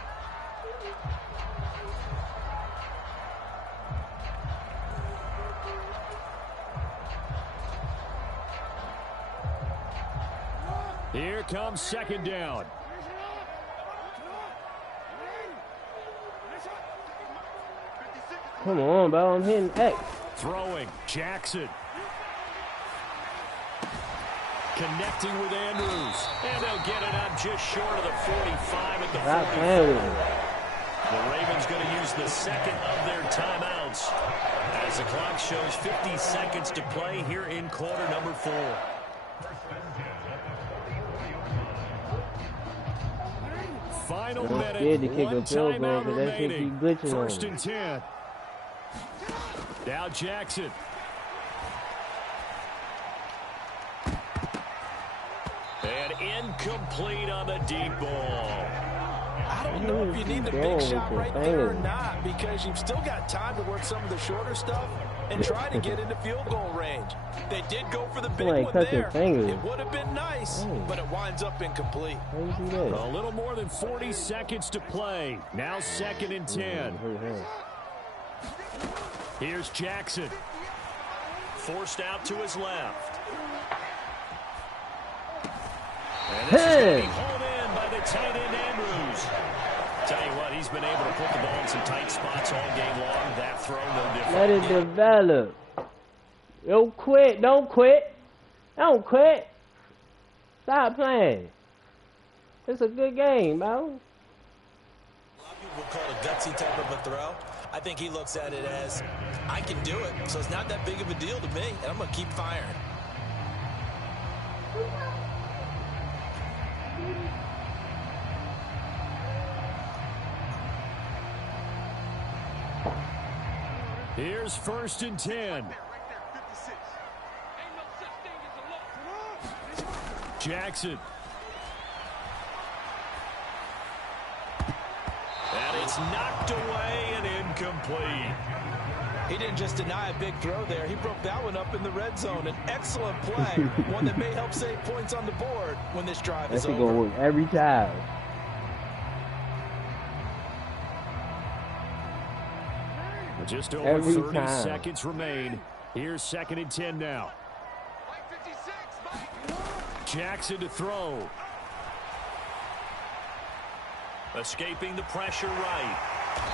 Here comes second down. Come on, bro. I'm hitting X. Throwing. Jackson. Connecting with Andrews. And they'll get it up just short of the 45 at the 44. The Ravens going to use the second of their timeouts as the clock shows 50 seconds to play here in quarter number 4. final I'm minute. scared to kick One a field goal timeout because that shit remaining. keep glitching on First me. and 10. Now Jackson. And incomplete on the deep ball. I don't know if you need the big shot right there or not, because you've still got time to work some of the shorter stuff and try to get into field goal range. They did go for the big one there. It would have been nice, but it winds up incomplete. A little more than 40 seconds to play. Now 2nd and 10. Here's Jackson. Forced out to his left. And this is going to be hauled in by the tight end Andrews. Tell you what, he's been able to put the ball in some tight spots all game long. That throw, no different. Let it develop. Don't quit. Don't quit. Don't quit. Stop playing. It's a good game, bro. A lot of people would call it a gutsy type of a throw. I think he looks at it as, I can do it, so it's not that big of a deal to me, and I'm going to keep firing. Here's 1st and 10. Jackson. And it's knocked away and incomplete. He didn't just deny a big throw there. He broke that one up in the red zone. An excellent play. One that may help save points on the board when this drive is over. That's going to work every time. Just over 30 seconds remain. Here's 2nd and 10 now. Jackson to throw. Escaping the pressure right.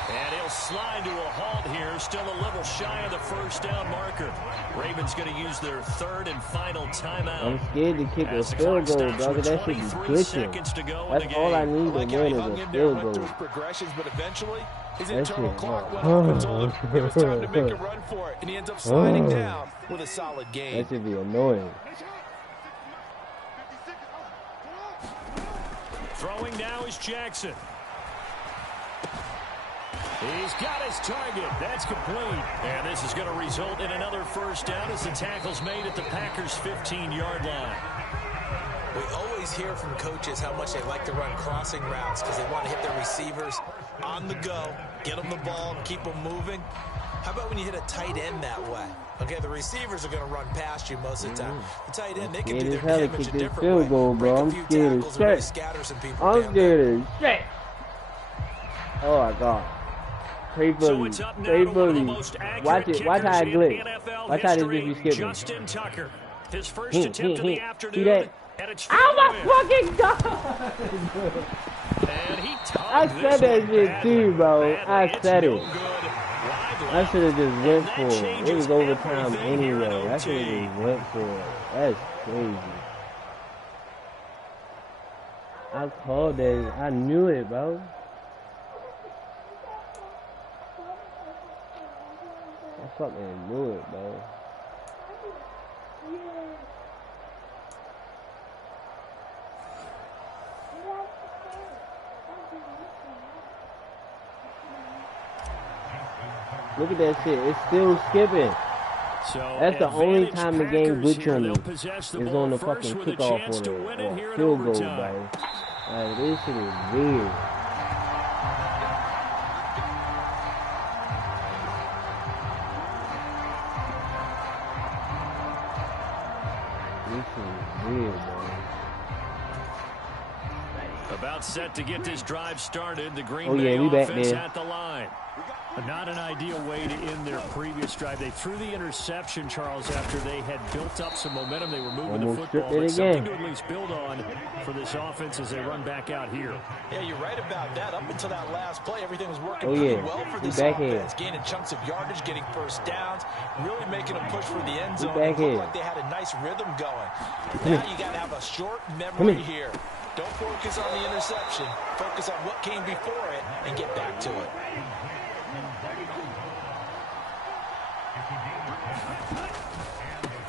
And he'll slide to a halt here. Still a little shy of the first down marker. Ravens going to use their 3rd and final timeout. I'm scared to kick a field goal, bro, because that should be glitching. That's all I need to win is a field goal. Progressions, but eventually his internal clock went off and told him it was time to make a run for it, and he ends up sliding down with a solid gain. That should be annoying. Throwing now is Jackson. He's got his target. That's complete. And this is going to result in another first down as the tackle's made at the Packers' 15-yard line. We always hear from coaches how much they like to run crossing routes because they want to hit their receivers on the go, get them the ball, keep them moving. How about when you hit a tight end that way? Okay, the receivers are going to run past you most of the time. The tight end, they can do their damage a different way. Goal, bro. I'm scared as shit. I'm scared as shit. Oh, my God. Pray for me. Pray for me. Watch it. Watch how I glitch. Watch how this be skipping. Justin Tucker. His first attempt of the afternoon. See that? Oh, my fucking God. I said that shit too, bro. I said it. I should have just went for it. It was overtime anyway. I should have just went for it. That's crazy. I called that. I knew it, bro. I fucking knew it, bro. Look at that shit. It's still skipping. So that's the only time the game glitch on me. Is on the fucking kickoff or field goal, bro. Like, this shit is weird. This shit is weird, bro. About set to get this drive started. The Green Bay offense at the line. Not an ideal way to end their previous drive. They threw the interception, Charles, after they had built up some momentum. They were moving the football. But something to at least build on for this offense as they run back out here. Yeah, you're right about that. Up until that last play, everything was working pretty well for this offense. Gaining chunks of yardage, getting first downs, really making a push for the end zone. It looked like they had a nice rhythm going. Now you got to have a short memory here. Don't focus on the interception. Focus on what came before it and get back to it.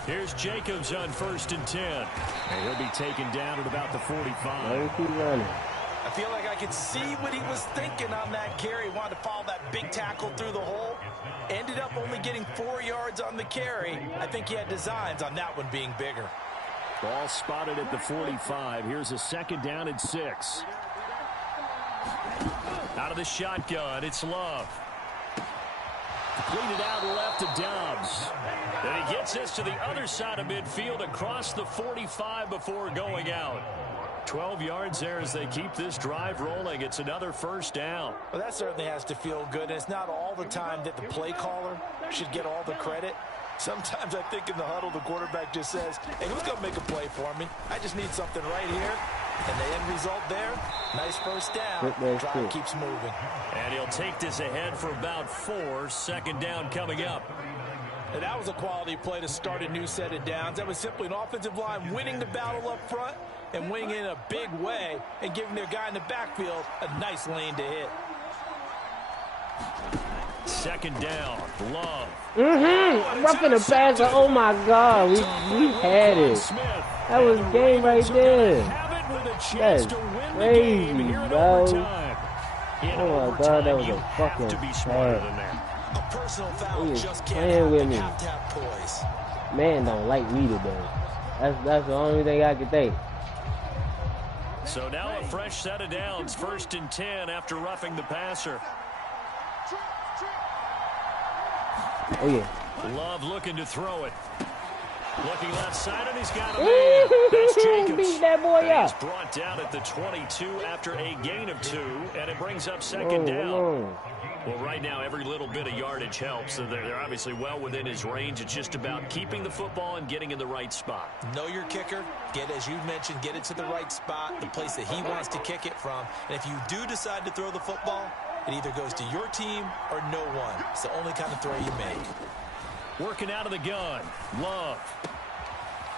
Here's Jacobs on 1st and 10. And he'll be taken down at about the 45. Let him keep running. I feel like I could see what he was thinking on that carry. Wanted to follow that big tackle through the hole. Ended up only getting 4 yards on the carry. I think he had designs on that one being bigger. Ball spotted at the 45. Here's a 2nd down and 6. Out of the shotgun, it's Love. Completed out left to Dobbs. And he gets this to the other side of midfield across the 45 before going out. 12 yards there as they keep this drive rolling. It's another 1st down. Well, that certainly has to feel good. And it's not all the time that the play caller should get all the credit. Sometimes I think in the huddle, the quarterback just says, hey, who's going to make a play for me? I just need something right here. And the end result there, nice 1st down. Drive keeps moving. And he'll take this ahead for about 4. 2nd down coming up. And that was a quality play to start a new set of downs. That was simply an offensive line winning the battle up front and winning in a big way and giving their guy in the backfield a nice lane to hit. 2nd down, Love. Roughing the passer. Oh my God, we had it. That was game right there. That's crazy, bro. Oh my God, that was a fucking pass. A personal foul just can't playing with me. have to have poise. Man don't like me today. That's the only thing I can think. So now a fresh set of downs. 1st and 10 after roughing the passer. Oh yeah. Love looking to throw it. Looking left side, and he's got a man. That's Jacobs. Beat that boy up. He's brought down at the 22 after a gain of 2, and it brings up 2nd down. Well, right now, every little bit of yardage helps. So they're obviously well within his range. It's just about keeping the football and getting in the right spot. Know your kicker. Get, as you mentioned, get it to the right spot, the place that he wants to kick it from. And if you do decide to throw the football, it either goes to your team or no one. It's the only kind of throw you make. Working out of the gun. Love.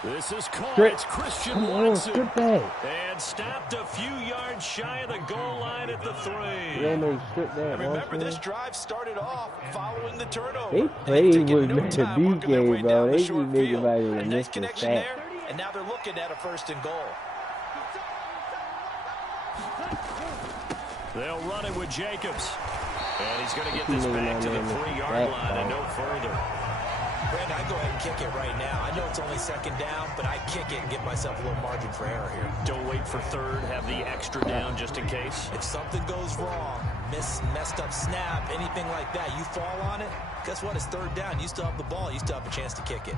This is caught. It's Christian Watson. And stopped a few yards shy of the goal line at the 3. Remember, this drive started off following the turnover. They played with Mr. BK, bro. They keep making everybody with nice Mr. connection Fat. there, and now they're looking at a 1st and goal. They'll run it with Jacobs. And he's going to get this back to the 3-yard line and no further. Brandon, I go ahead and kick it right now. I know it's only 2nd down, but I kick it and give myself a little margin for error here. Don't wait for 3rd. Have the extra down just in case. If something goes wrong, messed up snap, anything like that, you fall on it, guess what? It's 3rd down. You still have the ball. You still have a chance to kick it.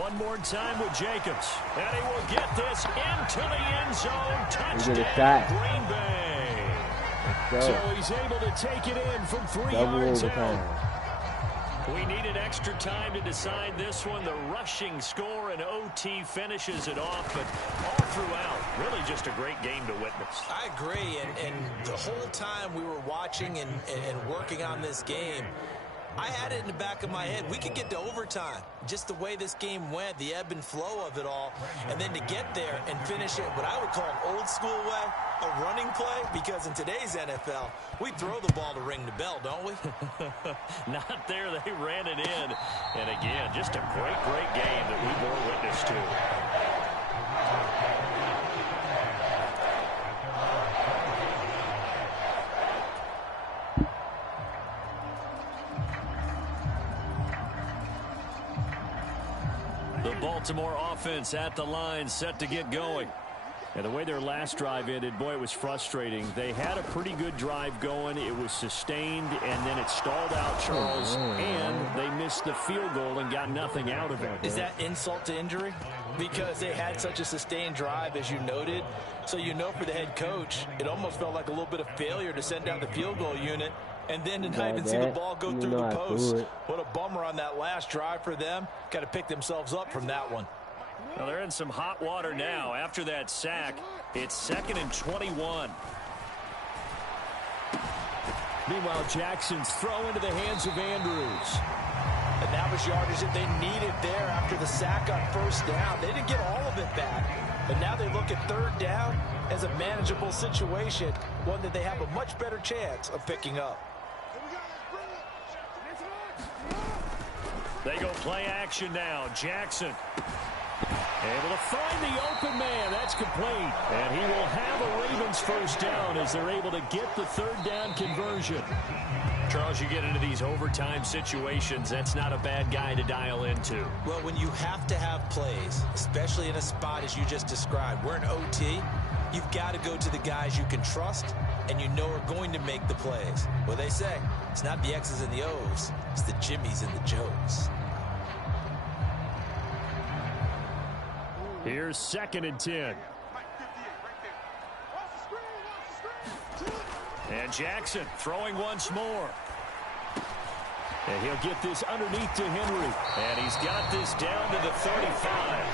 One more time with Jacobs. And he will get this into the end zone. Touchdown, Green Bay. So he's able to take it in from 3 yards out. We needed extra time to decide this one. The rushing score and OT finishes it off, but all throughout, really just a great game to witness. I agree, and the whole time we were watching and working on this game, I had it in the back of my head. We could get to overtime. Just the way this game went, the ebb and flow of it all. And then to get there and finish it what I would call an old school way, a running play, because in today's NFL, we throw the ball to ring the bell, don't we? Not there. They ran it in. And again, just a great game that we bore witness to. Baltimore offense at the line, set to get going. And the way their last drive ended, boy, it was frustrating. They had a pretty good drive going. It was sustained, and then it stalled out, Charles, and they missed the field goal and got nothing out of it. Is that insult to injury? Because they had such a sustained drive, as you noted. So you know for the head coach, it almost felt like a little bit of failure to send out the field goal unit and then to not even see the ball go through the post. What a bummer on that last drive for them. Got to pick themselves up from that one. Well, they're in some hot water now. After that sack, it's 2nd and 21. Meanwhile, Jackson's throw into the hands of Andrews. And that was yardage that they needed there after the sack on first down. They didn't get all of it back, but now they look at third down as a manageable situation, one that they have a much better chance of picking up. They go play action now. Jackson able to find the open man. That's complete. And he will have a Ravens first down as they're able to get the third down conversion. Charles, you get into these overtime situations, that's not a bad guy to dial into. Well, when you have to have plays, especially in a spot as you just described, we're in OT, you've got to go to the guys you can trust and you know are going to make the plays. Well, they say it's not the X's and the O's, it's the Jimmys and the Joes. Here's 2nd and 10. And Jackson throwing once more. And he'll get this underneath to Henry. And he's got this down to the 35.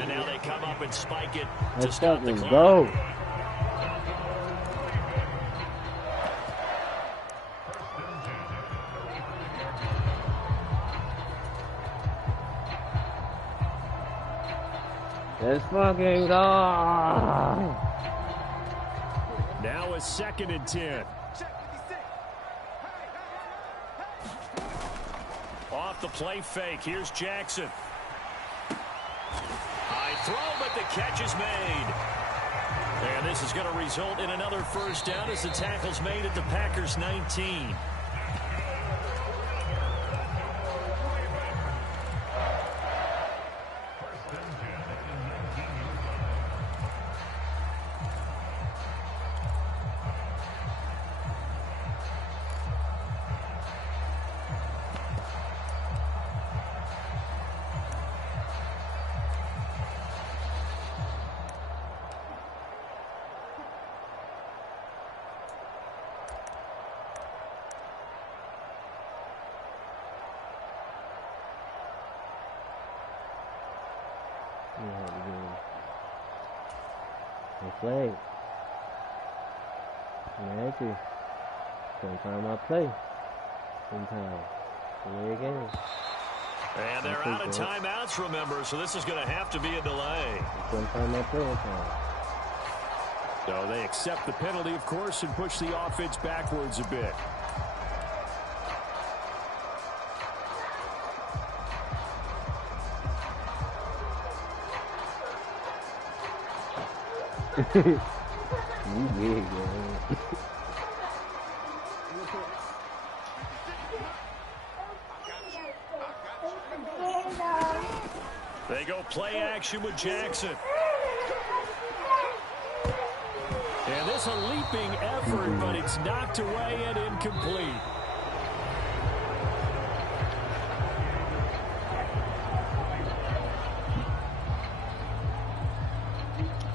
And now they come up and spike it to stop the clock. Go. Let's fucking go. Now a 2nd and 10. Off the play fake. Here's Jackson. High throw, but the catch is made. And this is going to result in another first down as the tackle's made at the Packers' 19. Play. Magic. Sometimes I play. Sometimes. The way it goes. And they're out of timeouts, remember, so this is going to have to be a delay. Sometimes I play. So they accept the penalty, of course, and push the offense backwards a bit. You big, man. They go play action with Jackson. And this a leaping effort, but it's knocked away and incomplete.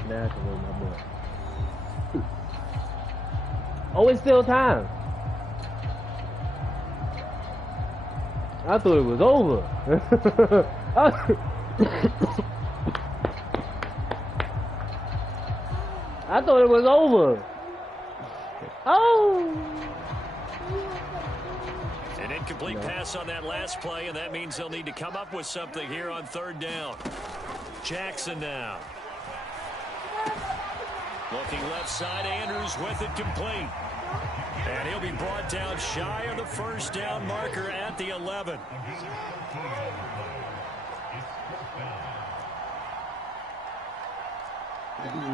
That's a little my boy. Oh, it's still time. I thought it was over. I thought it was over. Oh! An incomplete pass on that last play, and that means they'll need to come up with something here on third down. Jackson now. Looking left side, Andrews with it complete. And he'll be brought down shy of the first down marker at the 11.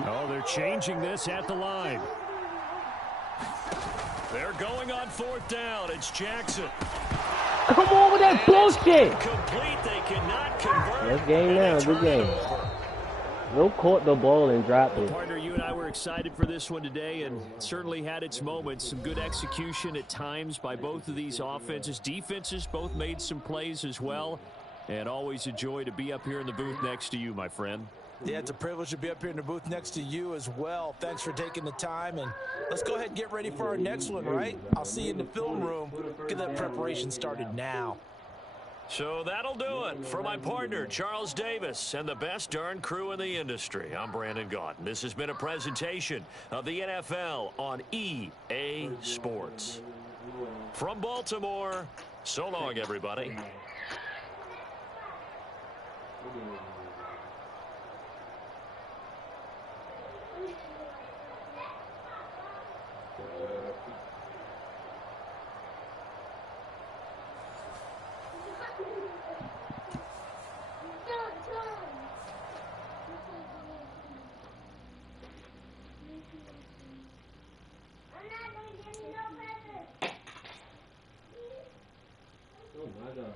Oh, they're changing this at the line. They're going on fourth down. It's Jackson. Come on with that bullshit. Complete. They cannot convert. Let's game now. Good game. No caught the ball and dropped it. Partner, you and I were excited for this one today, and certainly had its moments. Some good execution at times by both of these offenses. Defenses both made some plays as well. And always a joy to be up here in the booth next to you, my friend. Yeah, it's a privilege to be up here in the booth next to you as well. Thanks for taking the time, and let's go ahead and get ready for our next one, right? I'll see you in the film room. Get that preparation started now. So that'll do it for my partner, Charles Davis, and the best darn crew in the industry. I'm Brandon Gaudin. This has been a presentation of the NFL on EA Sports. From Baltimore, so long, everybody. Oh my God.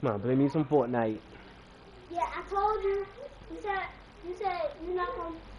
Come on, play me some Fortnite. Yeah, I told you. You said you're not gonna